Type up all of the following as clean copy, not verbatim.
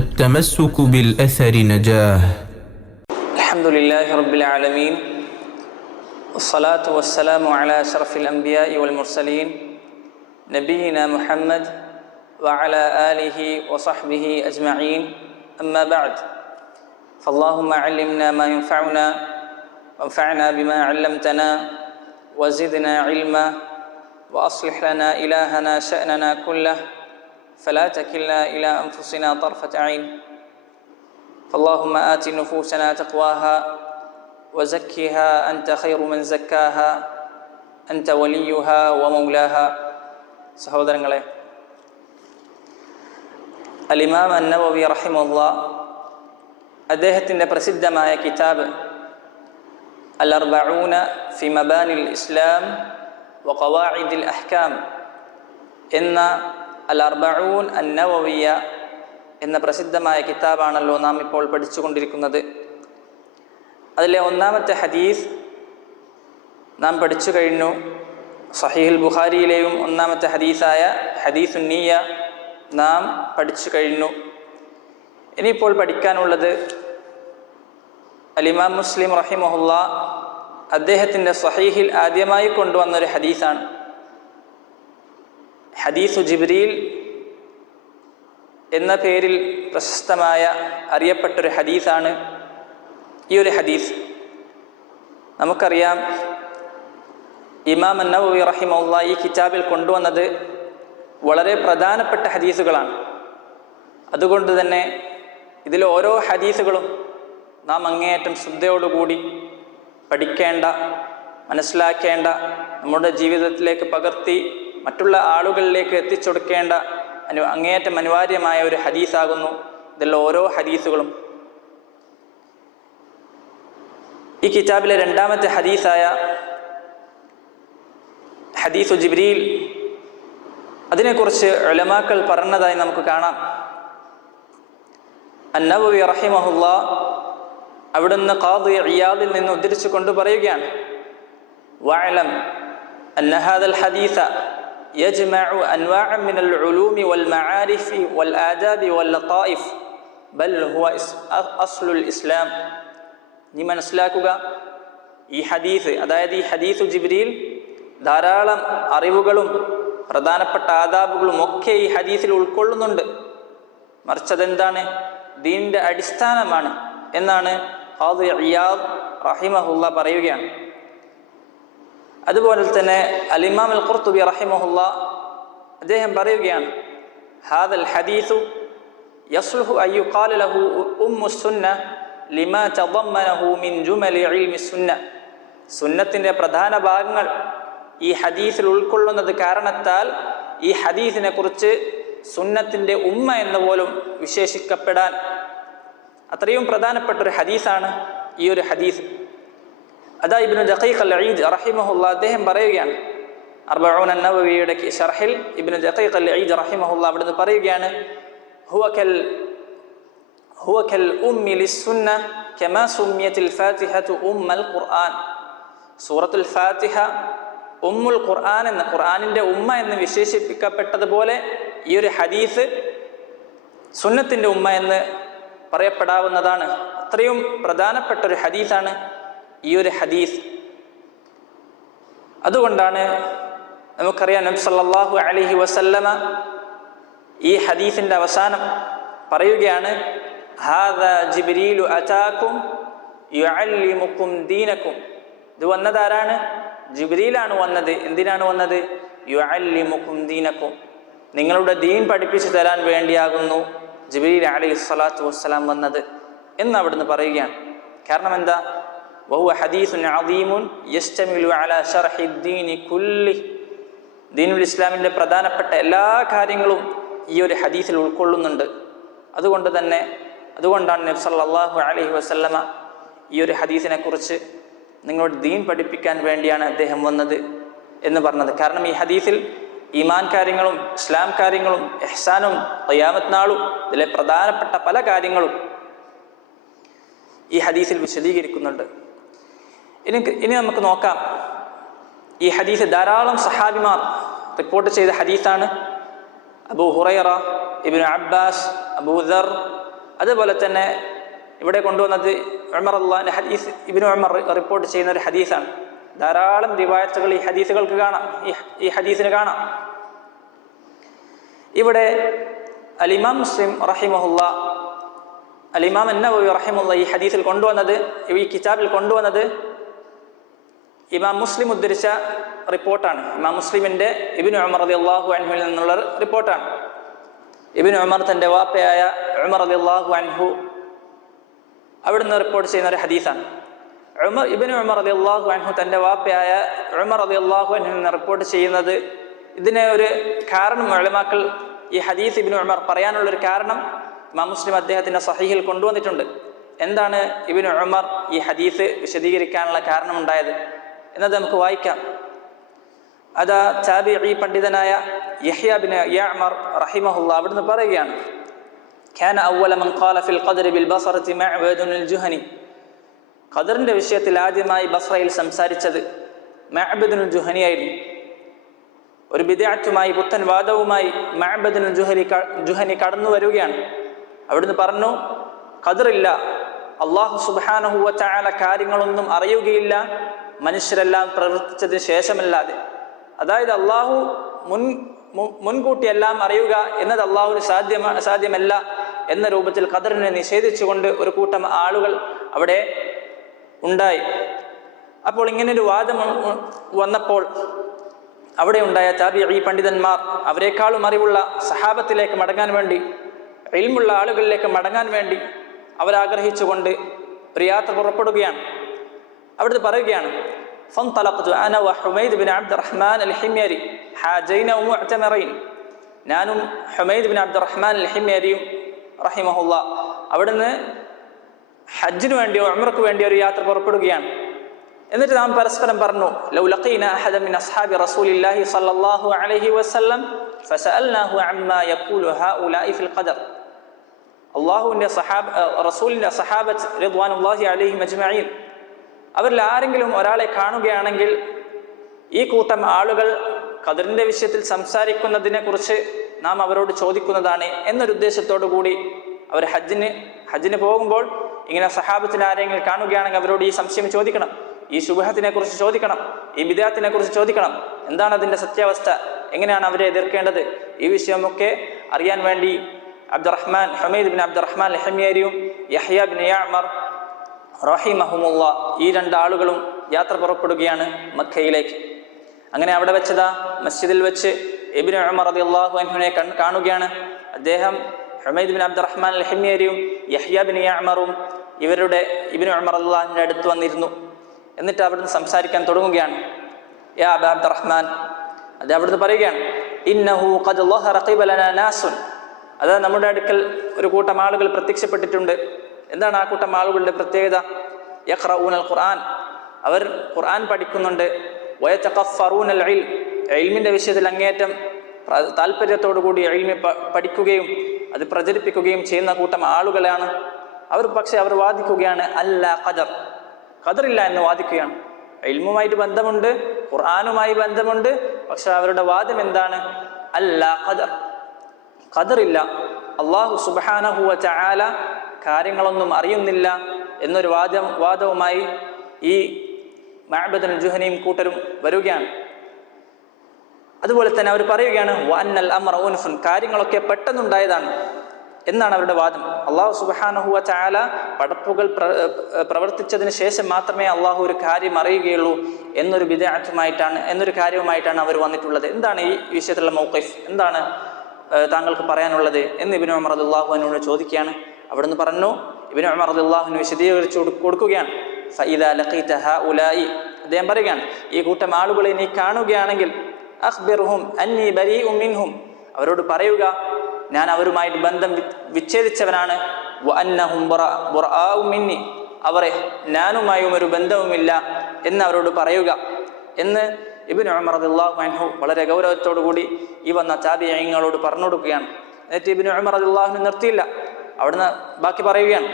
التمسك بالأثر نجاه. الحمد لله رب العالمين، والصلاة والسلام على أشرف الأنبياء والمرسلين نبينا محمد وعلى آله وصحبه أجمعين. أما بعد، فاللهم علمنا ما ينفعنا وانفعنا بما علمتنا وزدنا علما وأصلح لنا إلهنا شأننا كله فلا تكلنا إلى أنفسنا طرفة عين. فاللهم آت نفوسنا تقواها وزكها أنت خير من زكاها أنت وليها ومولاها. സഹോദരങ്ങളെ, അൽ-ഇമാം അൻ-നവവി റഹിമഹുല്ലാഹ് അദ്ദേഹത്തിൻ്റെ പ്രസിദ്ധമായ കിതാബ് അൽ-അർബഊന ഫി മബാനിൽ ഇസ്ലാം വ ഖവാഇദിൽ അഹ്കാം എന്ന അൽ-അർബഊൻ അൻ-നവവിയ എന്ന പ്രസിദ്ധമായ കിതാബാണല്ലോ നാം ഇപ്പോൾ പഠിച്ചുകൊണ്ടിരിക്കുന്നത്. അതിലെ ഒന്നാമത്തെ ഹദീസ് നാം പഠിച്ചു കഴിഞ്ഞു. സഹീഹുൽ ബുഖാരിയിലെയും ഒന്നാമത്തെ ഹദീസായ ഹദീസുൻ നിയ്യ നാം പഠിച്ചു കഴിഞ്ഞു. ഇനിയിപ്പോൾ പഠിക്കാനുള്ളത് അൽ-ഇമാം മുസ്ലിം റഹിമഹുല്ലാഹ് അദ്ദേഹത്തിൻ്റെ സ്വഹീഹിൽ ആദ്യമായി കൊണ്ടുവന്നൊരു ഹദീസാണ്. ഹദീസു ജിബ്രീൽ എന്ന പേരിൽ പ്രശസ്തമായ അറിയപ്പെട്ടൊരു ഹദീസാണ് ഈ ഒരു ഹദീസ്. നമുക്കറിയാം, ഇമാം അൻ-നവവി റഹിമഹുല്ലാഹ് ഈ കിതാബിൽ കൊണ്ടുവന്നത് വളരെ പ്രധാനപ്പെട്ട ഹദീസുകളാണ്. അതുകൊണ്ട് തന്നെ ഇതിൽ ഓരോ ഹദീസുകളും നാം അങ്ങേയറ്റം ശ്രദ്ധയോടുകൂടി പഠിക്കേണ്ട, മനസ്സിലാക്കേണ്ട, നമ്മുടെ ജീവിതത്തിലേക്ക് പകർത്തി മറ്റുള്ള ആളുകളിലേക്ക് എത്തിച്ചുകൊടുക്കേണ്ട അങ്ങേയറ്റം അനിവാര്യമായ ഒരു ഹദീസാകുന്നു ഇതിലുള്ള ഓരോ ഹദീസുകളും. ഈ കിതാബിലെ രണ്ടാമത്തെ ഹദീസായ ഹദീസു ജിബ്രീൽ, അതിനെക്കുറിച്ച് ഉലമാക്കൾ പറഞ്ഞതായി നമുക്ക് കാണാം. അൻ-നവവി റഹിമഹുല്ലാഹ് അവിടുന്ന് ഖാദി ഇയാദിൽ നിന്ന് ഉദ്ധരിച്ചു കൊണ്ട് പറയുകയാണ്, വഅലം അന്ന ഹാദൽ ഹദീസ യജ്മഉ അൻവാഅൻ മിനൽ ഉലൂമി വൽ മആരിഫി വൽ ആദാബി വൽ ലതായിഫ് ബൽ ഹുവ അസ്ലുൽ ഇസ്ലാം. നീ മനസ്സിലാക്കുക, ഈ ഹദീസ്, അതായത് ഈ ഹദീസു ജിബ്രീൽ ധാരാളം അറിവുകളും പ്രധാനപ്പെട്ട ആദാബുകളും ഒക്കെ ഈ ഹദീസിൽ ഉൾക്കൊള്ളുന്നുണ്ട്. മറിച്ച് അതെന്താണ്? ദീനിൻ്റെ അടിസ്ഥാനമാണ് എന്നാണ് ഖാദി ഇയാദ് റഹിമഹുല്ലാഹ് പറയുകയാണ്. അതുപോലെ തന്നെ അൽ-ഇമാം അൽ-ഖുർത്തുബി റഹിമഹുല്ലാഹ് അദ്ദേഹം പറയുകയാണ്, ഹാദൽ ഹദീസു യസ്ലുഹു അൻ യുഖാല ലഹു ഉമ്മു സുന്ന ലിമാ തദമ്മനഹു മിൻ ജുമലി ഇൽമി സുന്ന. സുന്നത്തിൻ്റെ പ്രധാന ഭാഗങ്ങൾ ഈ ഹദീസിൽ ഉൾക്കൊള്ളുന്നത് കാരണത്താൽ ഈ ഹദീസിനെ കുറിച്ച് സുന്നത്തിൻ്റെ ഉമ്മ എന്ന് പോലും വിശേഷിക്കപ്പെടാൻ അത്രയും പ്രധാനപ്പെട്ടൊരു ഹദീസാണ് ഈ ഒരു ഹദീസ്. അതാ ഇബ്നു ദഖീഖ് അൽ-ഈദ് റഹിമഹുല്ലാഹ് അദ്ദേഹം പറയുകയാണ്, അർബഊൻ അൻ-നവവിയുടെ ശർഹിൽ ഇബ്നു ദഖീഖ് അൽ-ഈദ് റഹിമഹുല്ലാഹ് അവിടുന്ന് പറയുകയാണ്, ഹുവ കൽ ഉമ്മി ലിസ്സുന്ന കമാ സുമ്മിയത്തിൽ ഫാത്തിഹതു ഉമ്മൽ ഖുർആൻ. സൂറത്തുൽ ഫാത്തിഹ ഉമ്മുൽ ഖുർആൻ എന്ന, ഖുർആനിൻ്റെ ഉമ്മ എന്ന് വിശേഷിപ്പിക്കപ്പെട്ടതുപോലെ ഈ ഒരു ഹദീസ് സുന്നത്തിൻ്റെ ഉമ്മ എന്ന് പറയപ്പെടാവുന്നതാണ്. അത്രയും പ്രധാനപ്പെട്ട ഒരു ഹദീസാണ് ഈ ഒരു ഹദീസ്. അതുകൊണ്ടാണ് നമുക്കറിയാം, നബി സല്ലല്ലാഹു അലൈഹി വസല്ലമ ഈ ഹദീസിൻ്റെ അവസാനം പറയുകയാണ്, ഹാദാ ജിബ്രീലു അതാകും യുഅല്ലിമുകും ദീനകും. ഇത് വന്നതാരാണ്? ജിബ്രീലാണ് വന്നത്. എന്തിനാണ് വന്നത്? യുഅല്ലിമുകും ദീനകും, നിങ്ങളുടെ ദീൻ പഠിപ്പിച്ചു തരാൻ വേണ്ടിയാകുന്നു ജിബ്രീൽ അലൈഹി സ്വലാത്തു വസ്സലാം വന്നത് എന്ന് അവിടുന്ന് പറയുകയാണ്. കാരണം എന്താ? വഹുവ ഹദീസുൻ അദീമുൻ യസ്തമിലു അലാ ശർഹി ദീനി കുല്ലി. ദീനുൽ ഇസ്ലാമിൻ്റെ പ്രധാനപ്പെട്ട എല്ലാ കാര്യങ്ങളും ഈ ഒരു ഹദീസിൽ ഉൾക്കൊള്ളുന്നുണ്ട്. അതുകൊണ്ടാണ് നബി സല്ലല്ലാഹു അലൈഹി വസല്ലമ ഈ ഒരു ഹദീസിനെ കുറിച്ച് നിങ്ങളുടെ ദീൻ പഠിപ്പിക്കാൻ വേണ്ടിയാണ് അദ്ദേഹം വന്നത് എന്ന് പറഞ്ഞത്. കാരണം ഈ ഹദീസിൽ ഈമാൻ കാര്യങ്ങളും ഇസ്ലാം കാര്യങ്ങളും ഇഹ്സാനും ഖിയാമത്ത് നാളും ഇതിലെ പ്രധാനപ്പെട്ട പല കാര്യങ്ങളും ഈ ഹദീസിൽ വിശദീകരിക്കുന്നുണ്ട്. ഇനി നമുക്ക് നോക്കാം, ഈ ഹദീസ് ധാരാളം സഹാബിമാർ റിപ്പോർട്ട് ചെയ്ത ഹദീസാണ്. അബൂ ഹുറൈറ, ഇബ്നു അബ്ബാസ്, അബൂ ദർ, അതുപോലെ തന്നെ ഇവിടെ കൊണ്ടുവന്നത് ഉമർ അള്ളാഹിൻ്റെ ഹദീസ്, ഇബ്നു ഉമർ റിപ്പോർട്ട് ചെയ്യുന്ന ഒരു ഹദീസാണ്. ധാരാളം റിവായത്തുകൾ ഈ ഹദീസുകൾക്ക് കാണാം, ഈ ഹദീസിന് കാണാം. ഇവിടെ അലിമാം മുസ്ലിം റഹിമഹുല്ല, അലിമാം അന്നവവി റഹിമഹുല്ല ഈ ഹദീസിൽ കൊണ്ടുവന്നത്, ഈ കിതാബിൽ കൊണ്ടുവന്നത് ഇമാം മുസ്ലിം ഉദ്ധരിച്ച റിപ്പോർട്ടാണ്. ഇമാം മുസ്ലിമിൻ്റെ ഇബ്നു ഉമർ റളിയല്ലാഹു അൻഹുവിൽ നിന്നുള്ള റിപ്പോർട്ടാണ്. ഇബ്നു ഉമർ തൻ്റെ വാപ്പയായ ഉമർ റളിയല്ലാഹു അൻഹു അവിടുന്ന് റിപ്പോർട്ട് ചെയ്യുന്ന ഒരു ഹദീസാണ്. ഇബ്നു ഉമർ റളിയല്ലാഹു അൻഹു തൻ്റെ വാപ്പയായ ഉമർ റളിയല്ലാഹു അൻഹുവിൽ നിന്ന് റിപ്പോർട്ട് ചെയ്യുന്നത്, ഇതിനെ ഒരു കാരണം ഉലമാക്കൾ ഈ ഹദീസ് ഇബ്നു ഉമർ പറയാനുള്ളൊരു കാരണം ഇമാം മുസ്ലിം അദ്ദേഹത്തിൻ്റെ സഹീഹിൽ കൊണ്ടുവന്നിട്ടുണ്ട്. എന്താണ് ഇബ്നു ഉമർ ഈ ഹദീസ് വിശദീകരിക്കാനുള്ള കാരണമുണ്ടായത് എന്നത് നമുക്ക് വായിക്കാം. അതാ താബിഈ പണ്ഡിതനായ യഹ്യ ബിൻ യഅ്മർ റഹിമഹുല്ലാ അവിടുന്ന് പറയുകയാണ്, കാന അവ്വല മൻ ഖാല ഫിൽ ഖദരി ബിൽ ബസറതി മഅ്ബദുൻ അൽ ജുഹനി. ഖദറിന്റെ വിഷയത്തിൽ ആദ്യമായി ബസ്രയിൽ സംസാരിച്ചത് മഅ്ബദുൻ അൽ ജുഹനി ആയിരുന്നു. ഒരു ബിദ്അത്തുമായി, പുത്തൻ വാദവുമായി മഅ്ബദുൻ അൽ ജുഹനി കടന്നു വരികയാണ്. അവിടുന്ന് പറഞ്ഞു, ഖദറില്ല, അല്ലാഹു സുബ്ഹാനഹു വ തആല കാര്യങ്ങളൊന്നും അറിയുകയില്ല മനുഷ്യരെല്ലാം പ്രവർത്തിച്ചതിന് ശേഷമല്ലാതെ. അതായത് അള്ളാഹു മുൻകൂട്ടി എല്ലാം അറിയുക എന്നത് അള്ളാഹുവിന് സാധ്യമല്ല എന്ന രൂപത്തിൽ ഖദറിനെ നിഷേധിച്ചുകൊണ്ട് ഒരു കൂട്ടം ആളുകൾ അവിടെ ഉണ്ടായി. അപ്പോൾ ഇങ്ങനൊരു വാദം വന്നപ്പോൾ അവിടെ ഉണ്ടായ താബിഈ പണ്ഡിതന്മാർ അവരെക്കാളും അറിവുള്ള സഹാബത്തിലേക്ക് മടങ്ങാൻ വേണ്ടി, ഇൽമുള്ള ആളുകളിലേക്ക് മടങ്ങാൻ വേണ്ടി അവരാഗ്രഹിച്ചുകൊണ്ട് ഒരു യാത്ര പുറപ്പെടുകയാണ്. അവിടുത്തെ പറയുകയാണ്, فانطلقت انا وحميد بن عبد الرحمن الحميري حاجين ومعتمرين. ഞാനും ഹുമൈദ് ബിൻ അബ്ദുറഹ്മാൻ അൽ ഹിമ്യരിയും റഹിമഹുല്ലാ അവിടുന്ന് ഹജ്ജിന് വേണ്ടിയോ ഉംറയ്ക്ക് വേണ്ടിയോ ഒരു യാത്ര പുറപ്പെടുകയാണ്. എന്നിട്ട് നാം പരസ്പരം പറഞ്ഞു, ലൗ ലഖീന അഹദൻ മിൻ അസ്ഹാബി റസൂലില്ലാഹി സ്വല്ലല്ലാഹു അലൈഹി വസല്ലം ഫസഅൽനാഹു അമ്മാ യഖൂലു ഹഉലാഇ ഫിൽ ഖദർ. അല്ലാഹുവിൻ്റെ റസൂലിൻ്റെ സഹാബത്ത് റിദ്വാനുല്ലാഹി അലൈഹിം അജ്മഈൻ അവരിൽ ആരെങ്കിലും ഒരാളെ കാണുകയാണെങ്കിൽ ഈ കൂട്ടം ആളുകൾ ഖദറിന്റെ വിഷയത്തിൽ സംസാരിക്കുന്നതിനെ കുറിച്ച് നാം അവരോട് ചോദിക്കുന്നതാണ് എന്നൊരു ഉദ്ദേശത്തോടു കൂടി അവർ ഹജ്ജിന് പോകുമ്പോൾ ഇങ്ങനെ സഹാബത്തിന് ആരെങ്കിലും കാണുകയാണെങ്കിൽ അവരോട് ഈ സംശയം ചോദിക്കണം, ഈ ശുബ്ഹത്തിനെ കുറിച്ച് ചോദിക്കണം, ഈ ബിദ്അത്തിനെ കുറിച്ച് ചോദിക്കണം, എന്താണ് അതിൻ്റെ സത്യാവസ്ഥ, എങ്ങനെയാണ് അവരെ എതിർക്കേണ്ടത്, ഈ വിഷയമൊക്കെ അറിയാൻ വേണ്ടി ഹുമൈദ് ബിൻ അബ്ദുറഹ്മാൻ അൽ ഹിമ്യരിയും യഹ്യ ബിൻ യഅ്മർ റഹിമഹുമുല്ലാ ഈ രണ്ടാളുകളും യാത്ര പുറപ്പെടുകയാണ് മക്കയിലേക്ക്. അങ്ങനെ അവിടെ വെച്ചതാ മസ്ജിദിൽ വെച്ച് ഇബ്നു ഉമർ റളിയല്ലാഹു അൻഹുവിനെ കാണുകയാണ്. അദ്ദേഹം ഹുമൈദ് ബിൻ അബ്ദുറഹ്മാൻ അൽ ഹിമ്യരിയും യഹ്യ ബിൻ യഅ്മറും ഇവരുടെ ഇബ്നു ഉമർ റളിയല്ലാഹുവിന്റെ അടുത്ത് വന്നിരുന്നു. എന്നിട്ട് അവിടുന്ന് സംസാരിക്കാൻ തുടങ്ങുകയാണ്. യാ അബാ അബ്ദുറഹ്മാൻ, അത് അവിടുന്ന് പറയുകയാണ്, ഇന്നഹു ഖദ് ളഹറ ഖിബലനാ നാസുൻ. അത് നമ്മുടെ അടുക്കൽ ഒരു കൂട്ടം ആളുകൾ പ്രത്യക്ഷപ്പെട്ടിട്ടുണ്ട്. എന്താണ് ആ കൂട്ടം ആളുകളുടെ പ്രത്യേകത? യഖ്റഊനൽ ഖുർആൻ, അവർ ഖുർആൻ പഠിക്കുന്നുണ്ട്. വയതഖഫറൂനൽ ഇൽം, ഇൽമിന്റെ വിഷയത്തിൽ അങ്ങേയറ്റം താല്പര്യത്തോടു കൂടി ഇൽമി പഠിക്കുകയും അത് പ്രചരിപ്പിക്കുകയും ചെയ്യുന്ന കൂട്ടം ആളുകളാണ് അവർ. പക്ഷെ അവർ വാദിക്കുകയാണ് അല്ലാ ഖദർ, ഖദറില്ല എന്ന് വാദിക്കുകയാണ്. ഇൽമുമായിട്ട് ബന്ധമുണ്ട്, ഖുർആനുമായി ബന്ധമുണ്ട്, പക്ഷെ അവരുടെ വാദം എന്താണ്? അല്ലാ ഖദർ, ഖദറില്ല, അല്ലാഹു സുബ്ഹാനഹു വ തആല കാര്യങ്ങളൊന്നും അറിയുന്നില്ല എന്നൊരു വാദവുമായി ഈ മഅ്ബദുൽ ജുഹനിയും കൂട്ടരും വരികയാണ്. അതുപോലെ തന്നെ അവർ പറയുകയാണ് വഅന്നൽ അംറ ഉൻഫുൻ, കാര്യങ്ങളൊക്കെ പെട്ടെന്നുണ്ടായതാണ് എന്നാണ് അവരുടെ വാദം. അല്ലാഹു സുബ്ഹാനഹു വ തആല പടപ്പുകൾ പ്രവർത്തിച്ചതിന് ശേഷം മാത്രമേ അള്ളാഹു ഒരു കാര്യം അറിയുകയുള്ളൂ എന്നൊരു കാര്യവുമായിട്ടാണ് അവർ വന്നിട്ടുള്ളത്. എന്താണ് ഈ വിഷയത്തിലുള്ള മൗഖിഫ്, എന്താണ് താങ്കൾക്ക് പറയാനുള്ളത് എന്ന് ഇബ്നു ഉമർ റളിയല്ലാഹു അൻഹുവിനോട് ചോദിക്കുകയാണ്. അവിടുന്ന് പറഞ്ഞു, ഇബ്നു ഉമർ റളിയല്ലാഹു അൻഹു വിശദീകരിച്ചു കൊടുക്കുകയാണ്. ഫഇദാ ലഖീത ഹഉലായി, അദ്ദേഹം പറയുകയാണ്, ഈ കൂട്ടം ആളുകളെ നീ കാണുകയാണെങ്കിൽ അഖ്ബിർഹും അന്നി ബരീഉം മിൻഹും, അവരോട് പറയുക ഞാൻ അവരുമായിട്ട് ബന്ധം വിച്ഛേദിച്ചവനാണ്. വഅന്നഹും ബുറാഉ മിന്നി, അവരെ ഞാനുമായും ഒരു ബന്ധവുമില്ല എന്ന് അവരോട് പറയുക എന്ന് ഇബ്നു ഉമർ റളിയല്ലാഹു അൻഹു വളരെ ഗൗരവത്തോടു കൂടി ഈ വന്ന താബിഈങ്ങളോട് പറഞ്ഞു കൊടുക്കുകയാണ്. എന്നിട്ട് ഇബ്നു ഉമർ റളിയല്ലാഹു അൻഹു നിർത്തിയില്ല, അവിടുന്ന് ബാക്കി പറയുകയാണ്.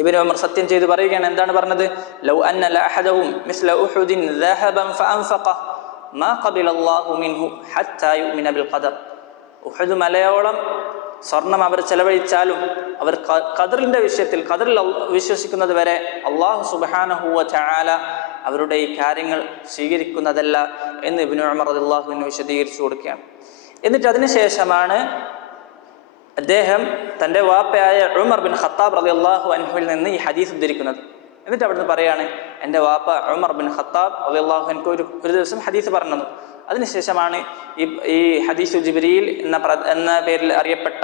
ഇബ്നു ഉമർ സത്യം ചെയ്ത് പറയുകയാണ്. എന്താണ് പറഞ്ഞത്? ലൗ അന്ന ലഅഹദഹും മിസ്ല ഉഹുദിൻ ദഹബൻ ഫഅൻഫഖ മാ ഖബില അല്ലാഹു മിൻഹു ഹത്താ യുഅ്മിന ബിൽ ഖദർ. ഉഹദ് മലയോളം സ്വർണം അവർ ചെലവഴിച്ചാലും അവർ ഖദറിന്റെ വിഷയത്തിൽ, ഖദറിൽ വിശ്വസിക്കുന്നത് വരെ അല്ലാഹു സുബ്ഹാനഹു വ തആല അവരുടെ ഈ കാര്യങ്ങൾ സ്വീകരിക്കുന്നതല്ല എന്ന് ഇബ്നു ഉമർ റളിയല്ലാഹു അൻഹു വിശദീകരിച്ചു കൊടുക്കുകയാണ്. എന്നിട്ട് അതിനുശേഷമാണ് അദ്ദേഹം തൻ്റെ വാപ്പയായ ഉമർ ബിൻ ഖത്താബ് റളിയല്ലാഹു അൻഹുവിൽ നിന്ന് ഈ ഹദീസ് ഉദ്ധരിക്കുന്നത്. എന്നിട്ട് അവിടുന്ന് പറയാണ്, എൻ്റെ വാപ്പ ഉമർ ബിൻ ഖത്താബ് റളിയല്ലാഹു അൻഹു ഒരു ദിവസം ഹദീസ് പറഞ്ഞത്. അതിനുശേഷമാണ് ഈ ഹദീസ് ജിബ്രീൽ എന്ന പേരിൽ അറിയപ്പെട്ട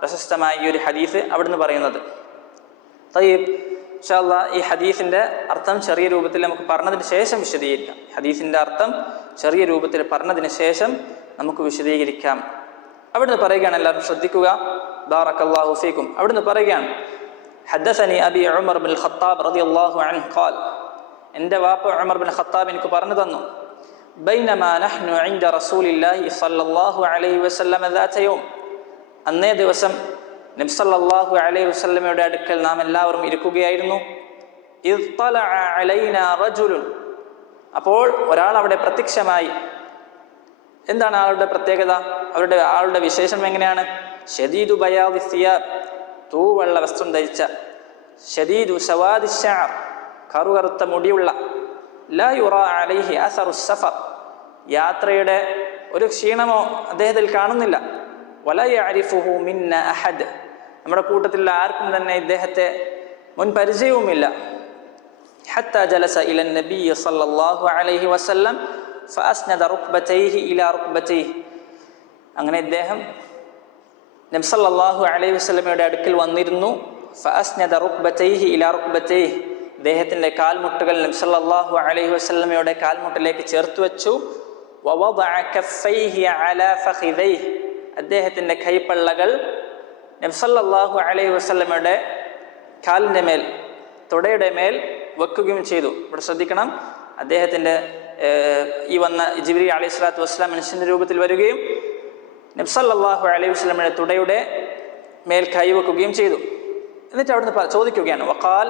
പ്രശസ്തമായ ഈ ഒരു ഹദീസ് അവിടുന്ന് പറയുന്നത്. തയ്യിബ്, ഇൻഷാ അല്ലാഹ് ഈ ഹദീസിൻ്റെ അർത്ഥം ചെറിയ രൂപത്തിൽ നമുക്ക് പറഞ്ഞതിന് ശേഷം വിശദീകരിക്കാം. ഹദീസിൻ്റെ അർത്ഥം ചെറിയ രൂപത്തിൽ പറഞ്ഞതിന് ശേഷം നമുക്ക് വിശദീകരിക്കാം. അവിടുന്ന് പറയുകയാണ്, എല്ലാവരും ശ്രദ്ധിക്കുക, ബാറക്കല്ലാഹു ഫീക്കും. അവിടുന്ന് പറയുകയാണ്, ഹദ്ദസനി അബി ഉമർ ബിൻ ഖത്താബ് റളിയല്ലാഹു അൻഹു ഖാൽ, എൻ്റെ വാപ്പ ഉമർ ബിൻ ഖത്താബ് എനിക്ക് പറഞ്ഞു തന്നു, ബൈനമാ നഹ്നു ഇൻദ റസൂലില്ലാഹി സ്വല്ലല്ലാഹു അലൈഹി വസല്ലം ദാത യൗം, അന്നേ ദിവസം നബി സല്ലല്ലാഹു അലൈഹി വസല്ലമയുടെ അടുക്കൽ നാം എല്ലാവരും ഇരിക്കുകയായിരുന്നു. ഇദ് തലഅ അലൈനാ റജുലുൻ, അപ്പോൾ ഒരാൾ അവിടെ പ്രത്യക്ഷമായി. എന്താണ് ആളുടെ പ്രത്യേകത? ആളുടെ വിശേഷണം എങ്ങനെയാണ്? ശദീദു ബയാദി സിയാബ്, തൂവെള്ള വസ്ത്രം ധരിച്ച, ശദീദു സവാദി ശഅർ, കറുകറുത്ത മുടിയുള്ള, ലാ യുറാ അലൈഹി അസറു സഫർ, യാത്രയുടെ ഒരു ക്ഷീണമോ അദ്ദേഹത്തിൽ കാണുന്നില്ല. വലാ യഅരിഫുഹു മിന്ന അഹദ്, നമ്മുടെ കൂട്ടത്തിൽ ആർക്കും തന്നെ ഇദ്ദേഹത്തെ മുൻ പരിചയവുമില്ല. ഹത്താ ജലസ ഇല നബി സല്ലല്ലാഹു അലൈഹി വസല്ലം ഫഅസ്നദ റുക്ബതൈഹി ഇലാ റുക്ബതൈഹി, അങ്ങനെ ഇദ്ദേഹം നബി സല്ലല്ലാഹു അലൈഹി വസല്ലമയുടെ അടുക്കൽ വന്നിരുന്നു. ഫഅസ്നദ റുക്ബതൈഹി ഇലാ റുക്ബതൈഹി, അദ്ദേഹത്തിൻ്റെ കാൽമുട്ടുകൾ നബി സല്ലല്ലാഹു അലൈഹി വസല്ലമയുടെ കാൽമുട്ടിലേക്ക് ചേർത്ത് വെച്ചു. വവദഅ കഫൈഹി അലാ ഫഖിദൈഹി, അദ്ദേഹത്തിൻ്റെ കൈപ്പള്ളകൾ നബി സല്ലല്ലാഹു അലൈഹി വസല്ലമയുടെ കാലിൻ്റെ മേൽ, തുടയുടെ മേൽ വെക്കുകയും ചെയ്തു. ഇവിടെ ശ്രദ്ധിക്കണം, അദ്ദേഹത്തിൻ്റെ ഈ വന്ന ജിബ്രീൽ അലൈഹി സ്വലാത്തു വസ്സലാം മനുഷ്യൻ്റെ രൂപത്തിൽ വരികയും നബി സല്ലല്ലാഹു അലൈഹി വസല്ലമയുടെ തുടയുടെ മേൽ കൈവെക്കുകയും ചെയ്തു. എന്നിട്ട് അവിടുന്ന് ചോദിക്കുകയാണ്, വഖാൽ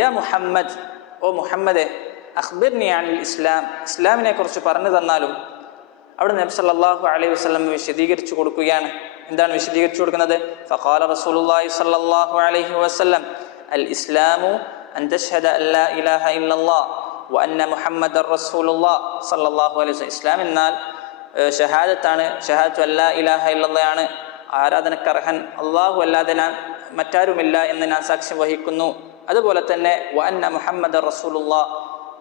യാ മുഹമ്മദ്, ഓ മുഹമ്മദേ, അഖ്ബിർനി അനിൽ ഇസ്ലാം, ഇസ്ലാമിനെ കുറിച്ച് പറഞ്ഞു തന്നാലും. അവിടെ നബി സല്ലല്ലാഹു അലൈഹി വസല്ലം വിശദീകരിച്ചു കൊടുക്കുകയാണ്. എന്താണ് വിശദീകരിച്ചു കൊടുക്കുന്നത്? ഫഖാല റസൂലുള്ളാഹി സല്ലല്ലാഹു അലൈഹി വസല്ലം, അൽ ഇസ്ലാമു അൻ തശ്ഹദ അൻ ലാ ഇലാഹ ഇല്ലല്ലാഹ് വ അന്ന മുഹമ്മദർ റസൂലുള്ളാഹ് സല്ലല്ലാഹു അലൈഹി വസല്ലം, ഇസ്ലാം എന്നാൽ ഷഹാദത്താണ്, ഷഹാദത്തു അല്ലാ ഇലാഹ ഇല്ലല്ലാഹ്, ആരാധനക്കർഹൻ അല്ലാഹു അല്ലാതെ മറ്റാരുമില്ല എന്ന് ഞാൻ സാക്ഷ്യം വഹിക്കുന്നു. അതുപോലെ തന്നെ വ അന്ന മുഹമ്മദർ റസൂലുള്ളാഹ്,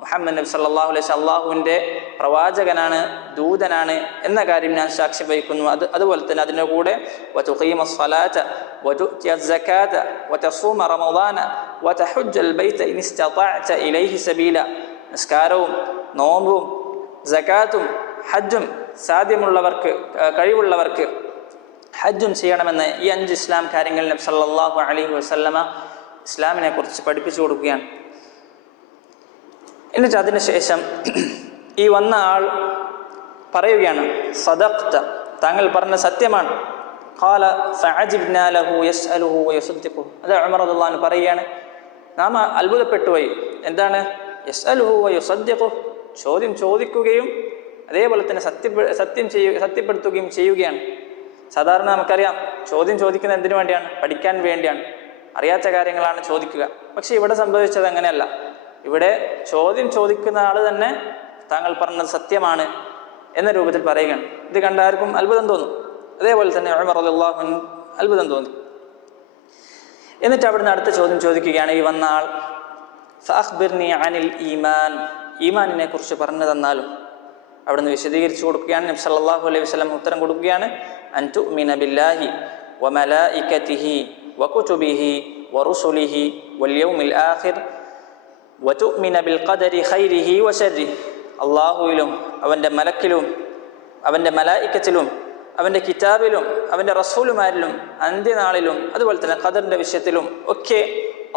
മുഹമ്മദ് നബി സല്ലല്ലാഹു അലൈഹി വസല്ലം അല്ലാഹുവിൻ്റെ പ്രവാചകനാണ്, ദൂതനാണ് എന്ന കാര്യം ഞാൻ സാക്ഷ്യം വഹിക്കുന്നു. അതുപോലെ തന്നെ അതിൻ്റെ കൂടെ വതുഖീമസ് സ്വലാത വതുഅ്തിയസ് സകാത വതസൂമ റമളാന വതഹുജ്ജൽ ബൈത ഇൻ ഇസ്തതഅത ഇലൈഹി സബീല, നിസ്കാരവും നോമ്പും സകാത്തും ഹജ്ജും സാധ്യമുള്ളവർക്ക്, കഴിവുള്ളവർക്ക് ഹജ്ജും ചെയ്യണമെന്ന് ഈ 5 ഇസ്ലാം കാര്യങ്ങൾ നബി സല്ലല്ലാഹു അലൈഹി വസല്ലമ ഇസ്ലാമിനെ കുറിച്ച് പഠിപ്പിച്ചു കൊടുക്കുകയാണ്. എന്നിട്ട് അതിനുശേഷം ഈ വന്ന ആൾ പറയുകയാണ്, സദഖ്ത, താങ്കൾ പറഞ്ഞ സത്യമാണ്. ഖാല ഫഅജിബ്നാ ലഹു യസ്അലുഹു വയസുദ്ദിഖു, അത് ഉമർ റളിയല്ലാഹു അൻഹു പറയുകയാണ്, നാം അത്ഭുതപ്പെട്ടു പോയി. എന്താണ്? യസ്അലുഹു വയസുദ്ദിഖു, ചോദ്യം ചോദിക്കുകയും അതേപോലെ തന്നെ സത്യപ്പെടുത്തുകയും ചെയ്യുകയാണ്. സാധാരണ നമുക്കറിയാം, ചോദ്യം ചോദിക്കുന്നത് എന്തിനു വേണ്ടിയാണ്? പഠിക്കാൻ വേണ്ടിയാണ്, അറിയാത്ത കാര്യങ്ങളാണ് ചോദിക്കുക. പക്ഷെ ഇവിടെ സംഭവിച്ചത് അങ്ങനെയല്ല. ഇവിടെ ചോദ്യം ചോദിക്കുന്ന ആൾ തന്നെ താങ്കൾ പറഞ്ഞത് സത്യമാണ് എന്ന രൂപത്തിൽ പറയുകയാണ്. ഇത് കണ്ട ആർക്കും അത്ഭുതം തോന്നും. അതേപോലെ തന്നെ ഉമർ റളിയല്ലാഹു അൻഹു അത്ഭുതം തോന്നി. എന്നിട്ട് അവിടുന്ന് അടുത്ത ചോദ്യം ചോദിക്കുകയാണ് ഈ വന്ന ആൾ, ഫഅഖ്ബിർനി അനിൽ ഈമാൻ, ഈമാനിനെ കുറിച്ച് പറഞ്ഞു തന്നാലും. അവിടുന്ന് വിശദീകരിച്ചു കൊടുക്കുകയാണ്. നബി സല്ലല്ലാഹു അലൈഹി വസല്ലം ഉത്തരം കൊടുക്കുകയാണ്, അൻ തുഅ്മിന ബില്ലാഹി വമലായികതിഹി വകുതുബിഹി വറുസുലിഹി വൽയൗമിൽ ആഖിർ വതുഅ്മിന ബിൽഖദരി ഖൈരിഹി വശർരിഹി, അല്ലാഹുവിലും അവൻ്റെ മലക്കിലും അവൻ്റെ മലായികത്തിലും അവൻ്റെ കിതാബിലും അവൻ്റെ റസൂലുമാരിലും അന്ത്യനാളിലും അതുപോലെ തന്നെ ഖദറിൻ്റെ വിഷയത്തിലും ഒക്കെ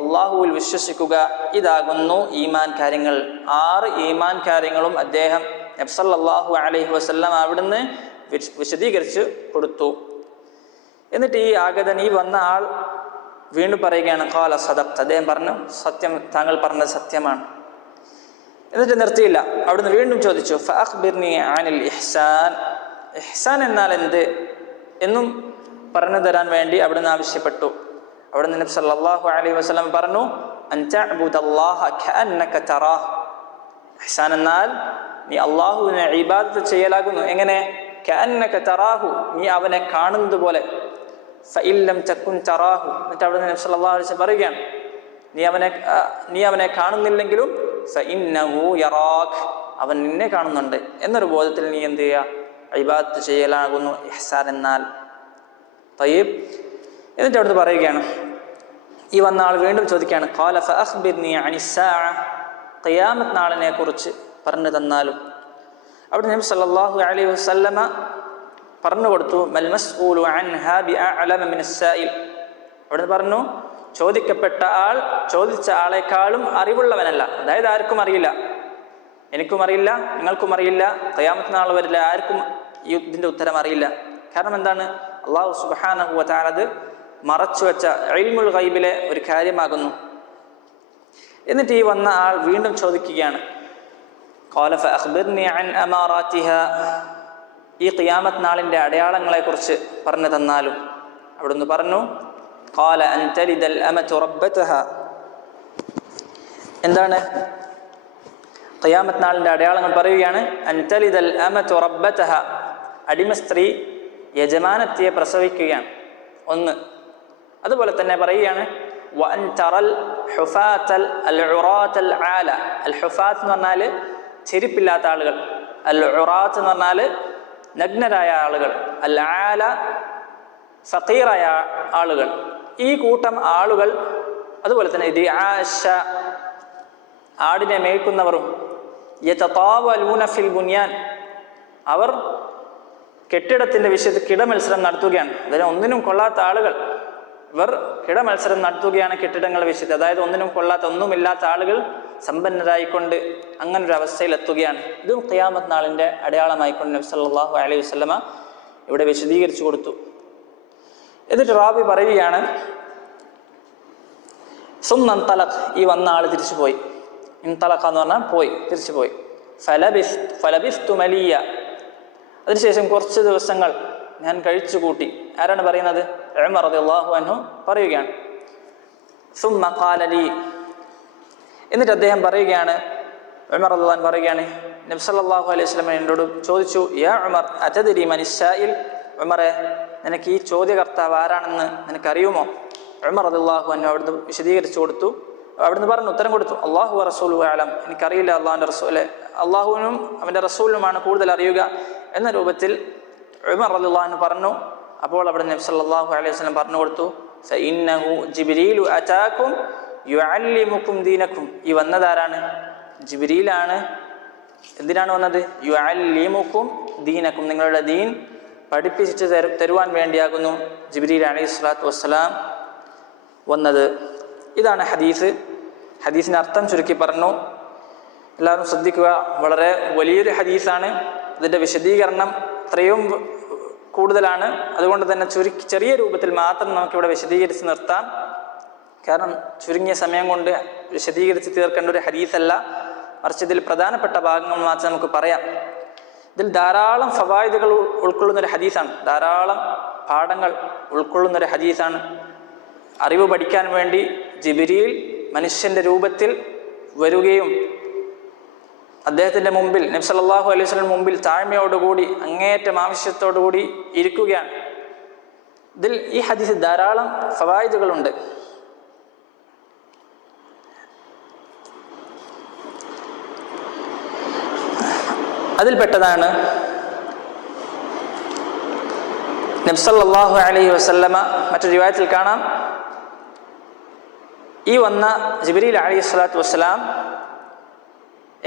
അള്ളാഹുവിൽ വിശ്വസിക്കുക. ഇതാകുന്നു ഈമാൻ കാര്യങ്ങൾ. 6 ഈമാൻ കാര്യങ്ങളും അദ്ദേഹം നബി സല്ലല്ലാഹു അലൈഹി വസല്ലം അവിടുന്ന് വിശദീകരിച്ച് കൊടുത്തു. എന്നിട്ട് ഈ ആഗതൻ, ഈ വന്ന ആൾ വീണ്ടും പറയുകയാണ്, ഖാല സദഖ്ത, അദ്ദേഹം പറഞ്ഞു സത്യം, താങ്കൾ പറഞ്ഞത് സത്യമാണ്. എന്നിട്ട് നിർത്തിയില്ല, അവിടുന്ന് വീണ്ടും ചോദിച്ചു, ഫഅഖ്ബിർനി അനിൽ ഇഹ്സാൻ, ഇഹ്സാൻ എന്നാൽ എന്ത് എന്നും പറഞ്ഞു തരാൻ വേണ്ടി അവിടുന്ന് ആവശ്യപ്പെട്ടു. അവിടുന്ന് നബി സല്ലല്ലാഹു അലൈഹി വസല്ലം പറഞ്ഞു, അൻ തഅബുദല്ലാഹ കഅന്നക തറാഹ്. ഇഹ്സാൻ എന്നാൽ നീ അല്ലാഹുവിനെ ഇബാദത്ത് ചെയ്യലാകുന്നു. എങ്ങനെ? കഅന്നക തറാഹു, നീ അവനെ കാണുന്നത് പോലെ. ഫഇൻ ലം തകുൻ തറാഹു, എന്നിട്ട് അവിടുന്ന് നബി സല്ലല്ലാഹു അലൈഹി വസല്ലം പറയുകയാണ്, നീ അവനെ കാണുന്നില്ലെങ്കിലും ഫഇന്നഹു യറാക്, അവൻ നിന്നെ കാണുന്നുണ്ട് എന്നൊരു ബോധത്തിൽ നീ എന്ത് ചെയ്യുക? ഇബാദത്ത് ചെയ്യലാകുന്നു ഇഹ്സാൻ എന്നാൽ. തയ്യിബ്. എന്നിട്ട് അവിടുന്ന് പറയുകയാണ്, ഈ വന്ന ആൾ വീണ്ടും ചോദിക്കുകയാണ്, ഖാല ഫഅഖ്ബിർനി അനിസ്സാഅ, ഖിയാമത്ത് നാളിനെ കുറിച്ച് പറഞ്ഞു തന്നാലും. അവിടെ നബി സല്ലല്ലാഹു അലൈഹി വസല്ലമ പറഞ്ഞു കൊടുത്തു, മൽ മസ്ഊലു അൻഹാ ബിഅഅലമ മിനസ് സായിൽ. അവിടെ പറഞ്ഞു, ചോദിക്കപ്പെട്ട ആൾ ചോദിച്ച ആളെക്കാളും അറിവുള്ളവനല്ല. അതായത് ആർക്കും അറിയില്ല, എനിക്കും അറിയില്ല, നിങ്ങൾക്കും അറിയില്ല, ഖിയാമത്ത് നാൾ വരില്ല ആർക്കും ഇതിൻ്റെ ഉത്തരം അറിയില്ല. കാരണം എന്താണ്? അല്ലാഹു സുബ്ഹാനഹു വ തആല അത് മറച്ചു വെച്ച ഇൽമുൽ ഗൈബിലെ ഒരു കാര്യമാകുന്നു. എന്നിട്ട് ഈ വന്ന ആൾ വീണ്ടും ചോദിക്കുകയാണ്, ഖാല ഫഅഖ്ബിർനി അൻ അമാറാതിഹാ, ഈ ഖിയാമത്ത് നാളിൻ്റെ അടയാളങ്ങളെ കുറിച്ച് പറഞ്ഞു തന്നാലും. അവിടുന്ന് പറഞ്ഞു, ഖാല അൻ തലിദൽ അമതു റബ്ബതഹാ. എന്താണ് ഖിയാമത്ത് നാളിൻ്റെ അടയാളങ്ങൾ പറയുകയാണ്? അൻ തലിദൽ അമതു റബ്ബതഹാ, അടിമ സ്ത്രീ യജമാനത്തിയെ പ്രസവിക്കുകയാണ് ഒന്ന്. അതുപോലെ തന്നെ പറയുകയാണ്, വഅൻ തറൽ ഹുഫാത്തൽ അൽ ഉറാത്തൽ ആല. അൽ ഹുഫാത്ത് എന്ന് പറഞ്ഞാൽ ചെരുപ്പില്ലാത്ത ആളുകൾ, അൽ ഉറാത്ത് എന്ന് പറഞ്ഞാൽ നഗ്നരായ ആളുകൾ, അൽ ആല ഫഖീറായ ആളുകൾ. ഈ കൂട്ടം ആളുകൾ, അതുപോലെ തന്നെ ദിആശ ആടിനെ മേയ്ക്കുന്നവരും, യതതാവലൂന ഫിൽ ബുനിയാൻ, അവർ കെട്ടിടത്തിൻ്റെ വിഷയത്തിൽ കിടമത്സരം നടത്തുകയാണ്. അതായത് ഒന്നിനും കൊള്ളാത്ത ആളുകൾ ഇവർ കിടമത്സരം നടത്തുകയാണ് കെട്ടിടങ്ങളുടെ വിഷയത്തിൽ. അതായത് ഒന്നിനും കൊള്ളാത്ത, ഒന്നുമില്ലാത്ത ആളുകൾ സമ്പന്നരായിക്കൊണ്ട് അങ്ങനൊരു അവസ്ഥയിൽ എത്തുകയാണ്. ഇതും ഖിയാമത്ത് നാളിൻ്റെ അടയാളമായിക്കൊണ്ട് നബി സല്ലല്ലാഹു അലൈഹി വസല്ലമ ഇവിടെ വിശദീകരിച്ചു കൊടുത്തു. എന്നിട്ട് റാബി പറയുകയാണ്, സുമ്മൻ തലഖ്, ഈ വന്ന ആൾ തിരിച്ചു പോയി. ഇൻതലഖ എന്ന് പറഞ്ഞാൽ പോയി, തിരിച്ചു പോയി. ഫലബിസ്തു മലിയ, അതിനുശേഷം കുറച്ച് ദിവസങ്ങൾ ഞാൻ കഴിച്ചു കൂട്ടി. ആരാണ് പറയുന്നത്? ഉമർ റളിയല്ലാഹു അൻഹു പറയുകയാണ്. സുമ്മ ഖാല ലി, എന്നിട്ട് അദ്ദേഹം പറയുകയാണ്, ഉമർ റളിയല്ലാഹു അൻഹു പറയുകയാണ്, നബി സല്ലല്ലാഹു അലൈഹി വസല്ലം എന്നോട് ചോദിച്ചു, യാ ഉമർ അതദ്രി മനിസ്സായിൽ, ഉമറെ നിനക്ക് ഈ ചോദ്യകർത്താവ് ആരാണെന്ന് നിനക്കറിയുമോ? ഉമർ റളിയല്ലാഹു അൻഹു അവിടുന്ന് വിശദീകരിച്ചു കൊടുത്തു. അവിടുന്ന് പറഞ്ഞു, ഉത്തരം കൊടുത്തു, അല്ലാഹു റസൂലുഹു അഅലം, എനിക്കറിയില്ല, അള്ളാഹുവിൻ്റെ റസൂലെ, അള്ളാഹുവിനും അവൻ്റെ റസൂലിനുമാണ് കൂടുതൽ അറിയുക എന്ന രൂപത്തിൽ ഉമർ റളിയല്ലാഹു അൻഹു പറഞ്ഞു. അപ്പോൾ അവിടെ നബി സല്ലല്ലാഹു അലൈഹി വസല്ലം പറഞ്ഞു കൊടുത്തു, ഫഇന്നഹു ജിബ്രീലു അതാകും യുഅല്ലിമുകും ദീനകും. ഈ വന്നതാരാണ്? ജിബ്രീലാണ്. എന്തിനാണ് വന്നത്? യുഅല്ലിമുകും ദീനകും, നിങ്ങളുടെ ദീൻ പഠിപ്പിച്ചു തരുവാൻ വേണ്ടിയാകുന്നു ജിബ്രീൽ അലൈഹി സ്വലാത്തു വസ്സലാം വന്നത്. ഇതാണ് ഹദീസ്. ഹദീസിൻ്റെ അർത്ഥം ചുരുക്കി പറഞ്ഞു. എല്ലാവരും ശ്രദ്ധിക്കുക, വളരെ വലിയൊരു ഹദീസാണ്. ഇതിൻ്റെ വിശദീകരണം അത്രയും കൂടുതലാണ്. അതുകൊണ്ട് തന്നെ ചെറിയ രൂപത്തിൽ മാത്രം നമുക്കിവിടെ വിശദീകരിച്ച് നിർത്താം. കാരണം ചുരുങ്ങിയ സമയം കൊണ്ട് വിശദീകരിച്ച് തീർക്കേണ്ട ഒരു ഹദീസല്ല, മറിച്ച് ഇതിൽ പ്രധാനപ്പെട്ട ഭാഗങ്ങൾ മാത്രം നമുക്ക് പറയാം. ഇതിൽ ധാരാളം ഫവായിദുകൾ ഉൾക്കൊള്ളുന്നൊരു ഹദീസാണ്, ധാരാളം പാഠങ്ങൾ ഉൾക്കൊള്ളുന്നൊരു ഹദീസാണ്. അറിവ് പഠിക്കാൻ വേണ്ടി ജിബ്രീൽ മനുഷ്യൻ്റെ രൂപത്തിൽ വരികയും അദ്ദേഹത്തിൻ്റെ മുമ്പിൽ, നബി സല്ലല്ലാഹു അലൈഹി വസല്ലം മുമ്പിൽ താഴ്മയോടുകൂടി അങ്ങേയറ്റം ആവശ്യത്തോടുകൂടി ഇരിക്കുകയാണ്. ഇതിൽ ഈ ഹദീസിൽ ധാരാളം ഫവായിദുകളുണ്ട്. അതിൽപ്പെട്ടതാണ് നബി സല്ലല്ലാഹു അലൈഹി വസല്ലമ മറ്റൊരു റിവായത്തിൽ കാണാം, ഈ വന്ന ജിബ്രീൽ അലൈഹി സ്വലാത്തു വസ്സലാം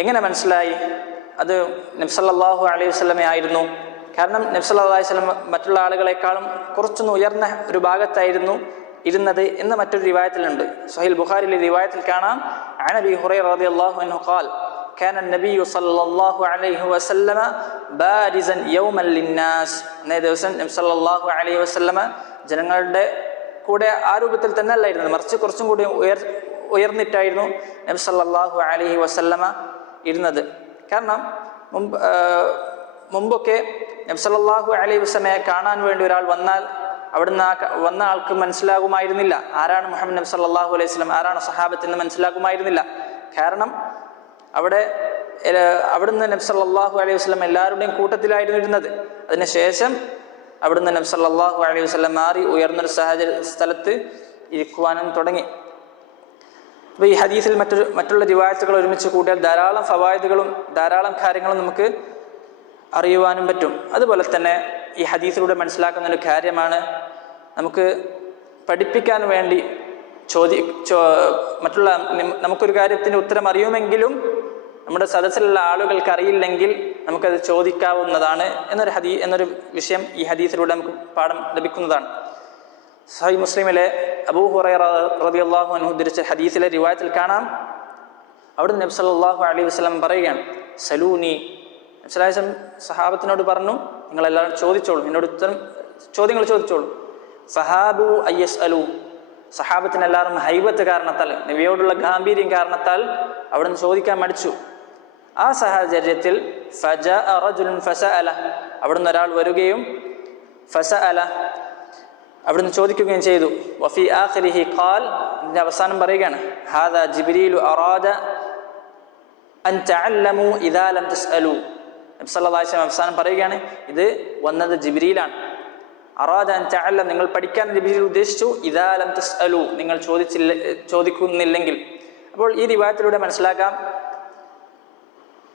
എങ്ങനെ മനസ്സിലായി അത് നബി സല്ലല്ലാഹു അലൈഹി വസല്ലമ ആയിരുന്നു? കാരണം നബി സല്ലല്ലാഹു അലൈഹി വസല്ലം മറ്റുള്ള ആളുകളെക്കാളും കുറച്ചൊന്ന് ഉയർന്ന ഒരു ഭാഗത്തായിരുന്നു ഇരുന്നത് എന്ന് മറ്റൊരു റിവായത്തിലുണ്ട്. സ്വഹീൽ ബുഖാരിയിലെ റിവായത്തിൽ കാണാം, അൻ അബീ ഹുറൈറ റളിയല്ലാഹു അൻഹു ഖാൽ കാന നബിയ്യു സല്ലല്ലാഹു അലൈഹി വസല്ലമ ബാരിസൻ യൗമൻ ലിന്നാസ്. അന്നേ ദിവസം നബി സല്ലല്ലാഹു അലൈഹി വസല്ലമ ജനങ്ങളുടെ കൂടെ ആ രൂപത്തിൽ തന്നെ അല്ലായിരുന്നു, മറിച്ച് കുറച്ചും കൂടി ഉയർന്നിട്ടായിരുന്നു നബി സല്ലല്ലാഹു അലൈഹി വസല്ലമ ഇരുന്നത്. കാരണം മുമ്പൊക്കെ നബി സല്ലല്ലാഹു അലൈഹി വസല്ലമയെ കാണാൻ വേണ്ടി ഒരാൾ വന്നാൽ അവിടുന്ന് വന്ന ആൾക്ക് മനസ്സിലാകുമായിരുന്നില്ല ആരാണ് മുഹമ്മദ് നബി സല്ലല്ലാഹു അലൈഹി വസല്ലം, ആരാണ് സഹാബത്ത് എന്ന് മനസ്സിലാകുമായിരുന്നില്ല. കാരണം അവിടുന്ന് നബി സല്ലല്ലാഹു അലൈഹി വസല്ലം എല്ലാവരുടെയും കൂട്ടത്തിലായിരുന്നു ഇരുന്നത്. അതിനുശേഷം അവിടുന്ന് നബി സല്ലല്ലാഹു അലൈഹി വസല്ലം മാറി ഉയർന്നൊരു സ്ഥലത്ത് ഇരിക്കുവാനും തുടങ്ങി. അപ്പോൾ ഈ ഹദീസിൽ മറ്റുള്ള റിവായത്തുകൾ ഒരുമിച്ച് കൂട്ടിയാൽ ധാരാളം ഫവായിദുകളും ധാരാളം കാര്യങ്ങളും നമുക്ക് അറിയുവാനും പറ്റും. അതുപോലെ തന്നെ ഈ ഹദീസിലൂടെ മനസ്സിലാക്കുന്ന ഒരു കാര്യമാണ്, നമുക്ക് പഠിപ്പിക്കാൻ വേണ്ടി നമുക്കൊരു കാര്യത്തിൻ്റെ ഉത്തരം അറിയുമെങ്കിലും നമ്മുടെ സദസ്സിലുള്ള ആളുകൾക്ക് അറിയില്ലെങ്കിൽ നമുക്കത് ചോദിക്കാവുന്നതാണ് എന്നൊരു വിഷയം ഈ ഹദീസിലൂടെ നമുക്ക് പാഠം ലഭിക്കുന്നതാണ്. സഹീഹ് മുസ്ലിമിലെ അബൂ ഹുറൈറ റളിയല്ലാഹു അൻഹു ഉദ്ധരിച്ച ഹദീസിലെ റിവായത്തിൽ കാണാം, അവിടുന്ന് നബി സല്ലല്ലാഹു അലൈഹി വസല്ലം പറയുകയാണ്, സലൂനി, നബി സല്ലല്ലാഹു അലൈഹി വസല്ലം സഹാബത്തിനോട് പറഞ്ഞു, നിങ്ങളെല്ലാവരും ചോദിച്ചോളൂ, എന്നോട് ചോദ്യങ്ങൾ ചോദിച്ചോളൂ. ഫഹാബു അയ്യസ്അലു, സഹാബത്തിന് എല്ലാവരും ഹൈബത്ത് കാരണത്താൽ, നബിയോടുള്ള ഗാംഭീര്യം കാരണത്താൽ അവിടുന്ന് ചോദിക്കാൻ മടിച്ചു. ആ സാഹചര്യത്തിൽ ഫജാഅ റജുലുൻ ഫസഅല, അവിടുന്ന് ഒരാൾ വരികയും ഫസഅല, അവിടുന്ന് ചോദിക്കുകയും ചെയ്തു. വഫി ആഖിരിഹി ഖാൽ, ഇതിന്റെ അവസാനം പറയുകയാണ്, ഹാദാ ജിബ്രീലു അറാദ അൻ തഅല്ലമു ഇദാ ലം തസ്അലു. നബി സല്ലല്ലാഹു അലൈഹി വസല്ലം അവസാനം പറയുകയാണ്, ഇത് വന്നത് ജിബ്രീലാണ്. അറാദ അൻ തഅല്ലം, നിങ്ങൾ പഠിക്കാൻ ജിബ്രീൽ ഉദ്ദേശിച്ചു, ഇദാ ലം തസ്അലു, നിങ്ങൾ ചോദിക്കുന്നില്ലെങ്കിൽ. അപ്പോൾ ഈ റിവായത്തിലൂടെ മനസ്സിലാക്കാം,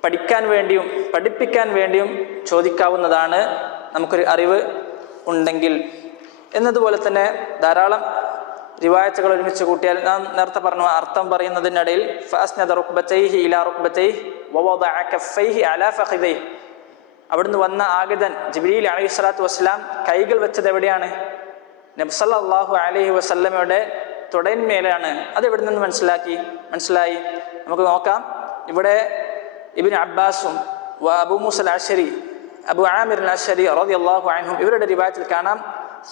പഠിക്കാൻ വേണ്ടിയും പഠിപ്പിക്കാൻ വേണ്ടിയും ചോദിക്കാവുന്നതാണ് നമുക്കൊരു അറിവ് ഉണ്ടെങ്കിൽ. എന്നതുപോലെ തന്നെ ധാരാളം റിവായത്തുകൾ ഒരുമിച്ച് കൂട്ടിയാൽ, നാം നേരത്തെ പറഞ്ഞു അർത്ഥം പറയുന്നതിനിടയിൽ, ഫഅസ്നദ റുക്ബതൈഹി ഇലാ റുക്ബതൈഹി വവദഅ കഫൈഹി അലാ ഫഖിദൈഹി, അവിടുന്ന് വന്ന ആഗതൻ ജിബ്രീൽ അലൈഹിസ്സലാത്തു വസ്സലാം കൈകൾ വെച്ചത് എവിടെയാണ്? നബി സല്ലല്ലാഹു അലൈഹി വസല്ലമയുടെ തുടയിന്മേലാണ്. അത് എവിടെ നിന്ന് മനസ്സിലായി? നമുക്ക് നോക്കാം. ഇവിടെ ഇബ്നു അബ്ബാസും അബൂ മൂസ അശ്അരി, അബൂ ആമിർ അശ്അരി റളിയല്ലാഹു അൻഹും ഇവരുടെ റിവായത്തിൽ കാണാം,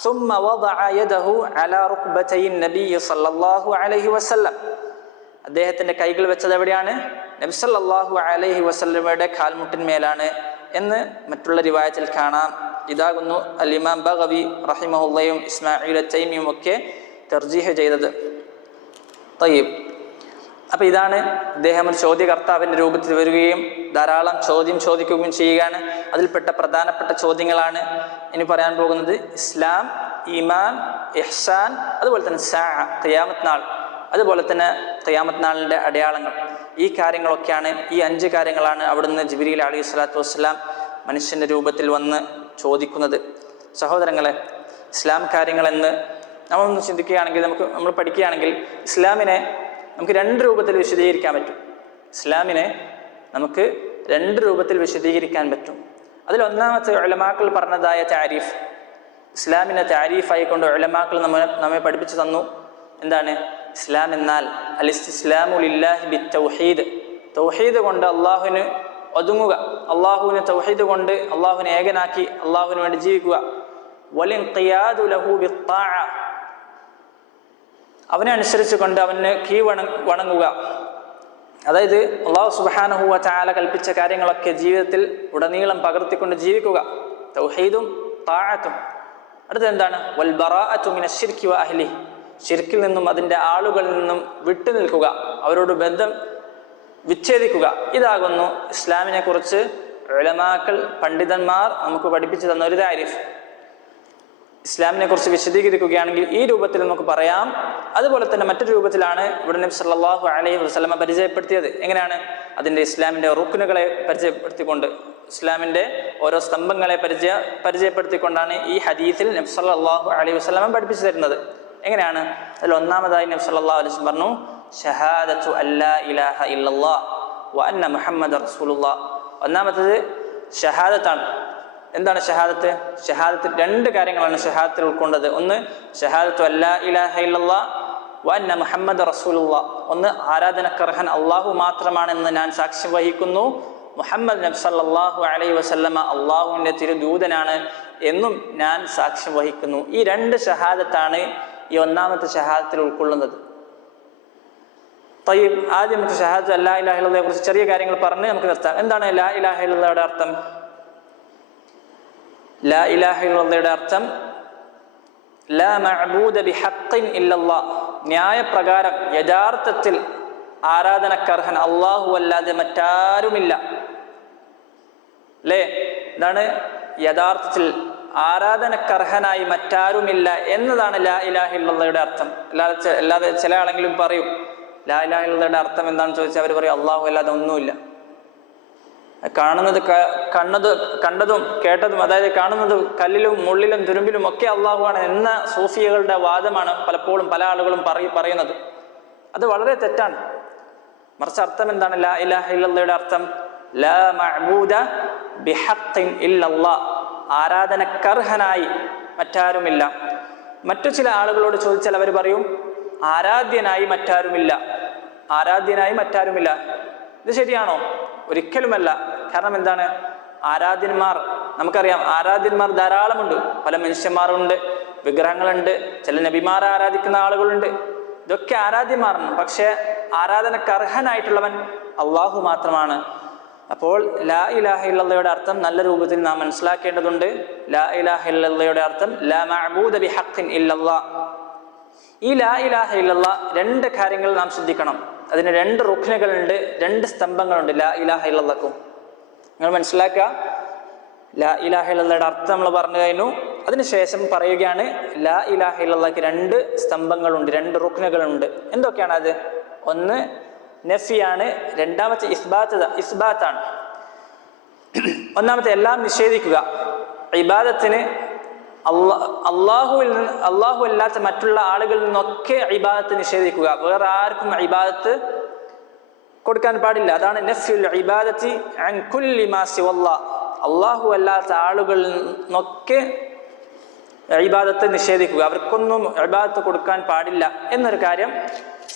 ثم وضع يده على ركبتي النبي صلى الله عليه وسلم, അദ്ദേഹത്തിന്റെ കൈകൾ വെച്ചത് എവിടെയാണ്? നബി സല്ലല്ലാഹു അലൈഹി വസല്ലമയുടെ കാൽമുട്ടിന്മേലാണ് എന്ന് മറ്റുള്ള റിവായത്തിൽ കാണാം. ഇതാകുന്നു അൽ ഇമാം ബഗവി റഹിമഹുള്ളയും ഇസ്മാഈൽ തൈമിയും ഒക്കെ തർജീഹ് ചെയ്തത്. തയ്യിബ്, അപ്പോൾ ഇതാണ്, അദ്ദേഹം ഒരു ചോദ്യകർത്താവിൻ്റെ രൂപത്തിൽ വരികയും ധാരാളം ചോദ്യം ചോദിക്കുകയും ചെയ്യുകയാണ്. അതിൽപ്പെട്ട പ്രധാനപ്പെട്ട ചോദ്യങ്ങളാണ് ഇനി പറയാൻ പോകുന്നത്. ഇസ്ലാം, ഈമാൻ, ഇഹ്സാൻ, അതുപോലെ തന്നെ സാഅ, ഖിയാമത്ത് നാൾ, അതുപോലെ തന്നെ ഖിയാമത്ത് നാളിൻ്റെ അടയാളങ്ങൾ. ഈ കാര്യങ്ങളൊക്കെയാണ്, ഈ 5 കാര്യങ്ങളാണ് അവിടുന്ന് ജിബ്രീൽ അലൈഹിസ്സലാത്തു വസ്സലാം മനുഷ്യൻ്റെ രൂപത്തിൽ വന്ന് ചോദിക്കുന്നത്. സഹോദരങ്ങളെ, ഇസ്ലാം കാര്യങ്ങളെന്ന് നമ്മളൊന്ന് ചിന്തിക്കുകയാണെങ്കിൽ, നമ്മൾ പഠിക്കുകയാണെങ്കിൽ ഇസ്ലാമിനെ നമുക്ക് 2 രൂപത്തിൽ വിശദീകരിക്കാൻ പറ്റും. ഇസ്ലാമിനെ നമുക്ക് 2 രൂപത്തിൽ വിശദീകരിക്കാൻ പറ്റും. അതിൽ ഒന്നാമത്തെ ഉലമാക്കൾ പറഞ്ഞതായ താരീഫ്, ഇസ്ലാമിനെ താരീഫായിക്കൊണ്ട് ഉലമാക്കൾ നമ്മെ പഠിപ്പിച്ചു തന്നു. എന്താണ് ഇസ്ലാം എന്നാൽ? അൽ ഇസ്തിസ്ലാമു ലില്ലാഹി ബിത്തൗഹീദ്, തൗഹീദ് കൊണ്ട് അള്ളാഹുവിന് ഒതുങ്ങുക, അള്ളാഹുവിന് തൗഹീദ് കൊണ്ട് അള്ളാഹുവിനെ ഏകനാക്കി അള്ളാഹുവിന് വേണ്ടി ജീവിക്കുക. വലിൻഖിയാദു ലഹു ബിത്താഅ, അവനെ അനുസരിച്ച് കൊണ്ട് അവന് വണങ്ങുക. അതായത് അല്ലാഹു സുബ്ഹാനഹു വ തആല കൽപ്പിച്ച കാര്യങ്ങളൊക്കെ ജീവിതത്തിൽ ഉടനീളം പകർത്തിക്കൊണ്ട് ജീവിക്കുക. തൗഹീദും താഅത്തും. അടുത്ത എന്താണ്? വൽ ബറാഅതു മിനശ് ശിർക്കി വ അഹ്ലിഹി, ശിർക്കിൽ നിന്നും അതിൻ്റെ ആളുകളിൽ നിന്നും വിട്ടു നിൽക്കുക, അവരോട് ബന്ധം വിച്ഛേദിക്കുക. ഇതാകുന്നു ഇസ്ലാമിനെ കുറിച്ച് ഉലമാക്കൾ, പണ്ഡിതന്മാർ നമുക്ക് പഠിപ്പിച്ചു തന്ന ഒരു താരീഫ്. ഇസ്ലാമിനെ കുറിച്ച് വിശദീകരിക്കുകയാണെങ്കിൽ ഈ രൂപത്തിൽ നമുക്ക് പറയാം. അതുപോലെ തന്നെ മറ്റൊരു രൂപത്തിലാണ് ഇവിടെ നബി സല്ലല്ലാഹു അലൈഹി വസല്ലമ പരിചയപ്പെടുത്തിയത്. എങ്ങനെയാണ്? അതിൻ്റെ ഇസ്ലാമിൻ്റെ റുക്നുകളെ പരിചയപ്പെടുത്തിക്കൊണ്ട്, ഇസ്ലാമിൻ്റെ ഓരോ സ്തംഭങ്ങളെ പരിചയപ്പെടുത്തിക്കൊണ്ടാണ് ഈ ഹദീസിൽ നബി സല്ലല്ലാഹു അലൈഹി വസല്ലമ പഠിപ്പിച്ചു തരുന്നത്. എങ്ങനെയാണ്? അതിൽ ഒന്നാമതായി നബി സല്ലല്ലാഹു അലൈഹി വസല്ലം പറഞ്ഞു, ഷഹാദത്തു അല്ലാ ഇലാഹ ഇല്ലല്ലാഹ് വ അന്ന മുഹമ്മദ റസൂലുള്ളാഹ്. ഒന്നാമത്തേത് ഷഹാദത്താണ്. എന്താണ് ഷഹാദത്ത്? ഷഹാദത്ത് 2 കാര്യങ്ങളാണ് ഷഹാദത്തിൽ ഉൾക്കൊണ്ടത്. ഒന്ന്, ഷഹാദത്തു അല്ലാ ഇലാഹ ഇല്ലല്ലാഹ് വ അന്ന മുഹമ്മദ റസൂലുള്ളാഹ്. ഒന്ന്, ആരാധനക്കർഹൻ അള്ളാഹു മാത്രമാണെന്ന് ഞാൻ സാക്ഷ്യം വഹിക്കുന്നു, മുഹമ്മദ് നബി സല്ലല്ലാഹു അലൈഹി വസല്ലമ അള്ളാഹുവിൻ്റെ തിരുദൂതനാണ് എന്നും ഞാൻ സാക്ഷ്യം വഹിക്കുന്നു. ഈ 2 ഷഹാദത്താണ് ഈ ഒന്നാമത്തെ ഷഹാദത്തിൽ ഉൾക്കൊള്ളുന്നത്. തയ്യിബ്, ആദ്യം നമുക്ക് ഷഹാദത്ത് അല്ലാ ഇലാഹ ഇല്ലല്ലാഹയെ കുറിച്ച് ചെറിയ കാര്യങ്ങൾ പറഞ്ഞ് നമുക്ക് നിർത്താം. എന്താണ് ലാ ഇലാഹ ഇല്ലല്ലാഹയുടെ അർത്ഥം? ലാ ഇലാഹ ഇല്ലല്ലാഹയുടെ അർത്ഥം ലാ മഅബൂദ ബിഹഖ്ഖിൻ ഇല്ലല്ലാഹ്, ന്യായപ്രകാരം യഥാർത്ഥത്തിൽ ആരാധനക്കർഹൻ അല്ലാഹു അല്ലാതെ മറ്റാരുമില്ല. അല്ലേ? എന്താണ് യഥാർത്ഥത്തിൽ ആരാധനക്കർഹനായി മറ്റാരുമില്ല എന്നതാണ് ലാ ഇലാഹ ഇല്ലല്ലാഹയുടെ അർത്ഥം. അല്ലാതെ ചില ആളെങ്കിലും പറയും ലാ ഇലാഹ ഇല്ലല്ലാഹയുടെ അർത്ഥം എന്താണെന്ന് ചോദിച്ചാൽ അവർ പറയും അല്ലാഹു അല്ലാതെ ഒന്നുമില്ല. കണ്ടതും കേട്ടതും, അതായത് കാണുന്നത് കല്ലിലും മുള്ളിലും തുരുമ്പിലും ഒക്കെ അള്ളാഹുവാണ് എന്ന സൂഫികളുടെ വാദമാണ് പലപ്പോഴും പല ആളുകളും പറയുന്നത്. അത് വളരെ തെറ്റാണ്. മറിച്ച് അർത്ഥം എന്താണ്? ലാ ഇലാഹ ഇല്ലല്ലാഹയുടെ അർത്ഥം ലാ മഅബൂദ ബിഹഖ്ഖിൻ ഇല്ലല്ലാഹ്, ആരാധനക്കർഹനായി മറ്റാരുമില്ല. മറ്റു ചില ആളുകളോട് ചോദിച്ചാൽ അവർ പറയും ആരാധ്യനായി മറ്റാരുമില്ല, ആരാധ്യനായി മറ്റാരുമില്ല. ഇത് ശരിയാണോ? ഒരിക്കലുമല്ല. കാരണം എന്താണ്? ആരാധ്യന്മാർ, നമുക്കറിയാം ആരാധ്യന്മാർ ധാരാളമുണ്ട്. പല മനുഷ്യന്മാരുണ്ട്, വിഗ്രഹങ്ങളുണ്ട്, ചില നബിമാരെ ആരാധിക്കുന്ന ആളുകളുണ്ട്. ഇതൊക്കെ ആരാധ്യന്മാരാണ്. പക്ഷെ ആരാധനക്ക് അർഹനായിട്ടുള്ളവൻ അള്ളാഹു മാത്രമാണ്. അപ്പോൾ ലാ ഇലാഹ ഇല്ലല്ലാഹയുടെ അർത്ഥം നല്ല രൂപത്തിൽ നാം മനസ്സിലാക്കേണ്ടതുണ്ട്. ലാ ഇലാഹ ഇല്ലല്ലാഹയുടെ അർത്ഥം ലാ മഅബൂദ ബിഹഖ്ഖിൻ ഇല്ലല്ലാഹ്. ഈ ലാ ഇലാഹ ഇല്ലല്ലാഹ് രണ്ട് കാര്യങ്ങൾ നാം ശ്രദ്ധിക്കണം. അതിന് രണ്ട് റുക്നുകളുണ്ട്, രണ്ട് സ്തംഭങ്ങളുണ്ട് ലാ ഇലാഹ ഇല്ലല്ലാഹ്ക്കും. നിങ്ങൾ മനസ്സിലാക്കുക, ലാ ഇലാഹ ഇല്ലല്ലാഹയുടെ അർത്ഥം നമ്മൾ പറഞ്ഞു കഴിഞ്ഞു. അതിനുശേഷം പറയുകയാണ് ലാ ഇലാഹ ഇല്ലല്ലാഹ്ക്ക് രണ്ട് സ്തംഭങ്ങളുണ്ട്, രണ്ട് റുക്നുകളുണ്ട്. എന്തൊക്കെയാണ് അത്? ഒന്ന് നഫിയാണ്, രണ്ടാമത്തെ ഇസ്ബാത്താണ്. ഒന്നാമത്തെ എല്ലാം നിഷേധിക്കുക. ഇബാദത്തിന് അള്ളാഹു അല്ലാത്ത മറ്റുള്ള ആളുകളിൽ നിന്നൊക്കെ ഇബാദത്ത് നിഷേധിക്കുക. വേറെ ആർക്കും ഇബാദത്ത് കൊടുക്കാൻ പാടില്ല. അതാണ് നഫ്യുൽ ഇബാദത്തി അൻ കുല്ലി മാ സിവല്ലാഹ്. അള്ളാഹു അല്ലാത്ത ആളുകളിൽ നിന്നൊക്കെ ഇബാദത്ത് നിഷേധിക്കുക. അവർക്കൊന്നും ഇബാദത്ത് കൊടുക്കാൻ പാടില്ല എന്നൊരു കാര്യം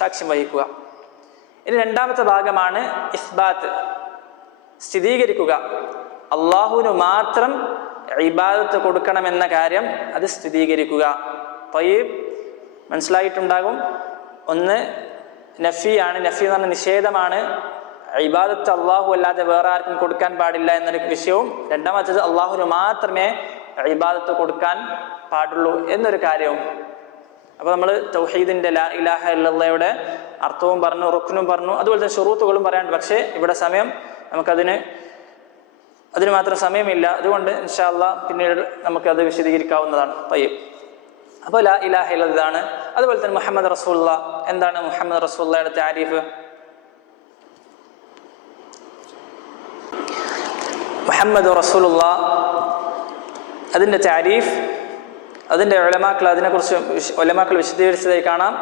സാക്ഷ്യം വഹിക്കുക. ഇനി രണ്ടാമത്തെ ഭാഗമാണ് ഇസ്ബാത്ത്, സ്ഥിരീകരിക്കുക. അള്ളാഹുവിന് മാത്രം ഇബാദത്ത് കൊടുക്കണമെന്ന കാര്യം അത് സ്ഥിരീകരിക്കുക. തയ്യിബ്, മനസ്സിലായിട്ടുണ്ടാകും. ഒന്ന് നഫിയാണ്, നഫി എന്ന് പറഞ്ഞ നിഷേധമാണ്. ഇബാദത്ത് അള്ളാഹു അല്ലാതെ വേറെ ആർക്കും കൊടുക്കാൻ പാടില്ല എന്നൊരു വിഷയവും. രണ്ടാമത്തേത് അള്ളാഹുവിന് മാത്രമേ ഇബാദത്ത് കൊടുക്കാൻ പാടുള്ളൂ എന്നൊരു കാര്യവും. അപ്പോൾ നമ്മൾ തൗഹീദിന്റെ ലാ ഇലാഹ ഇല്ലല്ലാഹയുടെ അർത്ഥവും പറഞ്ഞു, റുക്നും പറഞ്ഞു, അതുപോലെ തന്നെ ശുറൂത്തുകളും പറയാനുണ്ട്. പക്ഷേ ഇവിടെ സമയം അതിന് മാത്രം സമയമില്ല. അതുകൊണ്ട് ഇൻഷാ അല്ലാഹ് പിന്നീട് നമുക്കത് വിശദീകരിക്കാവുന്നതാണ്. തയ്യിബ്. അപ്പോൾ ലാ ഇലാഹ ഇല്ലല്ലാഹ്. അതുപോലെ തന്നെ മുഹമ്മദ് റസൂലുള്ളാഹ്. എന്താണ് മുഹമ്മദ് റസൂലുള്ളാഹിയുടെ താരീഫ്? മുഹമ്മദ് റസൂലുള്ളാഹ് അതിൻ്റെ താരീഫ്, അതിൻ്റെ ഉലമാക്കൾ വിശദീകരിച്ചതായി കാണാം.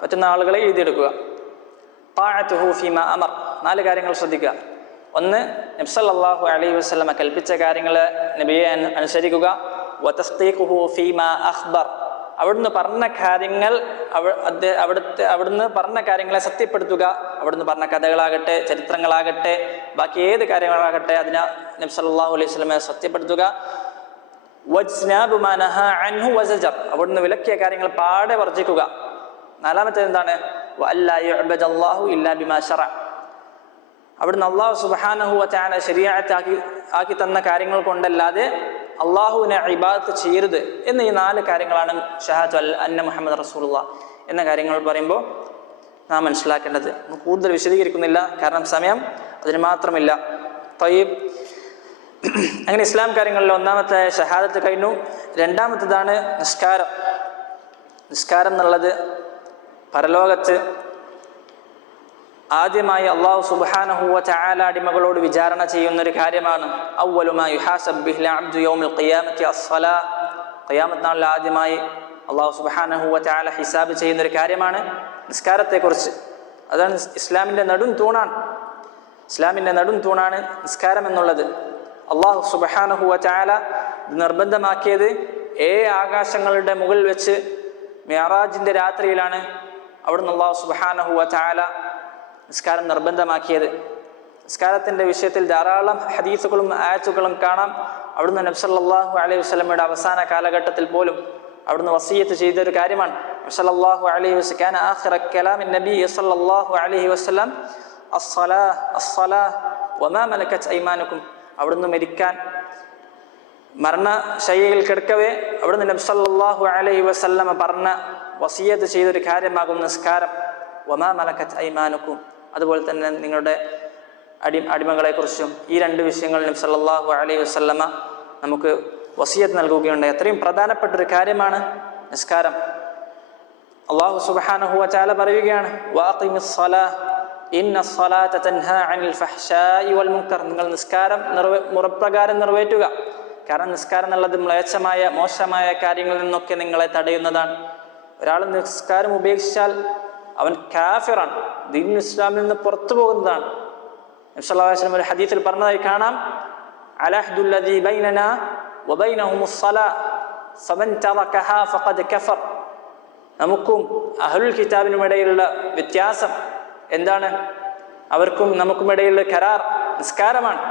പറ്റുന്ന ആളുകളെ എഴുതിയെടുക്കുക. താഅതുഹു ഫീമാ അമർ, 4 കാര്യങ്ങൾ ശ്രദ്ധിക്കുക. ഒന്ന്, നബി സല്ലല്ലാഹു അലൈഹി വസല്ലമ കൽപ്പിച്ച കാര്യങ്ങളെ നബിയെ അനുസരിക്കുക. വതസ്ദീഖുഹു ഫീമാ അഖ്ബർ, അവിടുന്ന് പറഞ്ഞ കാര്യങ്ങൾ അവിടുന്ന് പറഞ്ഞ കാര്യങ്ങളെ സത്യപ്പെടുത്തുക. അവിടുന്ന് പറഞ്ഞ കഥകളാകട്ടെ, ചരിത്രങ്ങളാകട്ടെ, ബാക്കി ഏത് കാര്യങ്ങളാകട്ടെ അതിനെ നബി സല്ലല്ലാഹു അലൈഹി വസല്ലമയെ സത്യപ്പെടുത്തുക. വജ്നാബു മാ നഹാ അൻഹു വസജർ, അവിടുന്ന് വിലക്കിയ കാര്യങ്ങൾ പാടെ വർജിക്കുക. 4-മത്തേത് എന്താണ്? വഅല്ലാ യുഅബദല്ലാഹു ഇല്ലാ ബിമാ ശറഅ, അവിടുന്ന് അള്ളാഹു സുബ്ഹാനഹു വ തആല ശരീഅത്ത് ആക്കി തന്ന കാര്യങ്ങൾ കൊണ്ടല്ലാതെ അള്ളാഹുവിനെ ഇബാദത്ത് ചെയ്യരുത് എന്ന ഈ 4 കാര്യങ്ങളാണ് ഷഹാദത്ത് അന്ന മുഹമ്മദ് റസൂലുള്ളാഹ് എന്ന കാര്യങ്ങൾ പറയുമ്പോൾ നാം മനസ്സിലാക്കേണ്ടത്. കൂടുതൽ വിശദീകരിക്കുന്നില്ല, കാരണം സമയം അതിന് മാത്രമില്ല. തയ്യിബ്. അങ്ങനെ ഇസ്ലാം കാര്യങ്ങളിൽ ഒന്നാമത്തെ ഷഹാദത്ത് കഴിഞ്ഞു. രണ്ടാമത്തേതാണ് നിസ്കാരം. നിസ്കാരം എന്നുള്ളത് പരലോകത്ത് ആദ്യമായി അള്ളാഹു സുബ്ഹാനഹു വ തആല അടിമകളോട് വിചാരണ ചെയ്യുന്നൊരു കാര്യമാണ്. അവ്വലു മാ യുഹാസബ് ബിഹിൽ അബ്ദു യൗമൽ ഖിയാമത്തി അസ്സലാ, ഖിയാമത്ത് നാളിൽ ആദ്യമായി അള്ളാഹു സുബ്ഹാനഹു വ തആല ഹിസാബ് ചെയ്യുന്നൊരു കാര്യമാണ് നിസ്കാരത്തെക്കുറിച്ച്. അതാണ് ഇസ്ലാമിൻ്റെ നെടും തൂണാണ് നിസ്കാരം എന്നുള്ളത്. അള്ളാഹു സുബ്ഹാനഹു വ തആല നിർബന്ധമാക്കിയത് 7 ആകാശങ്ങളുടെ മുകളിൽ വെച്ച് മിഅറാജിന്റെ രാത്രിയിലാണ് അവിടുന്ന് അള്ളാഹു സുബ്ഹാനഹു വ തആല നിസ്കാരം നിർബന്ധമാക്കിയത്. നിസ്കാരത്തിൻ്റെ വിഷയത്തിൽ ധാരാളം ഹദീസുകളും ആയത്തുകളും കാണാം. അവിടുന്ന് നബി സല്ലല്ലാഹു അലൈഹി വസല്ലമയുടെ അവസാന കാലഘട്ടത്തിൽ പോലും അവിടുന്ന് വസിയ്യത്ത് ചെയ്തൊരു കാര്യമാണ്. നബി സല്ലല്ലാഹു അലൈഹി വസല്ലം കാന ആഖിറ കലാമിൻ നബി സല്ലല്ലാഹു അലൈഹി വസല്ലം അസ്സലാഹ് വമാ മലക്കത് ഐമാനുക്കും, അവിടുന്ന് മരണശയ്യയിൽ കിടക്കവേ അവിടുന്ന് നബി സല്ലല്ലാഹു അലൈഹി വസല്ലമ പറഞ്ഞ വസിയത്ത് ചെയ്തൊരു കാര്യമാകും നിസ്കാരം. വമാ മലക്കത്ത് ഐമാനുക്കും, അതുപോലെ തന്നെ നിങ്ങളുടെ അടിമകളെക്കുറിച്ചും ഈ രണ്ട് വിഷയങ്ങൾ നബി സല്ലല്ലാഹു അലൈഹി വസല്ലമ നമുക്ക് വസിയത്ത് നൽകുകയുണ്ടായി. അത്രയും പ്രധാനപ്പെട്ടൊരു കാര്യമാണ് നിസ്കാരം. അല്ലാഹു സുബ്ഹാനഹു വ തആല പറയുകയാണ്, വഅഖിമിസ് സ്വലാഹ് ഇന്നസ് സ്വലാത തൻഹാ അനിൽ ഫഹ്ശാഇ വൽ മുൻകർ. നിങ്ങൾ നിസ്കാരം മുറപ്രകാരം നിറവേറ്റുക. കാരണം നിസ്കാരം എന്നുള്ളത് മ്ലേച്ഛമായ മോശമായ കാര്യങ്ങളിൽ നിന്നൊക്കെ നിങ്ങളെ തടയുന്നതാണ്. ഒരാൾ നിസ്കാരം ഉപേക്ഷിച്ചാൽ അവൻ കാഫിറാണ്, ദീനുൽ ഇസ്ലാമിൽ നിന്ന് പുറത്തു പോകുന്നതാണ്. നബി സല്ലല്ലാഹു അലൈഹി വസല്ലം ഒരു ഹദീസിൽ പറഞ്ഞതായി കാണാം, അലഹ്ദുല്ലദീ ബൈനനാ വബൈനഹുമുസ് സ്വലാ ഫമൻ തറകഹാ ഫഖദ് കഫർ. നമുക്കും അഹ്ലുൽ കിതാബിനും ഇടയിലുള്ള വ്യത്യാസം എന്താണ്? അവർക്കും നമുക്കും ഇടയിലുള്ള കരാർ നിസ്കാരമാണ്.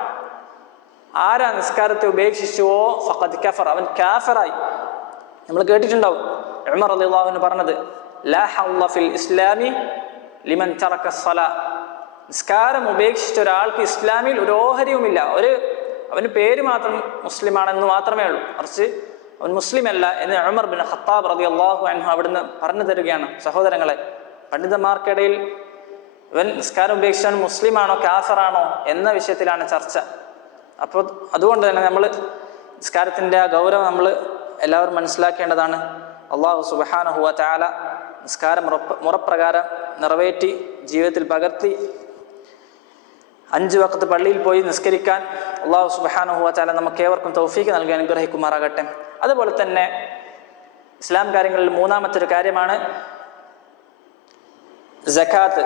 ആരാ നിസ്കാരത്തെ ഉപേക്ഷിച്ചുവോ ഫഖദ് കഫർ, അവൻ കാഫിറായി. നമ്മൾ കേട്ടിട്ടുണ്ടാവും ഉമർ റളിയല്ലാഹു അൻഹു പറഞ്ഞത്, ലാ ഹൗള ഫിൽ ഇസ്ലാമി ലിമൻ തറക സ്വലാ. നിസ്കാരം ഉപേക്ഷിച്ച ഒരാൾക്ക് ഇസ്ലാമിൽ ഒരു ഓഹരിയുമില്ല. അവന് പേര് മാത്രം മുസ്ലിമാണെന്ന് മാത്രമേ ഉള്ളൂ, മറിച്ച് അവൻ മുസ്ലിം അല്ല എന്ന് ഉമർ ബിൻ ഖത്താബ് റളിയല്ലാഹു അൻഹു അവിടുന്ന് പറഞ്ഞു തരികയാണ്. സഹോദരങ്ങളെ, പണ്ഡിതന്മാർക്കിടയിൽ ഇവൻ നിസ്കാരം ഉപേക്ഷിച്ചാൽ മുസ്ലിമാണോ കാഫിറാണോ എന്ന വിഷയത്തിലാണ് ചർച്ച. അപ്പോൾ അതുകൊണ്ട് തന്നെ നമ്മൾ നിസ്കാരത്തിൻ്റെ ആ ഗൗരവം നമ്മൾ എല്ലാവരും മനസ്സിലാക്കേണ്ടതാണ്. അല്ലാഹു സുബ്ഹാനഹു വ തആല നിസ്കാരം മുറപ്രകാരം നിറവേറ്റി ജീവിതത്തിൽ പകർത്തി 5 വഖത്ത് പള്ളിയിൽ പോയി നിസ്കരിക്കാൻ അല്ലാഹു സുബ്ഹാനഹു വ തആല നമുക്കേവർക്കും തൗഫീഖ് നൽകി അനുഗ്രഹിക്കുമാറാകട്ടെ. അതുപോലെ തന്നെ ഇസ്ലാം കാര്യങ്ങളിൽ മൂന്നാമത്തെ ഒരു കാര്യമാണ് സകാത്ത്.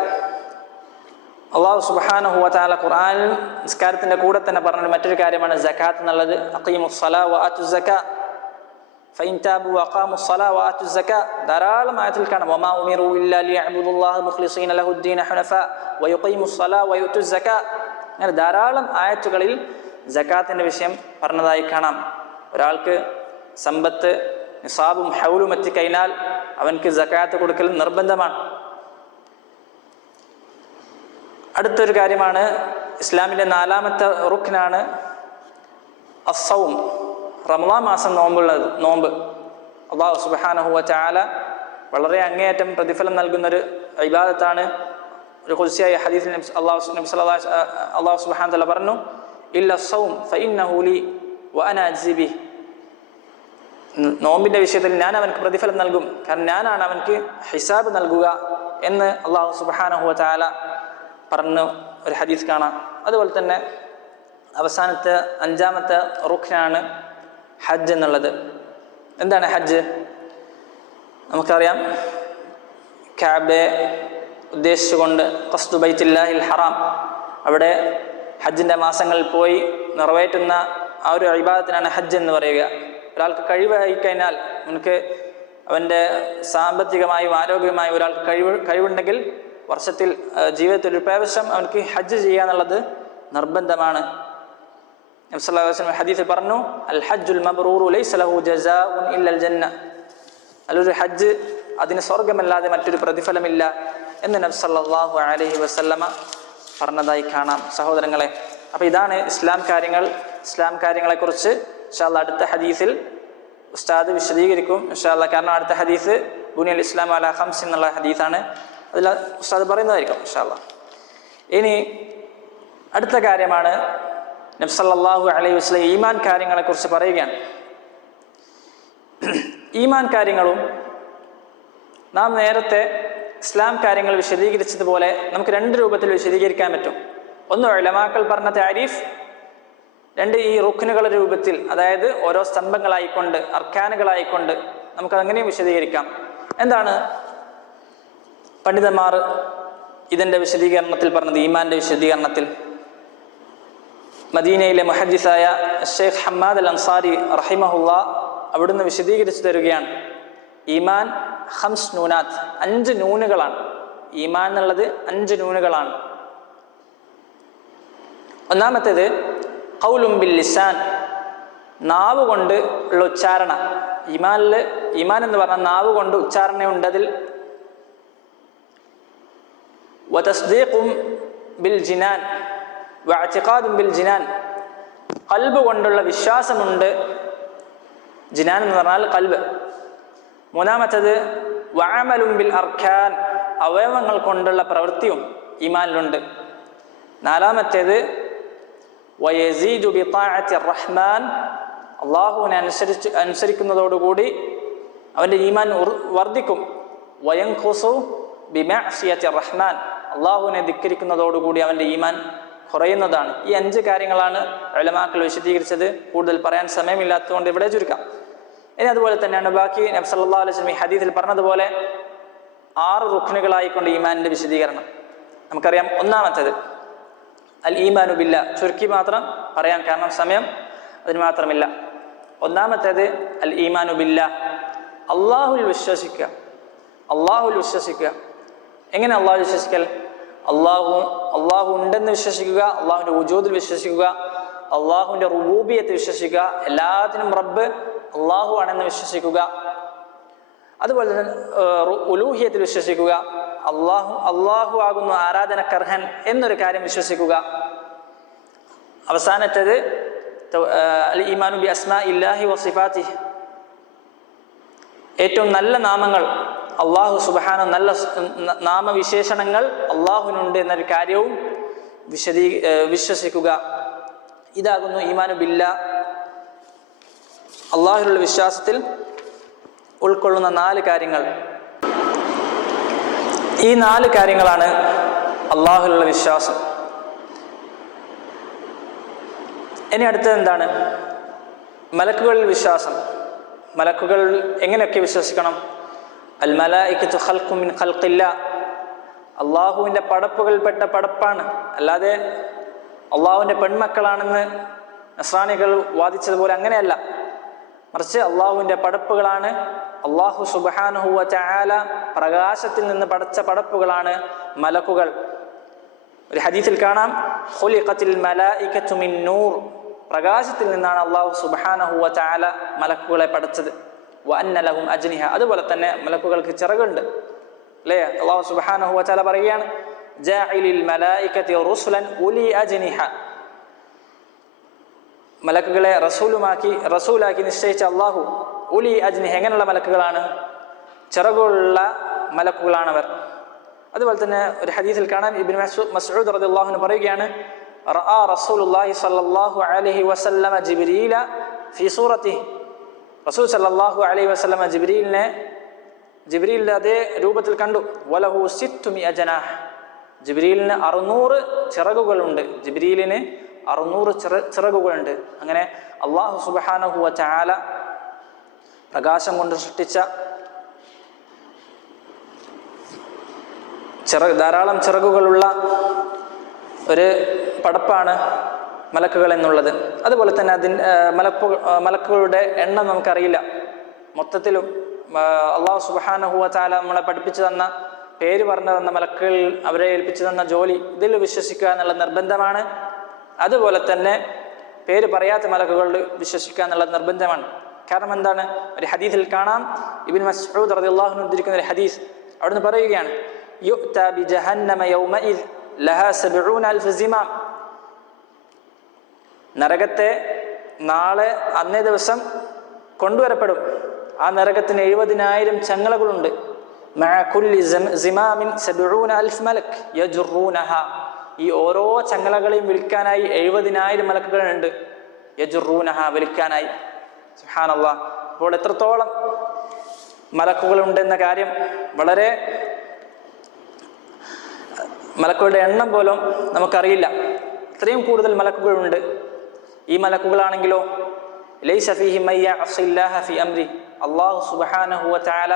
അല്ലാഹു സുബ്ഹാനഹു വ തആല ഖുർആനിൽ നിസ്കാരത്തിന്റെ കൂടെ തന്നെ പറഞ്ഞ മറ്റൊരു കാര്യമാണ് സകാത്ത് എന്നുള്ളത്. അഖീമുസ് സ്വലാ വ ആതുസ് സകാ ഫഇൻ താബു വഖാമുസ് സ്വലാ വ ആതുസ് സകാ. ധാരാളം ആയത്തിൽ കാണാം, വമാ ഉമിറു ഇല്ലാ ലിയഅ്ബുദുല്ലാഹ മുഖ്ലിസീന ലഹുദ്ദീന ഹുനഫാ വയുഖീമുസ് സ്വലാ വയുതുസ് സകാ. അങ്ങനെ ധാരാളം ആയത്തുകളിൽ സകാത്തിന്റെ വിഷയം പറഞ്ഞതായി കാണാം. ഒരാൾക്ക് സമ്പത്ത് നിസാബും ഹൗലും എത്തിക്കഴിഞ്ഞാൽ അവൻക്ക് സകാത്ത് കൊടുക്കൽ നിർബന്ധമാണ്. അടുത്തൊരു കാര്യമാണ് ഇസ്ലാമിൻ്റെ 4ാമത്തെ റുക്നാണ് അസ്സൗം, റമളാൻ മാസം നോമ്പ്. അല്ലാഹു സുബ്ഹാനഹു വ തആല വളരെ അങ്ങേയറ്റം പ്രതിഫലം നൽകുന്നൊരു ഇബാദത്താണ്. ഒരു ഖുദ്സിയായ ഹദീസിൽ അല്ലാഹു സുബ്ഹാനഹു വ തആല പറഞ്ഞു, ഇല്ല സൗം ഫഇന്നഹു ലി വഅന അജ്സി ബിഹി. നോമ്പിൻ്റെ വിഷയത്തിൽ ഞാൻ അവൻക്ക് പ്രതിഫലം നൽകും, കാരണം ഞാനാണ് അവൻക്ക് ഹിസാബ് നൽകുക എന്ന് അല്ലാഹു സുബ്ഹാനഹു വ തആല പറഞ്ഞ ഒരു ഹദീസ് കാണാം. അതുപോലെ തന്നെ അവസാനത്തെ 5ാമത്തെ റുക്നാണ് ഹജ്ജ് എന്നുള്ളത്. എന്താണ് ഹജ്ജ്? നമുക്കറിയാം, കഅബയെ ഉദ്ദേശിച്ചുകൊണ്ട് ഖസ്ദു ബൈത്തുല്ലാഹിൽ ഹറാം, അവിടെ ഹജ്ജിൻ്റെ മാസങ്ങളിൽ പോയി നിറവേറ്റുന്ന ആ ഒരു ഇബാദത്തിനാണ് ഹജ്ജ് എന്ന് പറയുക. ഒരാൾക്ക് കഴിവായി കഴിഞ്ഞാൽ, നമുക്ക് അവൻ്റെ സാമ്പത്തികമായും ആരോഗ്യമായും ഒരാൾക്ക് കഴിവുണ്ടെങ്കിൽ വർഷത്തിൽ ജീവിതത്തിൽ ഒരു പ്രാവശ്യം അവനക്ക് ഹജ്ജ് ചെയ്യുക എന്നുള്ളത് നിർബന്ധമാണ്. നബി സല്ലല്ലാഹു അലൈഹി വസല്ലം ഹദീസിൽ പറഞ്ഞു, അൽ ഹജ്ജുൽ മബ്റൂറു ലൈസ ലഹു ജസാഉൻ ഇല്ലൽ ജന്ന. അല്ലൊരു ഹജ്ജ് അതിന് സ്വർഗമല്ലാതെ മറ്റൊരു പ്രതിഫലമില്ല എന്ന് നബി സല്ലല്ലാഹു അലൈഹി വസല്ലമ പറഞ്ഞതായി കാണാം. സഹോദരങ്ങളെ, അപ്പോൾ ഇതാണ് ഇസ്ലാം കാര്യങ്ങളെക്കുറിച്ച് ഇൻഷാ അല്ലാഹ് അടുത്ത ഹദീസിൽ ഉസ്താദ് വിശദീകരിക്കും ഇൻഷാ അല്ലാഹ്. കാരണം അടുത്ത ഹദീസ് ബുനിയൽ ഇസ്ലാം അലാ ഖംസ് എന്നുള്ള ഹദീസാണ്. അതിൽ ഉസ്താദ് പറയുന്നതായിരിക്കും ഇൻഷാ അല്ലാഹ്. ഇനി അടുത്ത കാര്യമാണ് നബി സല്ലല്ലാഹു അലൈഹി വസല്ലം ഈമാൻ കാര്യങ്ങളെക്കുറിച്ച് പറയുകയാണ്. ഈമാൻ കാര്യങ്ങളും നാം നേരത്തെ ഇസ്ലാം കാര്യങ്ങൾ വിശദീകരിച്ചതുപോലെ നമുക്ക് 2 രൂപത്തിൽ വിശദീകരിക്കാൻ പറ്റും. ഒന്ന് ഉലമാക്കൾ പറഞ്ഞ താരീഫ്, 2 ഈ റുക്നുകളുടെ രൂപത്തിൽ, അതായത് ഓരോ സ്തംഭങ്ങളായിക്കൊണ്ട് അർക്കാനുകളായിക്കൊണ്ട് നമുക്കതെങ്ങനെയും വിശദീകരിക്കാം. എന്താണ് പണ്ഡിതന്മാർ ഇതിൻ്റെ വിശദീകരണത്തിൽ പറഞ്ഞത്? ഈമാൻ്റെ വിശദീകരണത്തിൽ മദീനയിലെ മുഹദ്ദിസായ ഷെയ്ഖ് ഹമ്മാദ് അൽ അൻസാരി റഹിമഹുല്ലാ അവിടുന്ന് വിശദീകരിച്ചു തരികയാണ്. ഈമാൻ 5 നൂനാത്ത്, 5 നൂനുകളാണ്. ഈമാൻ എന്നുള്ളത് 5 നൂനുകളാണ്. ഒന്നാമത്തേത് ഖൗലുൻ ബിൽ ലിസാൻ, നാവ് കൊണ്ട് ഉള്ള ഉച്ചാരണ. ഈമാൻ എന്ന് പറഞ്ഞാൽ നാവ് കൊണ്ട് ഉച്ചാരണയുണ്ട്. അതിൽ വതസ്ദീഖും ബിൽ ജിനാൻ വഅതിഖാദും ബിൽ ജിനാൻ, ഖൽബ് കൊണ്ടുള്ള വിശ്വാസമുണ്ട്, ജിനാൻ എന്ന് പറഞ്ഞാൽ ഖൽബ്. മൂന്നാമത്തേത് വഅമലുൻ ബിൽ അർക്കാൻ, അവയവങ്ങൾ കൊണ്ടുള്ള പ്രവൃത്തിയും ഈമാനിലുണ്ട്. നാലാമത്തേത് വയസീദു ബിതാഅത്തി റഹ്മാൻ, അള്ളാഹുവിനെ അനുസരിക്കുന്നതോടുകൂടി അവൻ്റെ ഈമാൻ വർദ്ധിക്കും. വയൻഖുസു ബിമഅസിയത്തി റഹ്മാൻ, അള്ളാഹുവിനെ ധിക്കരിക്കുന്നതോടുകൂടി അവൻ്റെ ഈമാൻ കുറയുന്നതാണ്. ഈ 5 കാര്യങ്ങളാണ് ഉലമാക്കൾ വിശദീകരിച്ചത്. കൂടുതൽ പറയാൻ സമയമില്ലാത്തതുകൊണ്ട് ഇവിടെ ചുരുക്കാം. ഇനി അതുപോലെ തന്നെയാണ് ബാക്കി നബി സല്ലല്ലാഹു അലൈഹി വസല്ലം ഈ ഹദീസിൽ പറഞ്ഞതുപോലെ 6 റുക്നുകളായിക്കൊണ്ട് ഈമാനിൻ്റെ വിശദീകരണം നമുക്കറിയാം. ഒന്നാമത്തേത് അൽ ഈമാനു ബില്ല, ചുരുക്കി മാത്രം പറയാൻ കാരണം സമയം അതിന് മാത്രമില്ല. ഒന്നാമത്തേത് അൽ ഈമാനു ബില്ല, അള്ളാഹുൽ വിശ്വസിക്കുക. അള്ളാഹുൽ വിശ്വസിക്കുക. എങ്ങനെ അള്ളാഹു വിശ്വസിക്കൽ? അള്ളാഹു ഉണ്ടെന്ന് വിശ്വസിക്കുക, അള്ളാഹുവിൻ്റെ വുജൂദിൽ വിശ്വസിക്കുക, അള്ളാഹുവിൻ്റെ റുബൂബിയത്ത് വിശ്വസിക്കുക, എല്ലാത്തിനും റബ്ബ് അള്ളാഹു ആണെന്ന് വിശ്വസിക്കുക. അതുപോലെ തന്നെ ഉലൂഹിയത്തിൽ വിശ്വസിക്കുക, അള്ളാഹു ആകുന്നു ആരാധനക്കർഹൻ എന്നൊരു കാര്യം വിശ്വസിക്കുക. അവസാനത്തേത് അൽ ഈമാനു ബി അസ്മാഇല്ലാഹി വസിഫാത്തിഹി, ഏറ്റവും നല്ല നാമങ്ങൾ അള്ളാഹു സുബ്ഹാനഹു, നല്ല നാമവിശേഷണങ്ങൾ അള്ളാഹുവിനുണ്ട് എന്നൊരു കാര്യവും വിശ്വസിക്കുക. ഇതാകുന്നു ഈമാനു ബില്ല, അള്ളാഹുവിലുള്ള വിശ്വാസത്തിൽ ഉൾക്കൊള്ളുന്ന 4 കാര്യങ്ങൾ. ഈ 4 കാര്യങ്ങളാണ് അള്ളാഹുവിലുള്ള വിശ്വാസം. ഇനി അടുത്തത് എന്താണ്? മലക്കുകളിൽ വിശ്വാസം. മലക്കുകൾ എങ്ങനെയൊക്കെ വിശ്വസിക്കണം? അൽ മലായികത്തു ഖൽഖും മിൻ ഖൽഖില്ലാ, അള്ളാഹുവിൻ്റെ പടപ്പുകൾപ്പെട്ട പടപ്പാണ്, അല്ലാതെ അള്ളാഹുവിൻ്റെ പെൺമക്കളാണെന്ന് നസ്രാനികൾ വാദിച്ചതുപോലെ അങ്ങനെയല്ല. മറിച്ച് അള്ളാഹുവിൻ്റെ പടപ്പുകളാണ്. അള്ളാഹു സുബ്ഹാനഹു വ തആല പ്രകാശത്തിൽ നിന്ന് പടച്ച പടപ്പുകളാണ് മലക്കുകൾ. ഒരു ഹദീസിൽ കാണാം ഖുലിഖത്തിൽ മലായികത്തു മിൻ നൂർ, പ്രകാശത്തിൽ നിന്നാണ് അള്ളാഹു സുബ്ഹാനഹു വ തആല മലക്കുകളെ പടച്ചത്. വ അന്ന ലഹും അജ്നിഹ, അതുപോലെ തന്നെ മലക്കുകൾക്ക് ചിറകുണ്ട് അല്ലേ? അള്ളാഹു സുബ്ഹാനഹു വ തആല പറയുകയാണ് ജാഇലിൽ മലായികതി റുസുലൻ ഉലി അജ്നിഹ, മലക്കുകളെ റസൂലാക്കി നിശ്ചയിച്ച അള്ളാഹു. ഉലി അജ്നിഹ, എങ്ങനെയുള്ള മലക്കുകളാണ്? ചിറകുള്ള മലക്കുകളാണവർ. അതുപോലെ തന്നെ ഒരു ഹദീസിൽ കാണാം ഇബ്നു മസ്ഊദ് റളിയല്ലാഹു അൻഹു പറയുകയാണ് റഅ റസൂലുള്ളാഹി സ്വല്ലല്ലാഹു അലൈഹി വസല്ലമ ജിബ്രീല ഫീ സൂറത്തിഹി, റസൂൽ സല്ലല്ലാഹു അലൈഹി വസല്ലമ ജിബ്രീലിന്റെ അതേ രൂപത്തിൽ കണ്ടു. വലഹു 600 ജനാഹ്, ജിബ്രീലിന് 600 ചിറകുകളുണ്ട്. ജിബ്രീലിന് 600 ചിറകുകളുണ്ട്. അങ്ങനെ അള്ളാഹു സുബ്ഹാനഹു വ തആല പ്രകാശം കൊണ്ട് സൃഷ്ടിച്ച ധാരാളം ചിറകുകളുള്ള ഒരു പടപ്പാണ് മലക്കുകൾ എന്നുള്ളത്. അതുപോലെ തന്നെ മലക്കുകളുടെ എണ്ണം നമുക്കറിയില്ല. മൊത്തത്തിലും അള്ളാഹു സുബ്ഹാനഹു വ തആല നമ്മളെ പഠിപ്പിച്ചു തന്ന, പേര് പറഞ്ഞു തന്ന മലക്കുകൾ, അവരെ ഏൽപ്പിച്ചു തന്ന ജോലി, ഇതിൽ വിശ്വസിക്കുക എന്നുള്ള നിർബന്ധമാണ്. അതുപോലെ തന്നെ പേര് പറയാത്ത മലക്കുകളിൽ വിശ്വസിക്കുക എന്നുള്ളത് നിർബന്ധമാണ്. കാരണം എന്താണ്? ഒരു ഹദീസിൽ കാണാം ഇബ്നു മസ്ഊദ് റളിയല്ലാഹു അൻഹു ഉദ്ധരിക്കുന്ന ഒരു ഹദീസ്, അവിടുന്ന് പറയുകയാണ് യുഅ്താ ബി ജഹന്നമ യൗമഇദ് ലഹാ 70,000 സിമാം, നരകത്തെ നാളെ അന്നേ ദിവസം കൊണ്ടുവരപ്പെടും. ആ നരകത്തിന് 70,000 ചങ്ങലകളുണ്ട്. മഅ കുല്ലി സിമാമിൻ 70,000 മലക് യജുറൂനഹ, ഈ ഓരോ ചങ്ങലകളെയും വിളിക്കാനായി 70,000 മലക്കുകളുണ്ട്. യജുറൂനഹ, വിളിക്കാനായി. സുബ്ഹാനല്ലാഹ്. അപ്പോൾ എത്രത്തോളം മലക്കുകളുണ്ടെന്ന കാര്യം വളരെ, മലക്കുകളുടെ എണ്ണം പോലും നമുക്കറിയില്ല. ഇത്രയും കൂടുതൽ മലക്കുകളുണ്ട്. ഈ മലക്കുകളാണെങ്കിലോ ലൈസ ഫീഹി മൻ യഅസില്ലാഹ ഫി അംരി, അല്ലാഹു സുബ്ഹാനഹു വ തആല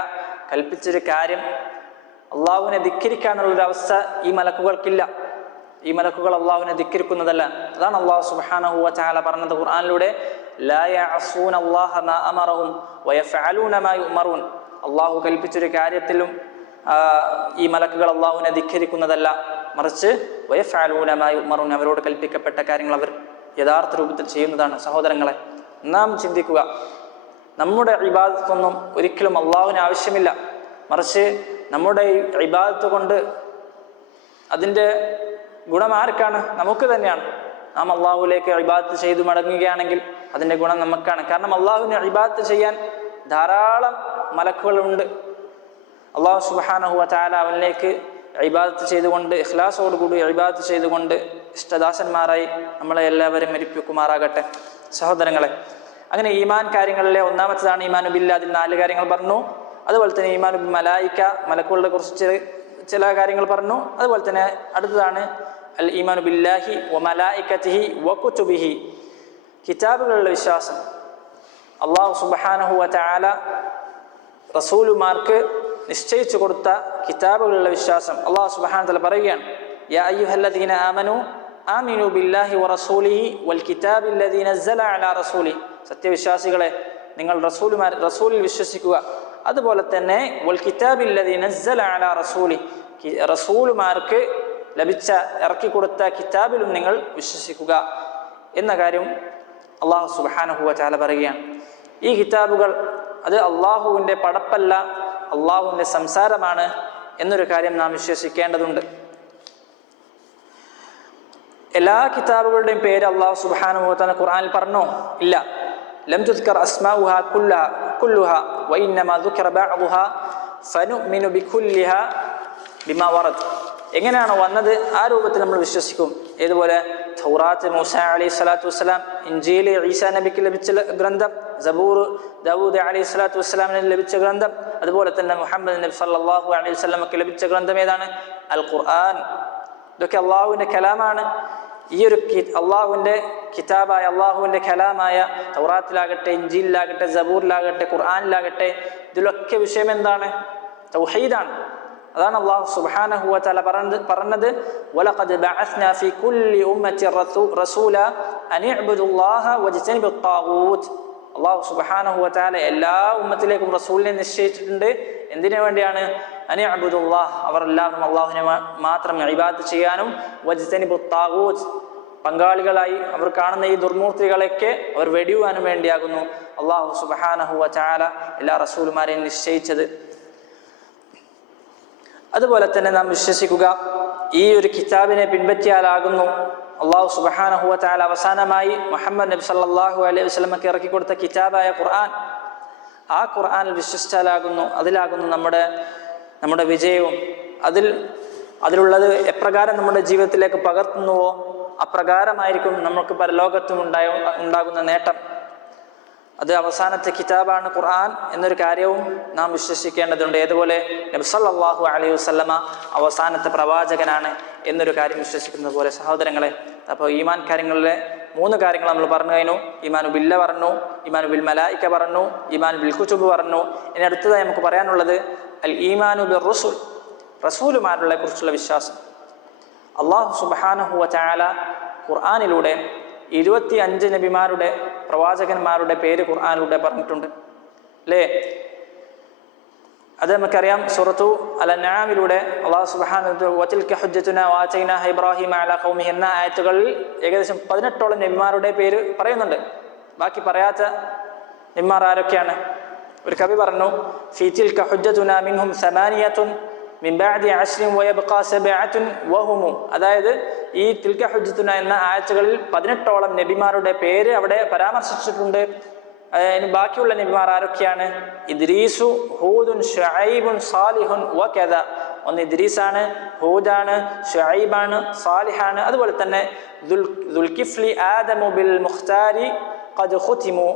കൽപ്പിച്ചൊരു കാര്യം അള്ളാഹുവിനെ ധിക്കരിക്കാനുള്ളൊരു അവസ്ഥ ഈ മലക്കുകൾക്കില്ല. ഈ മലക്കുകൾ അള്ളാഹുവിനെ ധിക്കരിക്കുന്നതല്ല. അതാണ് അള്ളാഹു സുബ്ഹാനഹു വ തആല പറഞ്ഞത് ഖുർആനിലൂടെ ലാ യഅസൂന അല്ലാഹ മാ അമറഹും വയഫഅലൂന മാ യുമറൂൻ. അള്ളാഹു കൽപ്പിച്ചൊരു കാര്യത്തിലും ഈ മലക്കുകൾ അള്ളാഹുവിനെ ധിക്കരിക്കുന്നതല്ല, മറിച്ച് വയഫഅലൂന മാ യുമറൂൻ, അവരോട് കൽപ്പിക്കപ്പെട്ട കാര്യങ്ങൾ അവർ യഥാർത്ഥ രൂപത്തിൽ ചെയ്യുന്നതാണ്. സഹോദരങ്ങളെ, നാം ചിന്തിക്കുക, നമ്മുടെ ഇബാദത്തൊന്നും ഒരിക്കലും അള്ളാഹുവിന് ആവശ്യമില്ല. മറിച്ച് നമ്മുടെ ഇബാദത്ത് കൊണ്ട് അതിൻ്റെ ഗുണം ആർക്കാണ്? നമുക്ക് തന്നെയാണ്. നാം അള്ളാഹുവിലേക്ക് ഇബാദത്ത് ചെയ്തു മടങ്ങുകയാണെങ്കിൽ അതിൻ്റെ ഗുണം നമുക്കാണ്. കാരണം അള്ളാഹുവിനെ ഇബാദത്ത് ചെയ്യാൻ ധാരാളം മലക്കുകളുണ്ട്. അള്ളാഹു സുബ്ഹാനഹു വ തആല അവനിലേക്ക് ഇബാദത്ത് ചെയ്തുകൊണ്ട് ഇഖ്ലാസോടുകൂടി ഇബാദത്ത് ചെയ്തുകൊണ്ട് ഇഷ്ടദാസന്മാരായി നമ്മളെ എല്ലാവരും മരിപ്പിക്കുമാറാകട്ടെ. സഹോദരങ്ങളെ, അങ്ങനെ ഈമാൻ കാര്യങ്ങളിലെ ഒന്നാമത്തേതാണ് ഈമാനു ബില്ലാഹ്. അതിൽ 4 കാര്യങ്ങൾ പറഞ്ഞു. അതുപോലെ തന്നെ ഈമാനു ബിൽ മലായിക, മലക്കുകളെ കുറിച്ച് ചില കാര്യങ്ങൾ പറഞ്ഞു. അതുപോലെ തന്നെ അടുത്തതാണ് അൽ ഈമാനു ബില്ലാഹി വ മലായികതിഹി വ കുതുബിഹി, കിതാബുകളുടെ വിശ്വാസം. അള്ളാഹു സുബ്ഹാനഹു വ തആല റസൂലുമാർക്ക് നിശ്ചയിച്ചു കൊടുത്ത കിതാബുകളുടെ വിശ്വാസം. അള്ളാഹു സുബ്ഹാനഹു വ തആല പറയുകയാണ്, യാ അയ്യുഹല്ലദീന ആമനു ആമിനു ബില്ലാഹി വ റസൂലിഹി വൽ കിതാബില്ലദീ നസ്സല അലാ റസൂലിഹി, സത്യവിശ്വാസികളെ നിങ്ങൾ റസൂലിൽ വിശ്വസിക്കുക. അതുപോലെ തന്നെ വൽ കിതാബില്ലദീ നസ്സല അലാ റസൂലിഹി, റസൂലുമാർക്ക് ഇറക്കി കൊടുത്ത കിതാബിലും നിങ്ങൾ വിശ്വസിക്കുക എന്ന കാര്യം അള്ളാഹു സുബ്ഹാനഹു വ തആല പറയുകയാണ്. ഈ കിതാബുകൾ അത് അള്ളാഹുവിൻ്റെ പടപ്പല്ല, അള്ളാഹുവിൻ്റെ സംസാരമാണ് എന്നൊരു കാര്യം നാം വിശ്വസിക്കേണ്ടതുണ്ട്. എല്ലാ കിതാബുകളുടെയും പേര് അള്ളാഹു സുബ്ഹാനഹു വ തആല ഖുർആനിൽ പറഞ്ഞോ? ഇല്ല. ലം തുസ്കർ അസ്മാഉഹാ കുല്ലുഹാ വ ഇന്നമാ ദുകിറ ബഅദുഹാ ഫനുഅ്മിനു ബികുല്ലിഹാ ബിമാ വറദ്. എങ്ങനെയാണ് വന്നത് ആ രൂപത്തിൽ നമ്മൾ വിശ്വസിക്കും. ഏതുപോലെ തൗറാത്ത് മൂസ അലൈഹി സ്വലാത്തു വസ്സലാം, ഇൻജീൽ ഈസാ നബിക്ക് ലഭിച്ച ഗ്രന്ഥം, സബൂർ ദാവൂദ് അലൈഹി സ്വലാത്തു വസ്സലാമിന് ലഭിച്ച ഗ്രന്ഥം, അതുപോലെ തന്നെ മുഹമ്മദ് നബി സല്ലല്ലാഹു അലൈഹി വസല്ലമക്ക് ലഭിച്ച ഗ്രന്ഥം ഏതാണ്? അൽ ഖുർആൻ. ഇതൊക്കെ അള്ളാഹുവിൻ്റെ കലാമാണ്. ഈ ഒരു അള്ളാഹുവിൻ്റെ കിതാബായ അള്ളാഹുവിൻ്റെ കലാമായ തൗറാത്തിലാകട്ടെ, ഇൻജീലിലാകട്ടെ, സബൂറിലാകട്ടെ, ഖുർആനിലാകട്ടെ, ഇതിലൊക്കെ വിഷയം എന്താണ്? തൗഹീദാണ്. അതാണ് അള്ളാഹു സുബ്ഹാനഹു വ തആല പറഞ്ഞത്, വലഖദ് ബഅസ്നാ ഫീ കുല്ലി ഉമ്മത്തി റസൂല അൻ ഇഅ്ബുദുല്ലാഹ വജ്തനിബുത് ത്വാഗൂത്ത്. അള്ളാഹു സുബ്ഹാനഹു വ തആല എല്ലാ ഉമ്മത്തിലേക്കും റസൂലിനെ നിശ്ചയിച്ചിട്ടുണ്ട്. എന്തിനു വേണ്ടിയാണ്? അൻ ഇഅ്ബുദുല്ലാഹ്, അവർ എല്ലാവരും അള്ളാഹുവിനെ മാത്രം ഇബാദത്ത് ചെയ്യാനും, വജ്തനിബുത് ത്വാഗൂത്ത്, പങ്കാളികളായി അവർ കാണുന്ന ഈ ദുർമൂർത്തികളെയൊക്കെ അവർ വെടിയുവാനും വേണ്ടിയാകുന്നു അള്ളാഹു സുബ്ഹാനഹു വ തആല എല്ലാ റസൂലുമാരെയും നിശ്ചയിച്ചത്. അതുപോലെ തന്നെ നാം വിശ്വസിക്കുക, ഈ ഒരു കിതാബിനെ പിൻപറ്റിയാലാകുന്നു അള്ളാഹു സുബ്ഹാനഹു വ തആല അവസാനമായി മുഹമ്മദ് നബി സല്ലല്ലാഹു അലൈഹി വസല്ലമക്ക് ഇറക്കി കൊടുത്ത കിതാബായ ഖുർആൻ, ആ ഖുർആനിൽ വിശ്വസിച്ചാലാകുന്നു അതിലാകുന്നു നമ്മുടെ വിജയവും. അതിലുള്ളത് എപ്രകാരം നമ്മുടെ ജീവിതത്തിലേക്ക് പകർത്തുന്നുവോ അപ്രകാരമായിരിക്കും നമുക്ക് പരലോകത്തും ഉണ്ടാകുന്ന നേട്ടം. അത് അവസാനത്തെ കിതാബാണ് ഖുർആൻ എന്നൊരു കാര്യവും നാം വിശ്വസിക്കേണ്ടതുണ്ട്. ഏതുപോലെ നബി സല്ലല്ലാഹു അലൈഹി വസല്ലമ അവസാനത്തെ പ്രവാചകനാണ് എന്നൊരു കാര്യം വിശ്വസിക്കുന്നത് പോലെ. സഹോദരങ്ങളെ, അപ്പോൾ ഈമാൻ കാര്യങ്ങളിലെ 3 കാര്യങ്ങൾ നമ്മൾ പറഞ്ഞു കഴിഞ്ഞു. ഈമാനു ബില്ല പറഞ്ഞു, ഈമാനു ബിൽ മലായിക പറഞ്ഞു, ഈമാൻ ബിൽ കുതുബ് പറഞ്ഞു. ഇനി അടുത്തതായി നമുക്ക് പറയാനുള്ളത് അൽ ഈമാനു ബിർ റസൂൽ, റസൂലുമാരെ കുറിച്ചുള്ള വിശ്വാസം. അല്ലാഹു സുബ്ഹാനഹു വ തആല ഖുർആനിലൂടെ 25 നബിമാരുടെ പ്രവാചകന്മാരുടെ പേര് ഖുർആനിലൂടെ പറഞ്ഞിട്ടുണ്ട്, അല്ലേ? അത് നമുക്കറിയാം. സൂറത്തു അൽ-അൻആമിലൂടെ അല്ലാഹു സുബ്ഹാനഹു വ തആല വതിൽക ഹുജ്ജതുനാ വആതൈനാഹ ഇബ്രാഹിമ അലാ ഖൗമിഹി എന്ന ആയത്തുകളിൽ ഏകദേശം 18ഓളം നബിമാരുടെ പേര് പറയുന്നുണ്ട്. ബാക്കി പറയാത്ത നബിമാർ ആരൊക്കെയാണ്? ഒരു കവി പറഞ്ഞു, ഫീ തിൽക ഹുജ്ജതുനാ മിൻഹും സമാനിയത്തുൻ മിൻ ബഅദി അശ്രിൻ വയബ്ഖാ സബഅത്തുൻ വഹും. അതായത് ഈ തിൽക ഹുജ്ജതുന എന്ന ആയത്തുകളിൽ 18ഓളം നബിമാരുടെ പേര് അവിടെ പരാമർശിച്ചിട്ടുണ്ട്. ഇനി ബാക്കിയുള്ള നബിമാർ ആരൊക്കെയാണ്? ഇദ്രീസു, ഹൂദുൻ, ശുഐബുൻ, സാലിഹുൻ വകദ. ഒന്ന് ഇദ്രീസാണ്, ഹൂദാണ്, ശുഐബാണ്, സാലിഹാണ്. അതുപോലെ തന്നെ ദുൽകിഫ്ലി ആദമു ബിൽ മുഖ്താരി ഖദ് ഖുതിമു.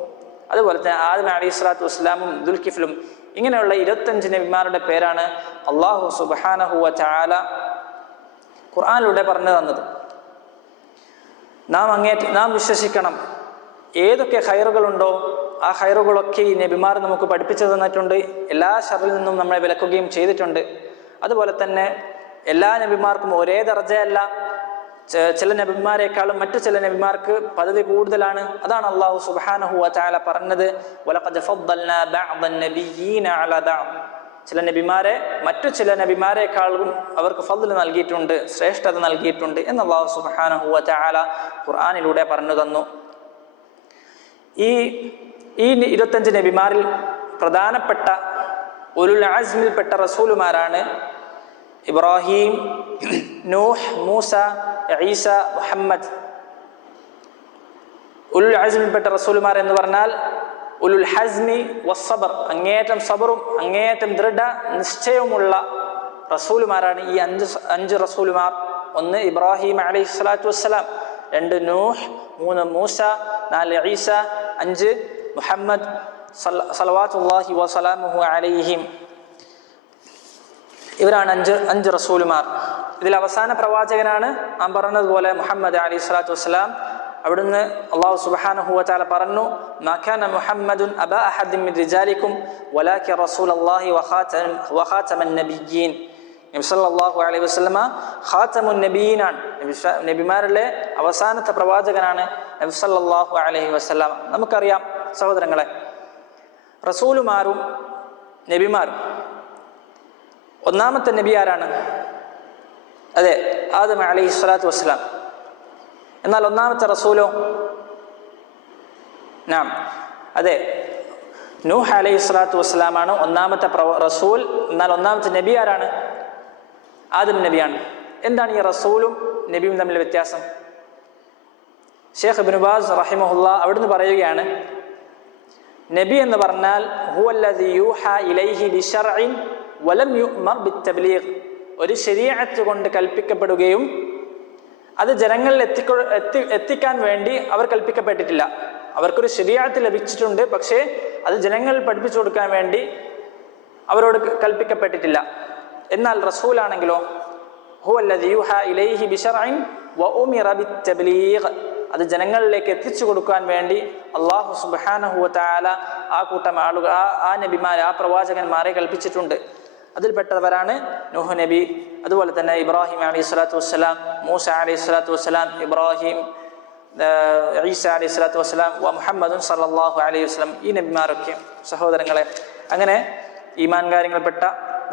അതുപോലെ തന്നെ ആദം അലൈഹി സ്വലാത്തു വസ്സലാമും ദുൽകിഫ്ലും. ഇങ്ങനെയുള്ള 25 നബിമാരുടെ പേരാണ് അല്ലാഹു സുബ്ഹാനഹു വ തആല ഖുർആനിലൂടെ പറഞ്ഞു തന്നത്. നാം വിശ്വസിക്കണം, ഏതൊക്കെ ഖൈറുകളുണ്ടോ ആ ഖൈറുകളൊക്കെ ഈ നബിമാർ നമുക്ക് പഠിപ്പിച്ചു തന്നിട്ടുണ്ട്. എല്ലാ ശർറിൽ നിന്നും നമ്മളെ വിലക്കുകയും ചെയ്തിട്ടുണ്ട്. അതുപോലെ തന്നെ എല്ലാ നബിമാർക്കും ഒരേ ദർജയല്ല. ചില നബിമാരെക്കാളും മറ്റു ചില നബിമാർക്ക് പദവി കൂടുതലാണ്. അതാണ് അല്ലാഹു സുബ്ഹാനഹു വ തആല പറഞ്ഞത്, വലഖദ് ഫദ്ദൽനാ ബഅദൻ നബിയ്യീന അലാ ബഅദ്. ചില നബിമാരെ മറ്റു ചില നബിമാരെക്കാളും അവർക്ക് ഫദ്ൽ നൽകിയിട്ടുണ്ട്, ശ്രേഷ്ഠത നൽകിയിട്ടുണ്ട് എന്ന് അല്ലാഹു സുബ്ഹാനഹു വ തആല ഖുർആനിലൂടെ പറഞ്ഞു തന്നു. ഈ 25 നബിമാരിൽ പ്രധാനപ്പെട്ട ഉലുൽ അസ്മിൽപ്പെട്ട റസൂലുമാരാണ് ഇബ്രാഹിം, നൂഹ്, മൂസ, ഈസ, മുഹമ്മദ്. ഉലുൽ അസ്മിൽപ്പെട്ട റസൂലുമാർ എന്ന് പറഞ്ഞാൽ ഉലുൽ ഹസ്മി വസ്സബർ, അങ്ങേയറ്റം സബറും അങ്ങേയറ്റം ദൃഢ നിശ്ചയവുമുള്ള റസൂലുമാരാണ് ഈ അഞ്ച് റസൂലുമാർ. 1 ഇബ്രാഹിം അലൈഹിസ്സലാത്തു വസ്സലാം, 2 നൂഹ്, 3 മൂസ, 4 ഈസ, 5 മുഹമ്മദ് സ്വല്ലവാതുല്ലാഹി വസലാമുഹു അലൈഹിം. ഇവരാണ് അഞ്ച് റസൂലുമാർ. ഇതിൽ അവസാന പ്രവാചകനാണ് നാം പറഞ്ഞതുപോലെ മുഹമ്മദ് അലൈഹിസ്സലാത്തു വസ്സലാം. അവിടുന്ന് അല്ലാഹു സുബ്ഹാനഹു വ തആല പറഞ്ഞു, മാ കാന മുഹമ്മദുൻ അബാ അഹദിൻ മിൻ റിജാലിക്കും വലാകിൻ റസൂലല്ലാഹി വഖാതമൻ നബിയ്യീൻ. നബി സല്ലല്ലാഹു അലൈഹി വസല്ലമ ഖാതമുൻ നബിയീനാണ്, നബിമാരിലെ അവസാനത്തെ പ്രവാചകനാണ് നബി സല്ലല്ലാഹു അലൈഹി വസല്ലമ. നമുക്കറിയാം സഹോദരങ്ങളെ, റസൂലുമാരും നബിമാരും, ഒന്നാമത്തെ നബി ആരാണ്? അതെ, ആദം അലൈഹിസ്സലാത്തു വസ്സലാം. എന്നാൽ ഒന്നാമത്തെ റസൂലോ? നാം, അതെ, നൂഹ് അലൈഹിസ്സലാത്തു വസ്സലാമാണ് ഒന്നാമത്തെ റസൂൽ. എന്നാൽ ഒന്നാമത്തെ നബി ആരാണ്? ആദം നബിയാണ്. എന്താണ് ഈ റസൂലും നബിയും തമ്മിൽ വ്യത്യാസം? ഷേഖ് ഇബ്നു ബാസ് റഹിമഹുല്ലാ അവിടുന്ന് പറയുകയാണ്, നബി എന്ന് പറഞ്ഞാൽ ഹുവല്ലദീ യൂഹാ ഇലൈഹി ബിശർഇൻ വലം യുഅ്മർ ബിത്തബ്ലീഗ്, ഒരു ശരീഅത്ത് കൊണ്ട് കൽപ്പിക്കപ്പെടുകയും അത് ജനങ്ങളിൽ എത്തിക്കാൻ വേണ്ടി അവർ കൽപ്പിക്കപ്പെട്ടിട്ടില്ല. അവർക്കൊരു ശരീഅത്ത് ലഭിച്ചിട്ടുണ്ട്, പക്ഷേ അത് ജനങ്ങളിൽ പഠിപ്പിച്ചു കൊടുക്കാൻ വേണ്ടി അവരോട് കൽപ്പിക്കപ്പെട്ടിട്ടില്ല. എന്നാൽ റസൂലാണെങ്കിലോ ഹുവല്ലദീ യൂഹാ ഇലൈഹി ബിശർഇൻ വഉമിറ ബിത്തബ്ലീഗ്, അത് ജനങ്ങളിലേക്ക് എത്തിച്ചു കൊടുക്കാൻ വേണ്ടി അല്ലാഹു സുബ്ഹാനഹു വ തആല ആ കൂട്ടം ആളുകൾ, ആ നബിമാരെ, ആ പ്രവാചകന്മാരെ കൽപ്പിച്ചിട്ടുണ്ട്. അതിൽപ്പെട്ടവരാണ് നൂഹ് നബി, അതുപോലെ തന്നെ ഇബ്രാഹിം അലൈഹിസ്സലാത്തു വസ്സലാം, മൂസ അലൈഹിസ്സലാത്തു വസ്സലാം, ഇബ്രാഹിം, ഈസ അലൈഹിസ്സലാത്തു വസ്സലാം, മുഹമ്മദുൻ സല്ലല്ലാഹു അലൈഹി വസല്ലം. ഈ നബിമാരൊക്കെ സഹോദരങ്ങളെ, അങ്ങനെ ഈമാൻ കാര്യങ്ങൾപ്പെട്ട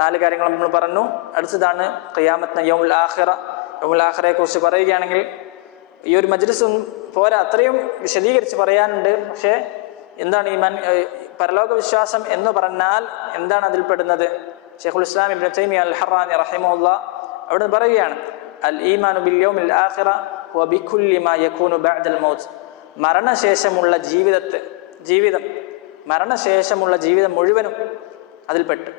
4 കാര്യങ്ങൾ നമ്മൾ പറഞ്ഞു. അടുത്തതാണ് ഖിയാമത്ത്, യൗമുൽ ആഖിറ. യൗമുൽ ആഖിറയെ കുറിച്ച് പറയുകയാണെങ്കിൽ ഈ ഒരു മജ്ലിസും പോരാ, അത്രയും വിശദീകരിച്ച് പറയാനുണ്ട്. പക്ഷേ എന്താണ് ഈമാൻ, പരലോക വിശ്വാസം എന്ന് പറഞ്ഞാൽ എന്താണ് അതിൽപ്പെടുന്നത്? ശൈഖുൽ ഇസ്ലാം ഇബ്നു തൈമിയ്യ അൽ ഹറാനി റഹിമഹുല്ലാഹ് അവിടുന്ന് പറയുകയാണ്, അൽ ഈമാനു ബിൽ യൗമിൽ ആഖിറ വ ബികുല്ലി മാ യകൂനു ബഅദൽ മൗത്ത്, മരണശേഷമുള്ള ജീവിതം മരണശേഷമുള്ള ജീവിതം മുഴുവനും അതിൽപ്പെട്ടു.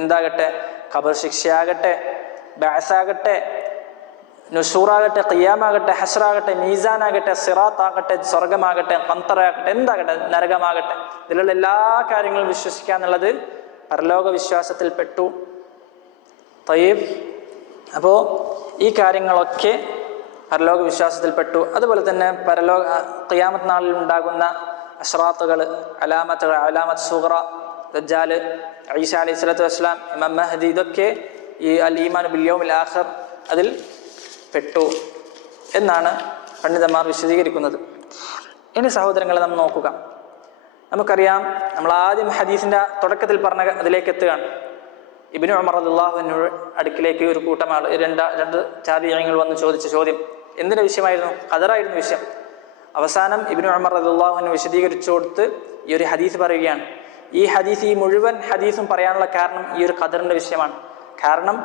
എന്താകട്ടെ, ഖബർ ശിക്ഷയാകട്ടെ, ബഅസാകട്ടെ, നുശൂറാകട്ടെ, ഖിയാമാകട്ടെ, ഹശ്റാകട്ടെ, മീസാനാകട്ടെ, സിറാത്താകട്ടെ, സ്വർഗമാകട്ടെ, ഖന്തറാകട്ടെ, എന്താകട്ടെ, നരകമാകട്ടെ, ഇതിലുള്ള എല്ലാ കാര്യങ്ങളും വിശ്വസിക്കുക എന്നുള്ളത് പരലോക വിശ്വാസത്തിൽ പെട്ടു. തയ്യിബ്, അപ്പോൾ ഈ കാര്യങ്ങളൊക്കെ പരലോക വിശ്വാസത്തിൽപ്പെട്ടു. അതുപോലെ തന്നെ ഖിയാമത്ത് നാളിൽ ഉണ്ടാകുന്ന അശ്റാത്തുകൾ, അലാമത്ത് സുഗ്റ, ദജ്ജാൽ, ഈസ അലൈഹിസ്സലാത്തു വസ്സലാം, ഇമാം മഹ്ദി, ഇതൊക്കെ ഈ അൽ ഈമാൻ ബിൽ യൗമിൽ ആഖിർ അതിൽ പെട്ടു എന്നാണ് പണ്ഡിതന്മാർ വിശദീകരിക്കുന്നത്. ഇനി സഹോദരങ്ങളെ നാം നോക്കുക. നമുക്കറിയാം, നമ്മൾ ആദ്യം ഹദീസിന്റെ തുടക്കത്തിൽ പറഞ്ഞ അതിലേക്ക് എത്തുകയാണ്. ഇബ്നു ഉമർ റളിയല്ലാഹു അൻഹു അടുക്കിലേക്ക് ഒരു കൂട്ടം ആൾ, രണ്ട് താബിഈങ്ങൾ വന്ന് ചോദിച്ച ചോദ്യം എന്തിന്റെ വിഷയമായിരുന്നു? ഖദറായിരുന്നു വിഷയം. അവസാനം ഇബ്നു ഉമർ റളിയല്ലാഹു അൻഹു വിശദീകരിച്ചു കൊടുത്ത് ഈ ഒരു ഹദീസ് പറയുകയാണ്. ഈ ഹദീസ്, ഈ മുഴുവൻ ഹദീസും പറയാനുള്ള കാരണം ഈ ഒരു ഖദറിന്റെ വിഷയമാണ്. കാരണം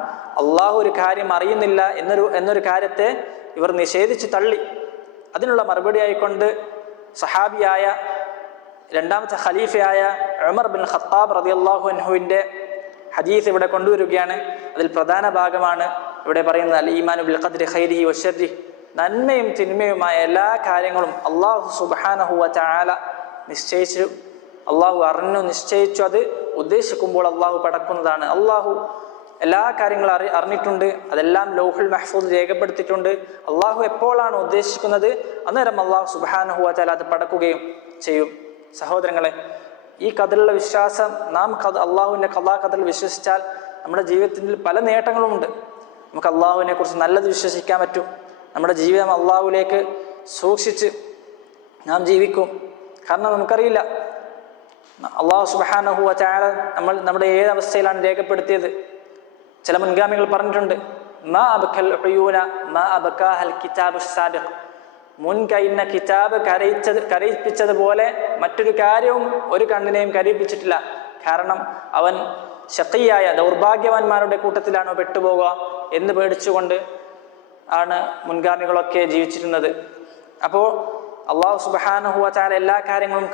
അള്ളാഹു ഒരു കാര്യം അറിയുന്നില്ല എന്നൊരു കാര്യത്തെ ഇവർ നിഷേധിച്ച് തള്ളി. അതിനുള്ള മറുപടി ആയിക്കൊണ്ട് സഹാബിയായ രണ്ടാമത്തെ ഖലീഫയായ ഉമർ ബിൻ ഖത്താബ് റളിയല്ലാഹു അൻഹുവിന്റെ ഹദീസ് ഇവിടെ കൊണ്ടുവരികയാണ്. അതിൽ പ്രധാന ഭാഗമാണ് ഇവിടെ പറയുന്നത്, അൽ ഈമാനു ബിൽ ഖദ്രി ഖൈരിഹി വശർരിഹി, നന്മയും തിന്മയുമായ എല്ലാ കാര്യങ്ങളും അല്ലാഹു സുബ്ഹാനഹു വ തആല നിശ്ചയിച്ചു, അള്ളാഹു അറിഞ്ഞു നിശ്ചയിച്ചു. അത് ഉദ്ദേശിക്കുമ്പോൾ അള്ളാഹു പടക്കുന്നതാണ്. അള്ളാഹു എല്ലാ കാര്യങ്ങളും അറിഞ്ഞിട്ടുണ്ട്. അതെല്ലാം ലൗഹുൽ മഹ്ഫൂദ് രേഖപ്പെടുത്തിയിട്ടുണ്ട്. അള്ളാഹു എപ്പോഴാണ് ഉദ്ദേശിക്കുന്നത് അന്നേരം അള്ളാഹു സുബ്ഹാനഹു വ തആല അത് പടക്കുകയും ചെയ്യും. സഹോദരങ്ങളെ, ഈ ഖദറിലുള്ള വിശ്വാസം, നാം അള്ളാഹുവിൻ്റെ ഖദറിൽ വിശ്വസിച്ചാൽ നമ്മുടെ ജീവിതത്തിൽ പല നേട്ടങ്ങളുമുണ്ട്. നമുക്ക് അള്ളാഹുവിനെ കുറിച്ച് നല്ലത് വിശ്വസിക്കാൻ പറ്റും. നമ്മുടെ ജീവിതം അള്ളാഹുവിലേക്ക് സൂക്ഷിച്ച് നാം ജീവിക്കും. കാരണം നമുക്കറിയില്ല അള്ളാഹു സുബ്ഹാനഹു വ തആല നമ്മുടെ ഏത് അവസ്ഥയിലാണ് രേഖപ്പെടുത്തിയത്. ചില മുൻഗാമികൾ പറഞ്ഞിട്ടുണ്ട്, മാ അബ്കൽ ഉയൂന മാ അബ്കാഹൽ കിതാബു സാബിഖ്, മുൻകഴിഞ്ഞ കിതാബ് കരയിപ്പിച്ചതുപോലെ മറ്റൊരു കാര്യവും ഒരു കണ്ണിനെയും കരയിപ്പിച്ചിട്ടില്ല. കാരണം അവൻ ശഖിയായ ദൗർഭാഗ്യവാന്മാരുടെ കൂട്ടത്തിലാണോ പെട്ടുപോകുക എന്ന് പേടിച്ചുകൊണ്ട് ആണ് മുൻഗാമികളൊക്കെ ജീവിച്ചിരുന്നത്. അപ്പോൾ അള്ളാഹു സുബ്ഹാനഹു വ തആല എല്ലാ കാര്യങ്ങളും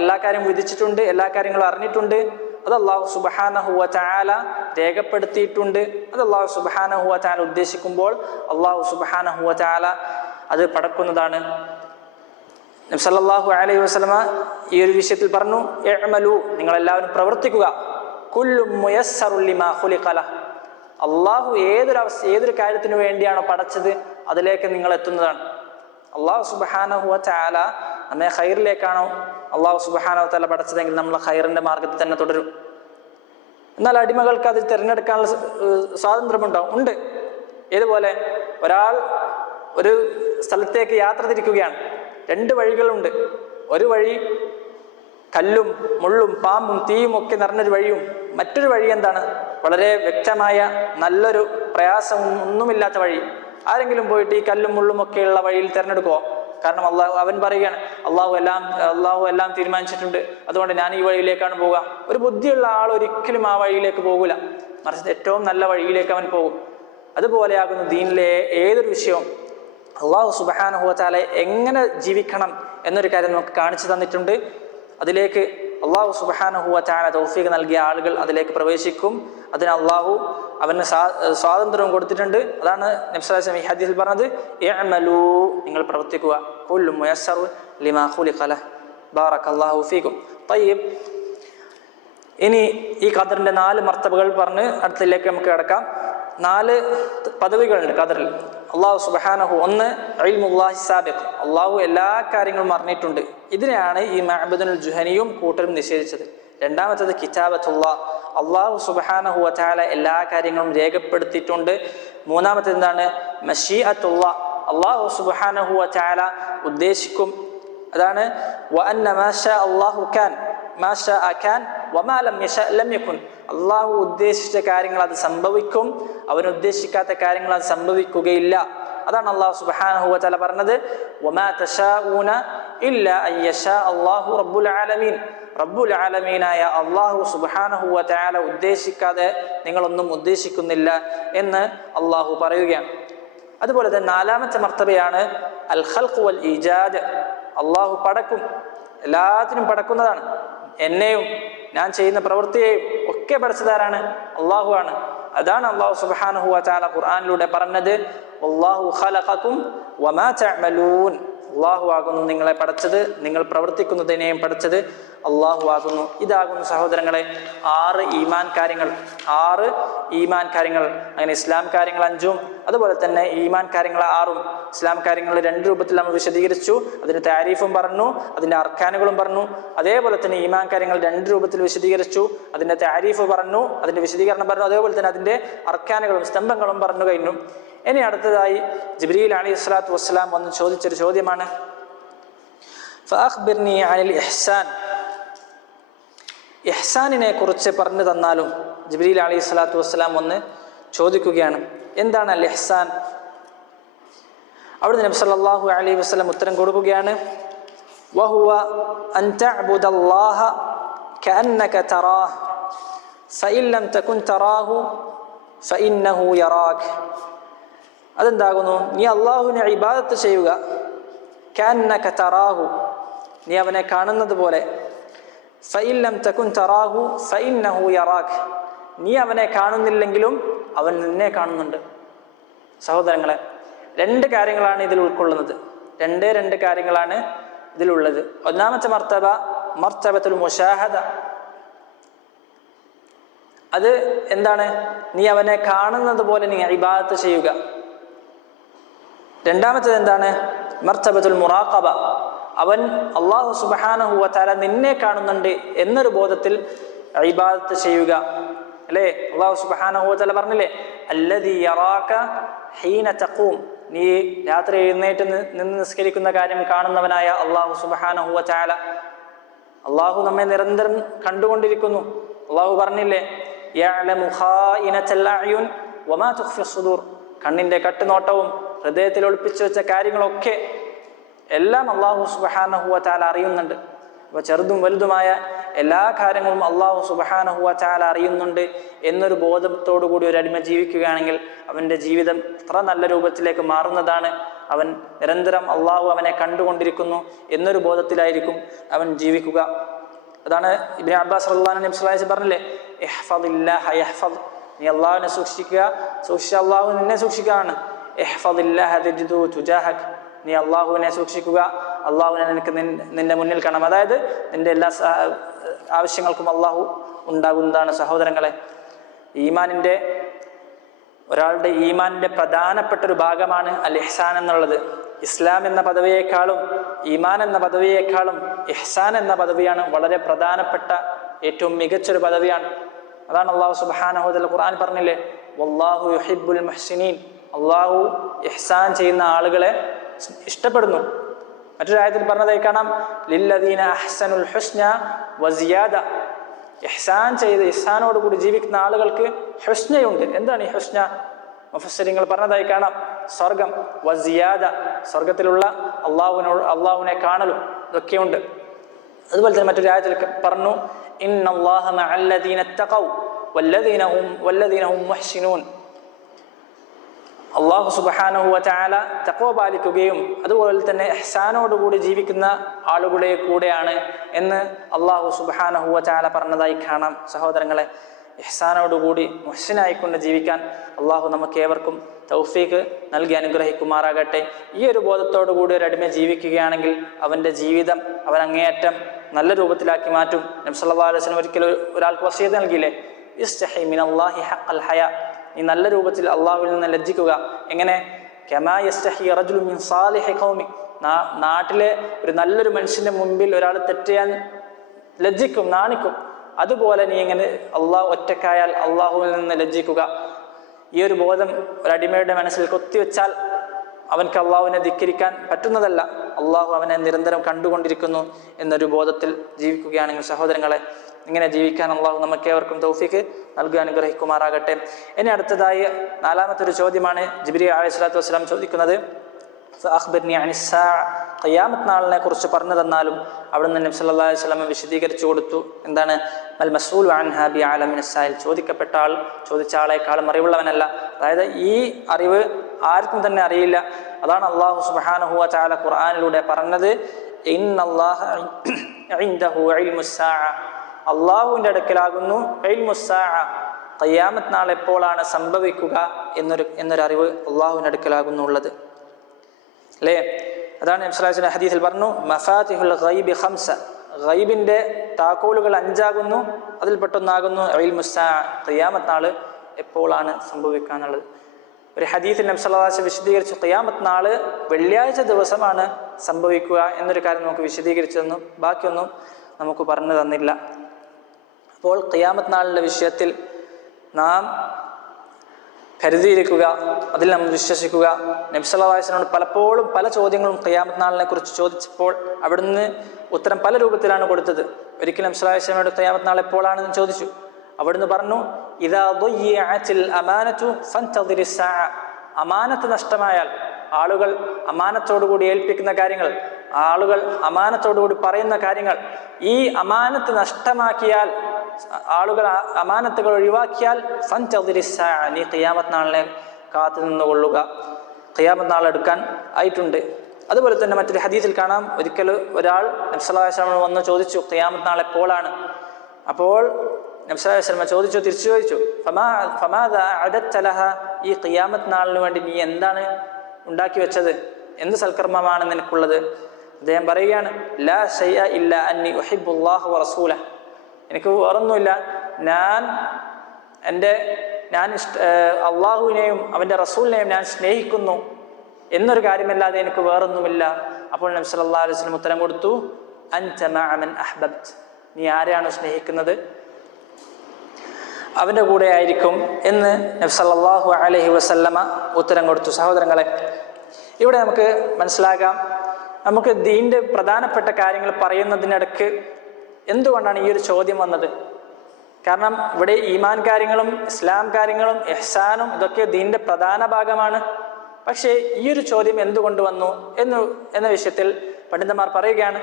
എല്ലാ കാര്യങ്ങളും വിധിച്ചിട്ടുണ്ട്, എല്ലാ കാര്യങ്ങളും അറിഞ്ഞിട്ടുണ്ട്. അത് അള്ളാഹു സുബ്ഹാനഹു വ തആല രേഖപ്പെടുത്തിയിട്ടുണ്ട്. അത് അള്ളാഹു സുബ്ഹാനഹു വ തആല ഉദ്ദേശിക്കുമ്പോൾ അള്ളാഹു സുബ്ഹാനഹു വ തആല അത് പടക്കുന്നതാണ്. നബി സല്ലല്ലാഹു അലൈഹി വസല്ലമ ഈ ഒരു വിഷയത്തിൽ പറഞ്ഞു, ഇഅ്മലു, നിങ്ങളെല്ലാവരും പ്രവർത്തിക്കുക, കുല്ലു മുയസ്സറുൻ ലിമാ ഖുലിഖ ലഹ്, അള്ളാഹു ഏതൊരു കാര്യത്തിന് വേണ്ടിയാണോ പടച്ചത് അതിലേക്ക് നിങ്ങൾ എത്തുന്നതാണ്. അള്ളാഹു സുബ്ഹാനഹു വ തആല നമ്മെ ഖൈറിലേക്കാണോ അള്ളാഹു സുബ്ഹാനഹു വ തആല പടച്ചതെങ്കിൽ നമ്മൾ ഖൈറിന്റെ മാർഗത്തിൽ തന്നെ തുടരും. എന്നാൽ അടിമകൾക്ക് അതിൽ തിരഞ്ഞെടുക്കാനുള്ള സ്വാതന്ത്ര്യമുണ്ടാവും, ഉണ്ട്. ഏതുപോലെ ഒരാൾ ഒരു സ്ഥലത്തേക്ക് യാത്ര തിരിക്കുകയാണ്, രണ്ട് വഴികളുണ്ട്. ഒരു വഴി കല്ലും മുള്ളും പാമ്പും തീയും ഒക്കെ നിറഞ്ഞൊരു വഴിയും, മറ്റൊരു വഴി എന്താണ്, വളരെ വ്യക്തമായ നല്ലൊരു പ്രയാസവും ഒന്നുമില്ലാത്ത വഴി. ആരെങ്കിലും പോയിട്ട് ഈ കല്ലും മുള്ളും ഒക്കെയുള്ള വഴിയിൽ തിരഞ്ഞെടുക്കുമോ? കാരണം അവൻ പറയുകയാണ്, അള്ളാഹു എല്ലാം തീരുമാനിച്ചിട്ടുണ്ട്, അതുകൊണ്ട് ഞാൻ ഈ വഴിയിലേക്കാണ് പോവുക. ഒരു ബുദ്ധിയുള്ള ആൾ ഒരിക്കലും ആ വഴിയിലേക്ക് പോകില്ല, മറിച്ച് ഏറ്റവും നല്ല വഴിയിലേക്ക് അവൻ പോകും. അതുപോലെയാകുന്നു ദീനിലെ ഏതൊരു വിഷയവും. അള്ളാഹു സുബ്ഹാനഹു വ തആല എങ്ങനെ ജീവിക്കണം എന്നൊരു കാര്യം നമുക്ക് കാണിച്ചു തന്നിട്ടുണ്ട്. അതിലേക്ക് അള്ളാഹു സുബ്ഹാനഹു വ തആല തൗഫീഖ് നൽകിയ ആളുകൾ അതിലേക്ക് പ്രവേശിക്കും. അതിന് അള്ളാഹു അവന് സ്വാതന്ത്ര്യവും കൊടുത്തിട്ടുണ്ട്. അതാണ് നബി സല്ലല്ലാഹു അലൈഹി വസല്ലം ഈ ഹദീസിൽ പറഞ്ഞത്, ഇഅ്മലൂ, നിങ്ങൾ പ്രവർത്തിക്കുക, കുല്ലു മുയസ്സറു ലിമാ ഖുലിഖ ലഹ്. ബാറകല്ലാഹു ഫീകും. തയ്യിബ്, ഇനി ഈ ഖദറിന്റെ 4 മർത്തബകൾ പറഞ്ഞ് അടുത്തതിലേക്ക് നമുക്ക് കിടക്കാം. 4 പദവികളുണ്ട് ഖദറിൽ. അള്ളാഹു സുബ്ഹാനഹു, ഒന്ന് ഇൽമുല്ലാഹി സാബിഖ്, അള്ളാഹു എല്ലാ കാര്യങ്ങളും അറിഞ്ഞിട്ടുണ്ട്. ഇതിനെയാണ് ഈ മഅ്ബദുൽ ജുഹനിയും കൂട്ടരും നിഷേധിച്ചത്. രണ്ടാമത്തേത് കിതാബത്തുല്ലാഹ്, അള്ളാഹു സുബ്ഹാനഹു വ തആല എല്ലാ കാര്യങ്ങളും രേഖപ്പെടുത്തിയിട്ടുണ്ട്. മൂന്നാമത്തേത് എന്താണ്, മശീഅത്തുല്ലാഹ്, അള്ളാഹു സുബ്ഹാനഹു വ തആല ഉദ്ദേശിക്കും. അതാണ് വഅന്ന മാഷാ അല്ലാഹു കാൻ മാഷാ കാൻ വമാ ലം യശാ ലം യകുൻ, അള്ളാഹു ഉദ്ദേശിച്ച കാര്യങ്ങൾ അത് സംഭവിക്കും, അവൻ ഉദ്ദേശിക്കാത്ത കാര്യങ്ങൾ അത് സംഭവിക്കുകയില്ല. അതാണ് അള്ളാഹു സുബ്ഹാനഹു വ തആല പറഞ്ഞത്, വമാ തശാഊന ഇല്ലാ അൻ യശാ അല്ലാഹു റബ്ബുൽ ആലമീൻ, റബ്ബുൽ ആലമീനായ അള്ളാഹു സുബ്ഹാനഹു വ തആല ഉദ്ദേശിക്കാതെ നിങ്ങളൊന്നും ഉദ്ദേശിക്കുന്നില്ല എന്ന് അള്ളാഹു പറയുകയാണ്. അതുപോലെ തന്നെ 4-ാമത്തെ മർത്തബയാണ് അൽ ഖൽഖ് വൽ ഈജാദ്, അള്ളാഹു പടക്കും, എല്ലാത്തിനും പടക്കുന്നതാണ്. എന്നെയും ഞാൻ ചെയ്യുന്ന പ്രവൃത്തിയെയും ഒക്കെ പഠിച്ചതാരാണ്? അള്ളാഹു ആണ്. അതാണ് അള്ളാഹു സുബ്ഹാനഹു വ തആല ഖുർആനിലൂടെ പറഞ്ഞത്, വല്ലാഹു ഖലഖകും വമാ തഅമലൂൻ, അള്ളാഹു ആകുന്നു നിങ്ങളെ പഠിച്ചത്, നിങ്ങൾ പ്രവർത്തിക്കുന്നതിനെയും പഠിച്ചത് അള്ളാഹു ആകുന്നു. ഇതാകുന്നു സഹോദരങ്ങളെ 6 ഈമാൻ കാര്യങ്ങൾ. 6 ഈമാൻ കാര്യങ്ങൾ. അങ്ങനെ ഇസ്ലാം കാര്യങ്ങൾ 5ഉം അതുപോലെ തന്നെ ഈമാൻ കാര്യങ്ങൾ 6ഉം. ഇസ്ലാം കാര്യങ്ങൾ 2 രൂപത്തിൽ നമ്മൾ വിശദീകരിച്ചു. അതിന്റെ താരീഫും പറഞ്ഞു, അതിന്റെ അർക്കാനുകളും പറഞ്ഞു. അതേപോലെ തന്നെ ഈമാൻ കാര്യങ്ങൾ 2 രൂപത്തിൽ വിശദീകരിച്ചു. അതിന്റെ താരീഫ് പറഞ്ഞു, അതിന്റെ വിശദീകരണം പറഞ്ഞു. അതേപോലെ തന്നെ അതിന്റെ അർക്കാനുകളും സ്തംഭങ്ങളും പറഞ്ഞു കഴിഞ്ഞു. ഇനി അടുത്തതായി ജിബ്രീൽ അലൈഹിസ്സലാത്തു വസ്സലാം വന്ന് ചോദിച്ചൊരു ചോദ്യമാണ്, ഫഅഖ്ബിർനി അനിൽ ഇഹ്സാൻ, ഇഹ്സാനിനെ കുറിച്ച് പറഞ്ഞു തന്നാലും. ജിബ്രീൽ അലൈഹിസ്സലാത്തു വസ്സലാം വന്ന് ചോദിക്കുകയാണ്, എന്താണ് അൽ ഇഹ്സാൻ? അവിടുന്ന് നബി സല്ലല്ലാഹു അലൈഹി വസല്ലം ഉത്തരം കൊടുക്കുകയാണ്, വഹുവ അൻ തഅബുദല്ലാഹ കഅന്നക തറാഹ് ഫഇൻ ലം തകുൻ തറാഹു ഫഇന്നഹു യറാക്. അതെന്താകുന്നു? നീ അള്ളാഹുവിനെ ഇബാദത്ത് ചെയ്യുക, കഅന്നക തറാഹു, നീ അവനെ കാണുന്നത് പോലെ, ഫഇൻ ലം തകുൻ തറാഹു ഫഇന്നഹു യറാക്, നീ അവനെ കാണുന്നില്ലെങ്കിലും അവൻ നിന്നെ കാണുന്നുണ്ട്. സഹോദരങ്ങളെ, 2 കാര്യങ്ങളാണ് ഇതിൽ ഉൾക്കൊള്ളുന്നത്. 2 കാര്യങ്ങളാണ് ഇതിലുള്ളത്. ഒന്നാമത്തെ മർത്തബ മർത്തബത്തുൽ മുശാഹദ. അത് എന്താണ്? നീ അവനെ കാണുന്നത് പോലെ നീ ഇബാദത്ത് ചെയ്യുക. രണ്ടാമത്തേത് എന്താണ്? മർത്തബത്തുൽ മുറാഖബ. അവൻ അല്ലാഹു സുബ്ഹാനഹു വ തആല നിന്നെ കാണുന്നുണ്ട് എന്നൊരു ബോധത്തിൽ ഇബാദത്ത് ചെയ്യുക. അല്ലേ? അല്ലാഹു സുബ്ഹാനഹു വ തആല പറഞ്ഞില്ലേ, അല്ലദീ യറാക ഹീന തഖൂം, നീ രാത്രി എഴുന്നേറ്റ് നിന്ന് നിസ്കരിക്കുന്ന കാര്യം കാണുന്നവനായ അല്ലാഹു സുബ്ഹാനഹു വ തആല. അല്ലാഹു നമ്മെ നിരന്തരം കണ്ടുകൊണ്ടിരിക്കുന്നു. അല്ലാഹു പറഞ്ഞില്ലേ, യഅലമു ഖായിനത്തൽ അഅ്യുൻ വമാ തുഖ്ഫി സുദൂർ, കണ്ണിന്റെ കട്ടുനോട്ടവും ഹൃദയത്തിൽ ഒളിപ്പിച്ചു വെച്ച കാര്യങ്ങളൊക്കെ എല്ലാം അല്ലാഹു സുബ്ഹാനഹു വ തആല അറിയുന്നുണ്ട്. അപ്പോൾ ചെറുതും വലുതുമായ എല്ലാ കാര്യങ്ങളും അല്ലാഹു സുബ്ഹാനഹു വ തആല അറിയുന്നുണ്ട് എന്നൊരു ബോധത്തോടു കൂടി ഒരു അടിമ ജീവിക്കുകയാണെങ്കിൽ അവൻ്റെ ജീവിതം എത്ര നല്ല രൂപത്തിലേക്ക് മാറുന്നതാണ്. അവൻ നിരന്തരം അള്ളാഹു അവനെ കണ്ടുകൊണ്ടിരിക്കുന്നു എന്നൊരു ബോധത്തിലായിരിക്കും അവൻ ജീവിക്കുക. അതാണ് ഇബ്നു അബ്ബാസ് റളിയല്ലാഹു അൻഹു നബി സ്വല്ലല്ലാഹു അലൈഹി വസല്ലം പറഞ്ഞില്ലേ, ഇഹ്ഫദില്ലാഹ യഹ്ഫദ്, നീ അള്ളാഹുവിനെ സൂക്ഷിക്കുക, സൂക്ഷിച്ച അള്ളാഹു നിന്നെ സൂക്ഷിക്കുകയാണ്. ഇഹ്ഫദില്ലാഹ തജിദു തുജാഹക്, നീ അള്ളാഹുവിനെ സൂക്ഷിക്കുക, അള്ളാഹുവിനെ നിനക്ക് നിന്റെ മുന്നിൽ കാണാം. അതായത് നിന്റെ എല്ലാ ആവശ്യങ്ങൾക്കും അള്ളാഹു ഉണ്ടാകുന്നതാണ്. സഹോദരങ്ങളെ, ഒരാളുടെ ഈമാനിന്റെ പ്രധാനപ്പെട്ട ഒരു ഭാഗമാണ് അൽ ഇഹ്സാൻ എന്നുള്ളത്. ഇസ്ലാം എന്ന പദവിയേക്കാളും ഈമാൻ എന്ന പദവിയേക്കാളും ഇഹ്സാൻ എന്ന പദവിയാണ് വളരെ പ്രധാനപ്പെട്ട ഏറ്റവും മികച്ചൊരു പദവിയാണ്. അതാണ് അള്ളാഹു സുബ്ഹാനഹു വ തആല ഖുർആൻ പറഞ്ഞില്ലേ, വല്ലാഹു യുഹിബ്ബുൽ മുഹ്സിനീൻ, അള്ളാഹു ഇഹ്സാൻ ചെയ്യുന്ന ആളുകളെ ഇഷ്ടപ്പെടുന്നു. മറ്റൊരു ആയത്തിൽ പറഞ്ഞതായി കാണാം, ലില്ലദീന അഹ്സനുൽ ഹുസ്ന വസിയാദ, ഇഹ്സാൻ ചെയ്ത് ഇഹ്സാനോടുകൂടി ജീവിക്കുന്ന ആളുകൾക്ക് ഹുസ്നയുണ്ട്. എന്താണ് ഈ ഹുസ്ന? മുഫസ്സിരിങ്ങൾ പറഞ്ഞതായി കാണാം, സ്വർഗം, വസിയാദ, സ്വർഗത്തിലുള്ള അള്ളാഹുവിനെ കാണലും ഇതൊക്കെയുണ്ട്. അതുപോലെ തന്നെ മറ്റൊരു ആയത്തിൽ പറഞ്ഞു, ഇന്നല്ലാഹ മഅല്ലദീന തഖൗ വല്ലദീന ഹും മുഹ്സിനൂൻ, അള്ളാഹു സുബ്ഹാനഹു വ തആല തഖ്വ പാലിക്കുകയും അതുപോലെ തന്നെ ഇഹ്സാനോടുകൂടി ജീവിക്കുന്ന ആളുകളെ കൂടെയാണ് എന്ന് അള്ളാഹു സുബ്ഹാനഹു വ തആല പറഞ്ഞതായി കാണാം. സഹോദരങ്ങളെ, ഇഹ്സാനോടുകൂടി മുഹ്സിനായിക്കൊണ്ട് ജീവിക്കാൻ അള്ളാഹു നമുക്ക് ഏവർക്കും തൗഫീഖ് നൽകി അനുഗ്രഹിക്കുമാറാകട്ടെ. ഈ ഒരു ബോധത്തോടു കൂടി ഒരു അടിമ ജീവിക്കുകയാണെങ്കിൽ അവൻ്റെ ജീവിതം അവൻ അങ്ങേയറ്റം നല്ല രൂപത്തിലാക്കി മാറ്റും. നബി സല്ലല്ലാഹു അലൈഹി വസല്ലം ഒരിക്കലും ഒരാൾക്ക് വസിയത്ത് നൽകിയില്ലേ, ഇസ്തഹി മിനല്ലാഹി ഹഖൽ ഹയ, നീ നല്ല രൂപത്തിൽ അള്ളാഹുവിൽ നിന്ന് ലജ്ജിക്കുക. എങ്ങനെ? കമാ യസ്തഹി റജുലു മിൻ സാലിഹി ഖൗമി, നാട്ടിലെ ഒരു നല്ലൊരു മനുഷ്യന്റെ മുമ്പിൽ ഒരാൾ തെറ്റിയാൻ ലജ്ജിക്കും, നാണിക്കും, അതുപോലെ നീ ഇങ്ങനെ ഒറ്റക്കായാൽ അള്ളാഹുവിൽ നിന്ന് ലജ്ജിക്കുക. ഈ ഒരു ബോധം ഒരടിമയുടെ മനസ്സിൽ കൊത്തിവെച്ചാൽ അവൻക്ക് അള്ളാഹുവിനെ ധിക്കരിക്കാൻ പറ്റുന്നതല്ല. അള്ളാഹു അവനെ നിരന്തരം കണ്ടുകൊണ്ടിരിക്കുന്നു എന്നൊരു ബോധത്തിൽ ജീവിക്കുകയാണെങ്കിൽ സഹോദരങ്ങളെ, ഇങ്ങനെ ജീവിക്കാൻ അള്ളാഹു നമുക്കേവർക്കും തൗഫീഖ് നൽകുക അനുഗ്രഹിക്കുമാറാകട്ടെ. ഇനി അടുത്തതായി നാലാമത്തെ ഒരു ചോദ്യമാണ് ജിബ്രീൽ അലൈഹിസ്സലാത്തു വസ്സലാം ചോദിക്കുന്നത്, ഫഅഖ്ബിർനി അനിസ്സാഅ, ഖിയാമത്ത് നാളിനെ കുറിച്ച് പറഞ്ഞു തന്നാലും. അവിടുന്ന് നബി സല്ലല്ലാഹു അലൈഹി വസല്ലം വിശദീകരിച്ചു കൊടുത്തു. എന്താണ്? മൽ മസ്ഊലു അൻഹാ ബിഅലമിൻ സായിൽ, ചോദിക്കപ്പെട്ട ആൾ ചോദിച്ച ആളെക്കാളും അറിവുള്ളവനല്ല. അതായത് ഈ അറിവ് ആർക്കും തന്നെ അറിയില്ല. അതാണ് അള്ളാഹു സുബ്ഹാനഹു വ തആല ഖുർആനിലൂടെ പറഞ്ഞത്, ഇന്നല്ലാഹ ഇൻദഹു ഇൽമുസ്സാഅ, അള്ളാഹുവിൻ്റെ അടുക്കലാകുന്നു ഇൽമുസ്സാഅ, ഖിയാമത്ത് നാൾ എപ്പോഴാണ് സംഭവിക്കുക എന്നൊരറിവ് അള്ളാഹുവിൻ്റെ അടുക്കലാകുന്നു ഉള്ളത്, അല്ലേ? അതാണ് നബി സല്ലല്ലാഹു അലൈഹി വസല്ലം ഹദീസിൽ പറഞ്ഞു, മഫാത്തിഹുൽ ഗൈബി ഖംസ, ഗൈബിൻ്റെ താക്കോലുകൾ 5 ആകുന്നു, അതിൽപ്പെട്ടൊന്നാകുന്നു ഇൽമുസ്സാഅ, ഖിയാമത്ത് നാൾ എപ്പോഴാണ് സംഭവിക്കുക എന്നുള്ളത്. ഒരു ഹദീസിൽ നബി സല്ലല്ലാഹു അലൈഹി വസല്ലം വിശദീകരിച്ചു, ഖിയാമത്ത് നാൾ വെള്ളിയാഴ്ച ദിവസമാണ് സംഭവിക്കുക എന്നൊരു കാര്യം നമുക്ക് വിശദീകരിച്ചു തന്നു. ബാക്കിയൊന്നും നമുക്ക് പറഞ്ഞു തന്നില്ല. അപ്പോൾ ഖിയാമത്ത് നാളിൻ്റെ വിഷയത്തിൽ നാം കരുതിയിരിക്കുക, അതിൽ നാം വിശ്വസിക്കുക. നബി സല്ലല്ലാഹു അലൈഹി വസല്ലം പലപ്പോഴും പല ചോദ്യങ്ങളും ഖിയാമത്ത് നാളിനെ കുറിച്ച് ചോദിച്ചപ്പോൾ അവിടുന്ന് ഉത്തരം പല രൂപത്തിലാണ് കൊടുത്തത്. ഒരിക്കലും നബി സല്ലല്ലാഹു അലൈഹി വസല്ലമയോട് ഖിയാമത്ത് നാൾ എപ്പോഴാണെന്ന് ചോദിച്ചു. അവിടുന്ന് പറഞ്ഞു, ഇദാ ദുയ്യിഅത്തിൽ അമാനതു ഫൻതദിരിസ് സാഅ, അമാനത്ത് നഷ്ടമായാൽ, ആളുകൾ അമാനത്തോടുകൂടി ഏൽപ്പിക്കുന്ന കാര്യങ്ങൾ, ആളുകൾ അമാനത്തോടുകൂടി പറയുന്ന കാര്യങ്ങൾ, ഈ അമാനത്ത് നഷ്ടമാക്കിയാൽ, ആളുകൾ അമാനത്തുകൾ ഒഴിവാക്കിയാൽ ഫൻതദിരിസ് സാഅ, നീ ഖിയാമത്ത് നാളിനെ കാത്തു നിന്നുകൊള്ളുക, ഖിയാമത്ത് നാൾ എടുക്കാൻ ആയിട്ടുണ്ട്. അതുപോലെ തന്നെ മറ്റൊരു ഹദീസിൽ കാണാം, ഒരിക്കൽ ഒരാൾ നബി സല്ലല്ലാഹു അലൈഹി വസല്ലം വന്ന് ചോദിച്ചു, ഖിയാമത്ത് നാൾ എപ്പോഴാണ്? അപ്പോൾ നബി സല്ലല്ലാഹു അലൈഹി വസല്ലം തിരിച്ചു ചോദിച്ചു, ഫമാദാ അഅദത്ത ലഹ, ഈ ഖിയാമത്ത് നാളിന് വേണ്ടി നീ എന്താണ് ഉണ്ടാക്കി വെച്ചത്, എന്ത് സൽക്കർമ്മമാണ് നിനക്കുള്ളത്? അദ്ദേഹം പറയുകയാണ്, ലാ ശൈഅ ഇല്ലാ അന്നി ഉഹിബ്ബുല്ലാഹ വ റസൂലഹ, എനിക്ക് വേറൊന്നുമില്ല, ഞാൻ അള്ളാഹുവിനെയും അവൻ്റെ റസൂലിനെയും ഞാൻ സ്നേഹിക്കുന്നു എന്നൊരു കാര്യമല്ലാതെ എനിക്ക് വേറൊന്നുമില്ല. അപ്പോൾ നബി സല്ലല്ലാഹു അലൈഹി വസല്ലം ഉത്തരം കൊടുത്തു, അൻത മഅ മൻ അഹ്ബബ്ത, നീ ആരെയാണ് സ്നേഹിക്കുന്നത് അവൻ്റെ കൂടെ ആയിരിക്കും എന്ന് നബി സല്ലല്ലാഹു അലൈഹി വസല്ലമ ഉത്തരം കൊടുത്തു. സഹോദരങ്ങളെ, ഇവിടെ നമുക്ക് മനസ്സിലാക്കാം, നമുക്ക് ദീൻ്റെ പ്രധാനപ്പെട്ട കാര്യങ്ങൾ പറയുന്നതിനിടയ്ക്ക് എന്തുകൊണ്ടാണ് ഈ ഒരു ചോദ്യം വന്നത്? കാരണം ഇവിടെ ഈമാൻ കാര്യങ്ങളും ഇസ്ലാം കാര്യങ്ങളും ഇഹ്സാനും ഇതൊക്കെ ദീൻ്റെ പ്രധാന ഭാഗമാണ്. പക്ഷേ ഈ ഒരു ചോദ്യം എന്തുകൊണ്ട് വന്നു എന്ന വിഷയത്തിൽ പണ്ഡിതന്മാർ പറയുകയാണ്,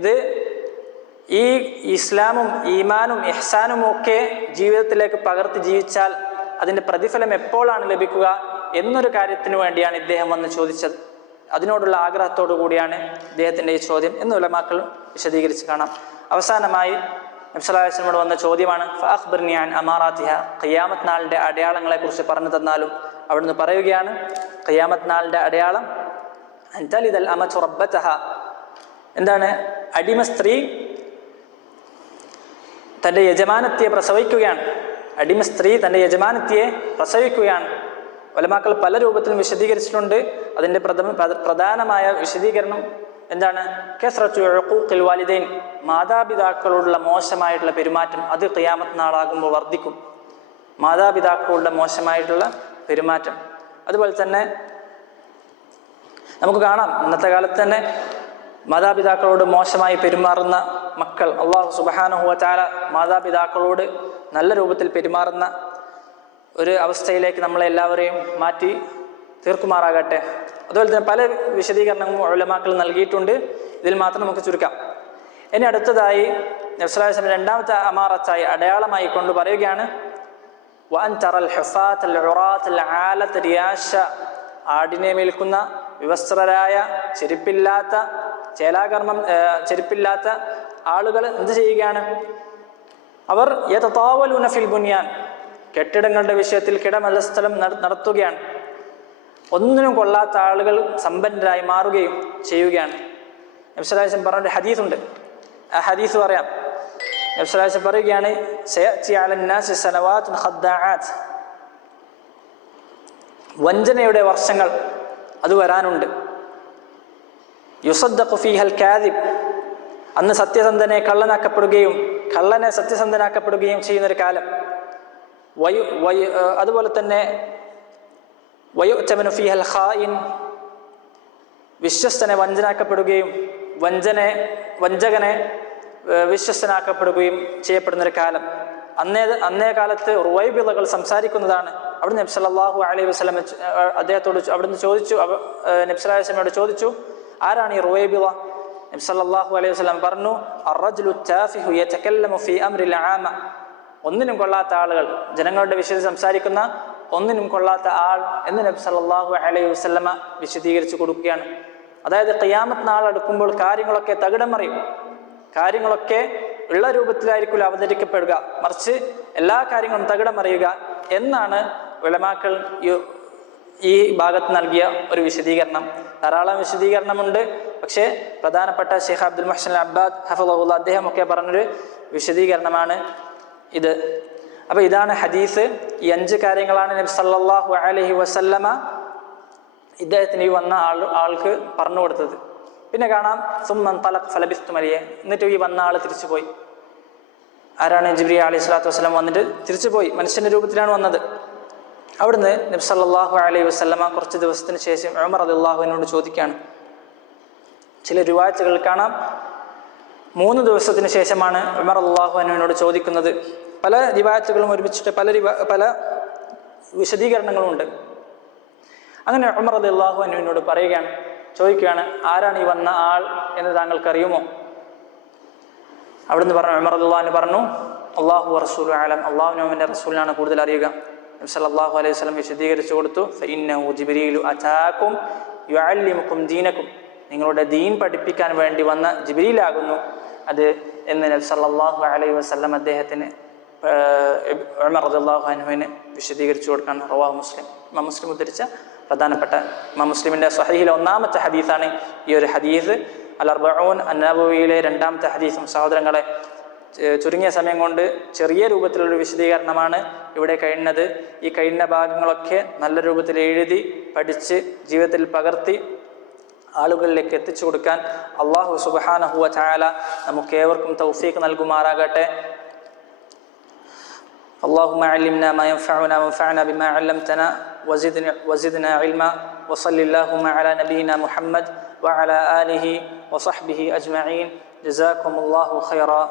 ഇത് ഈ ഇസ്ലാമും ഈമാനും ഇഹ്സാനും ഒക്കെ ജീവിതത്തിലേക്ക് പകർത്തി ജീവിച്ചാൽ അതിൻ്റെ പ്രതിഫലം എപ്പോഴാണ് ലഭിക്കുക എന്നൊരു കാര്യത്തിന് വേണ്ടിയാണ് ഇദ്ദേഹം വന്ന് ചോദിച്ചത്. അതിനോടുള്ള ആഗ്രഹത്തോടു കൂടിയാണ് ഇദ്ദേഹത്തിൻ്റെ ഈ ചോദ്യം എന്ന് ഉലമാക്കൾ വിശദീകരിച്ച് കാണാം. അവസാനമായി നബി സല്ലല്ലാഹു അലൈഹി വസല്ലമയോട് വന്ന ചോദ്യമാണ് ഫഅഖ്ബിർനി അൻ അമാറാത്തിഹ, ഖിയാമത്ത് നാളിൻ്റെ അടയാളങ്ങളെക്കുറിച്ച് പറഞ്ഞു തന്നാലും. അവിടുന്ന് പറയുകയാണ്, ഖിയാമത്ത് നാളിൻ്റെ അടയാളം അൻ തലിദൽ അമതു റബ്ബതഹ, എന്താണ്? അടിമ സ്ത്രീ തൻ്റെ യജമാനത്തിയെ പ്രസവിക്കുകയാണ്. അടിമ സ്ത്രീ തൻ്റെ യജമാനത്തിയെ പ്രസവിക്കുകയാണ്. ഉലമാക്കൾ പല രൂപത്തിലും വിശദീകരിച്ചിട്ടുണ്ട്. അതിൻ്റെ പ്രധാനമായ വിശദീകരണം എന്താണ്? കസ്റത്തു ഉഖൂഖിൽ വാലിദൈൻ, മാതാപിതാക്കളോടുള്ള മോശമായിട്ടുള്ള പെരുമാറ്റം അത് ഖിയാമത്ത് നാളാകുമ്പോൾ വർദ്ധിക്കും. മാതാപിതാക്കളോടുള്ള മോശമായിട്ടുള്ള പെരുമാറ്റം. അതുപോലെ തന്നെ നമുക്ക് കാണാം, ഇന്നത്തെ കാലത്ത് തന്നെ മാതാപിതാക്കളോട് മോശമായി പെരുമാറുന്ന മക്കൾ, അല്ലാഹു സുബ്ഹാനഹു വ തആല മാതാപിതാക്കളോട് നല്ല രൂപത്തിൽ പെരുമാറുന്ന ഒരു അവസ്ഥയിലേക്ക് നമ്മളെല്ലാവരെയും മാറ്റി തീർക്കുമാറാകട്ടെ. അതുപോലെ തന്നെ പല വിശദീകരണങ്ങളും ഉലമാക്കൾ നൽകിയിട്ടുണ്ട്. ഇതിൽ മാത്രം നമുക്ക് ചുരുക്കാം. ഇനി അടുത്തതായി നബി സല്ലല്ലാഹു അലൈഹി വസല്ലം രണ്ടാമത്തെ അമാറത്തായി അടയാളമായി കൊണ്ട് പറയുകയാണ്, വഅൻ തറൽ ഹുഫാത്തൽ ഉറാത്തൽ ആലത റിയാശ, ആടിനെ മേൽക്കുന്ന വിവസ്ത്രരായ ചെരുപ്പില്ലാത്ത ചെരുപ്പില്ലാത്ത ആളുകൾ എന്ത് ചെയ്യുകയാണ്? അവർ യതതാവലൂന ഫിൽ ബുനിയാൻ, കെട്ടിടങ്ങളുടെ വിഷയത്തിൽ കിടമലസ്ഥലം നടത്തുകയാണ്. ഒന്നിനും കൊള്ളാത്ത ആളുകൾ സമ്പന്നരായി മാറുകയും ചെയ്യുകയാണ്. നബി സല്ലല്ലാഹു അലൈഹി വസല്ലം പറഞ്ഞ ഹദീസുണ്ട്. ആ ഹദീസ് പറയാം. നബി സല്ലല്ലാഹു അലൈഹി വസല്ലം പറയുകയാണ്, സയഅതി അലന്നാസി സനവാതുൻ ഖദ്ദാആത്ത്, വഞ്ചനയുടെ വർഷങ്ങൾ അത് വരാനുണ്ട്. യുസദ്ദഖു ഫീഹൽ കാദിബ്, അന്ന് സത്യസന്ധനെ കള്ളനെ സത്യസന്ധനാക്കപ്പെടുകയും ചെയ്യുന്നൊരു കാലം. അതുപോലെ തന്നെ വയുഅ്തമനു ഫീഹൽ ഖായിൻ, വിശ്വസ്തനെ വഞ്ചനാക്കപ്പെടുകയും വഞ്ചകനെ വിശ്വസ്തനാക്കപ്പെടുകയും ചെയ്യപ്പെടുന്നൊരു കാലം. അന്നേ കാലത്ത് റുവൈബിളകൾ സംസാരിക്കുന്നതാണ്. അവിടെ നബി സല്ലല്ലാഹു അലൈഹി വസല്ലം അദ്ദേഹത്തോട് അവിടുന്ന് ചോദിച്ചു, നബി സല്ലല്ലാഹു അലൈഹി വസല്ലമയോട് ചോദിച്ചു, ആരാണ് ഈ റുവൈബിള? നബി സല്ലല്ലാഹു അലൈഹി വസല്ലം പറഞ്ഞു, അർറജുലു താഫിഹു യതകല്ലമു ഫീ അംരിൽ ആമ, ഒന്നിനും കൊള്ളാത്ത ആളുകൾ, ജനങ്ങളുടെ വിഷയത്തിൽ സംസാരിക്കുന്ന ഒന്നിനും കൊള്ളാത്ത ആൾ എന്ന് നബി സല്ലല്ലാഹു അലൈഹി വസല്ലമ വിശദീകരിച്ചു കൊടുക്കുകയാണ്. അതായത് ഖിയാമത്ത് നാൾ അടുക്കുമ്പോൾ കാര്യങ്ങളൊക്കെ തകിടം മറിയും. കാര്യങ്ങളൊക്കെ ഉള്ള രൂപത്തിലായിരിക്കില്ല അവതരിക്കപ്പെടുക, മറിച്ച് എല്ലാ കാര്യങ്ങളും തകിടം മറിയുക എന്നാണ് ഉലമാക്കൾ ഈ ഭാഗത്ത് നൽകിയ ഒരു വിശദീകരണം. ധാരാളം വിശദീകരണമുണ്ട്. പക്ഷേ പ്രധാനപ്പെട്ട ഷെയ്ഖ് അബ്ദുൽ മുഹ്സിൻ അബ്ബാദ് ഹഫിളഹുല്ലാഹ് അദ്ദേഹം ഒക്കെ പറഞ്ഞൊരു വിശദീകരണമാണ് ഇത്. അപ്പോൾ ഇതാണ് ഹദീസ്. ഈ 5 കാര്യങ്ങളാണ് നബി സല്ലല്ലാഹു അലൈഹി വസല്ലമ ഇദ്ദേഹത്തിന് ഈ വന്ന ആൾക്ക് പറഞ്ഞു കൊടുത്തത്. പിന്നെ കാണാം സുമ്മൻ തലഖ് ഫലബിസ്തു മലിയ, എന്നിട്ട് ഈ വന്ന ആൾ തിരിച്ചു പോയി. ആരാണ്? ജിബ്രീൽ അലൈഹി സ്വലാത്തു വസ്സലാം വന്നിട്ട് തിരിച്ചു പോയി. മനുഷ്യന്റെ രൂപത്തിലാണ് വന്നത്. അവിടുന്ന് നബി സല്ലല്ലാഹു അലൈഹി വസല്ലമ കുറച്ച് ദിവസത്തിന് ശേഷം ഉമർ റളിയല്ലാഹു അൻഹുവിനോട് ചോദിക്കുകയാണ്. ചില റിവായത്തുകൾ കാണാം 3 ദിവസത്തിന് ശേഷമാണ് ഉമർ റളിയല്ലാഹു അൻഹുവിനോട് ചോദിക്കുന്നത്. പല റിവായത്തുകളും ഒരുമിച്ചിട്ട് പല വിശദീകരണങ്ങളും ഉണ്ട്. അങ്ങനെ ഉമർ റളിയല്ലാഹു അൻഹുവിനോട് ചോദിക്കുകയാണ്, ആരാണ് ഈ വന്ന ആൾ എന്ന് താങ്കൾക്കറിയുമോ? അവിടുന്ന് പറഞ്ഞു, ഉമർ റളിയല്ലാഹു അൻഹു പറഞ്ഞു, അല്ലാഹു വറസൂലു അലം, അല്ലാഹുവിനും അവന്റെ റസൂലിനാണ് കൂടുതൽ അറിയുക. നബി സല്ലല്ലാഹു അലൈഹി വസല്ലം വിശദീകരിച്ചു കൊടുത്തു, ഫഇന്നഹു ജിബ്രീലു അതാകും യുഅല്ലിമുകും ദീനകും, നിങ്ങളുടെ ദീൻ പഠിപ്പിക്കാൻ വേണ്ടി വന്ന ജിബ്രീലാകുന്നു അത് എന്ന് നബി സല്ലല്ലാഹു അലൈഹി വസല്ലം അദ്ദേഹത്തിന് ഉമർ റളിയല്ലാഹു അൻഹുവിന് വിശദീകരിച്ചു കൊടുക്കാൻ റവാഹു മുസ്ലിം, ഇമാം മുസ്ലിം ഉദ്ധരിച്ച പ്രധാനപ്പെട്ട ഇമാം മുസ്ലിമിന്റെ സ്വഹീഹിലെ 1-ാമത്തെ ഹദീസാണ് ഈ ഒരു ഹദീസ്. അൽ അർബഊൻ അന്നബവിയിലെ 2-ാമത്തെ ഹദീസും. സഹോദരങ്ങളെ, ചുരുങ്ങിയ സമയം കൊണ്ട് ചെറിയ രൂപത്തിലുള്ളൊരു വിശദീകരണമാണ് ഇവിടെ കഴിയുന്നത്. ഈ കഴിഞ്ഞ ഭാഗങ്ങളൊക്കെ നല്ല രൂപത്തിൽ എഴുതി പഠിച്ച് ജീവിതത്തിൽ പകർത്തി ആളുകളിലേക്ക് എത്തിച്ചു കൊടുക്കാൻ അല്ലാഹു സുബ്ഹാനഹു വ തആല നമുക്കേവർക്കും തൗഫീഖ് നൽകുമാറാകട്ടെ. اللهم علمنا ما ينفعنا وانفعنا بما علمتنا وزدنا علما وصل اللهم على نبينا محمد وعلى آله وصحبه أجمعين. جزاكم الله خيرا.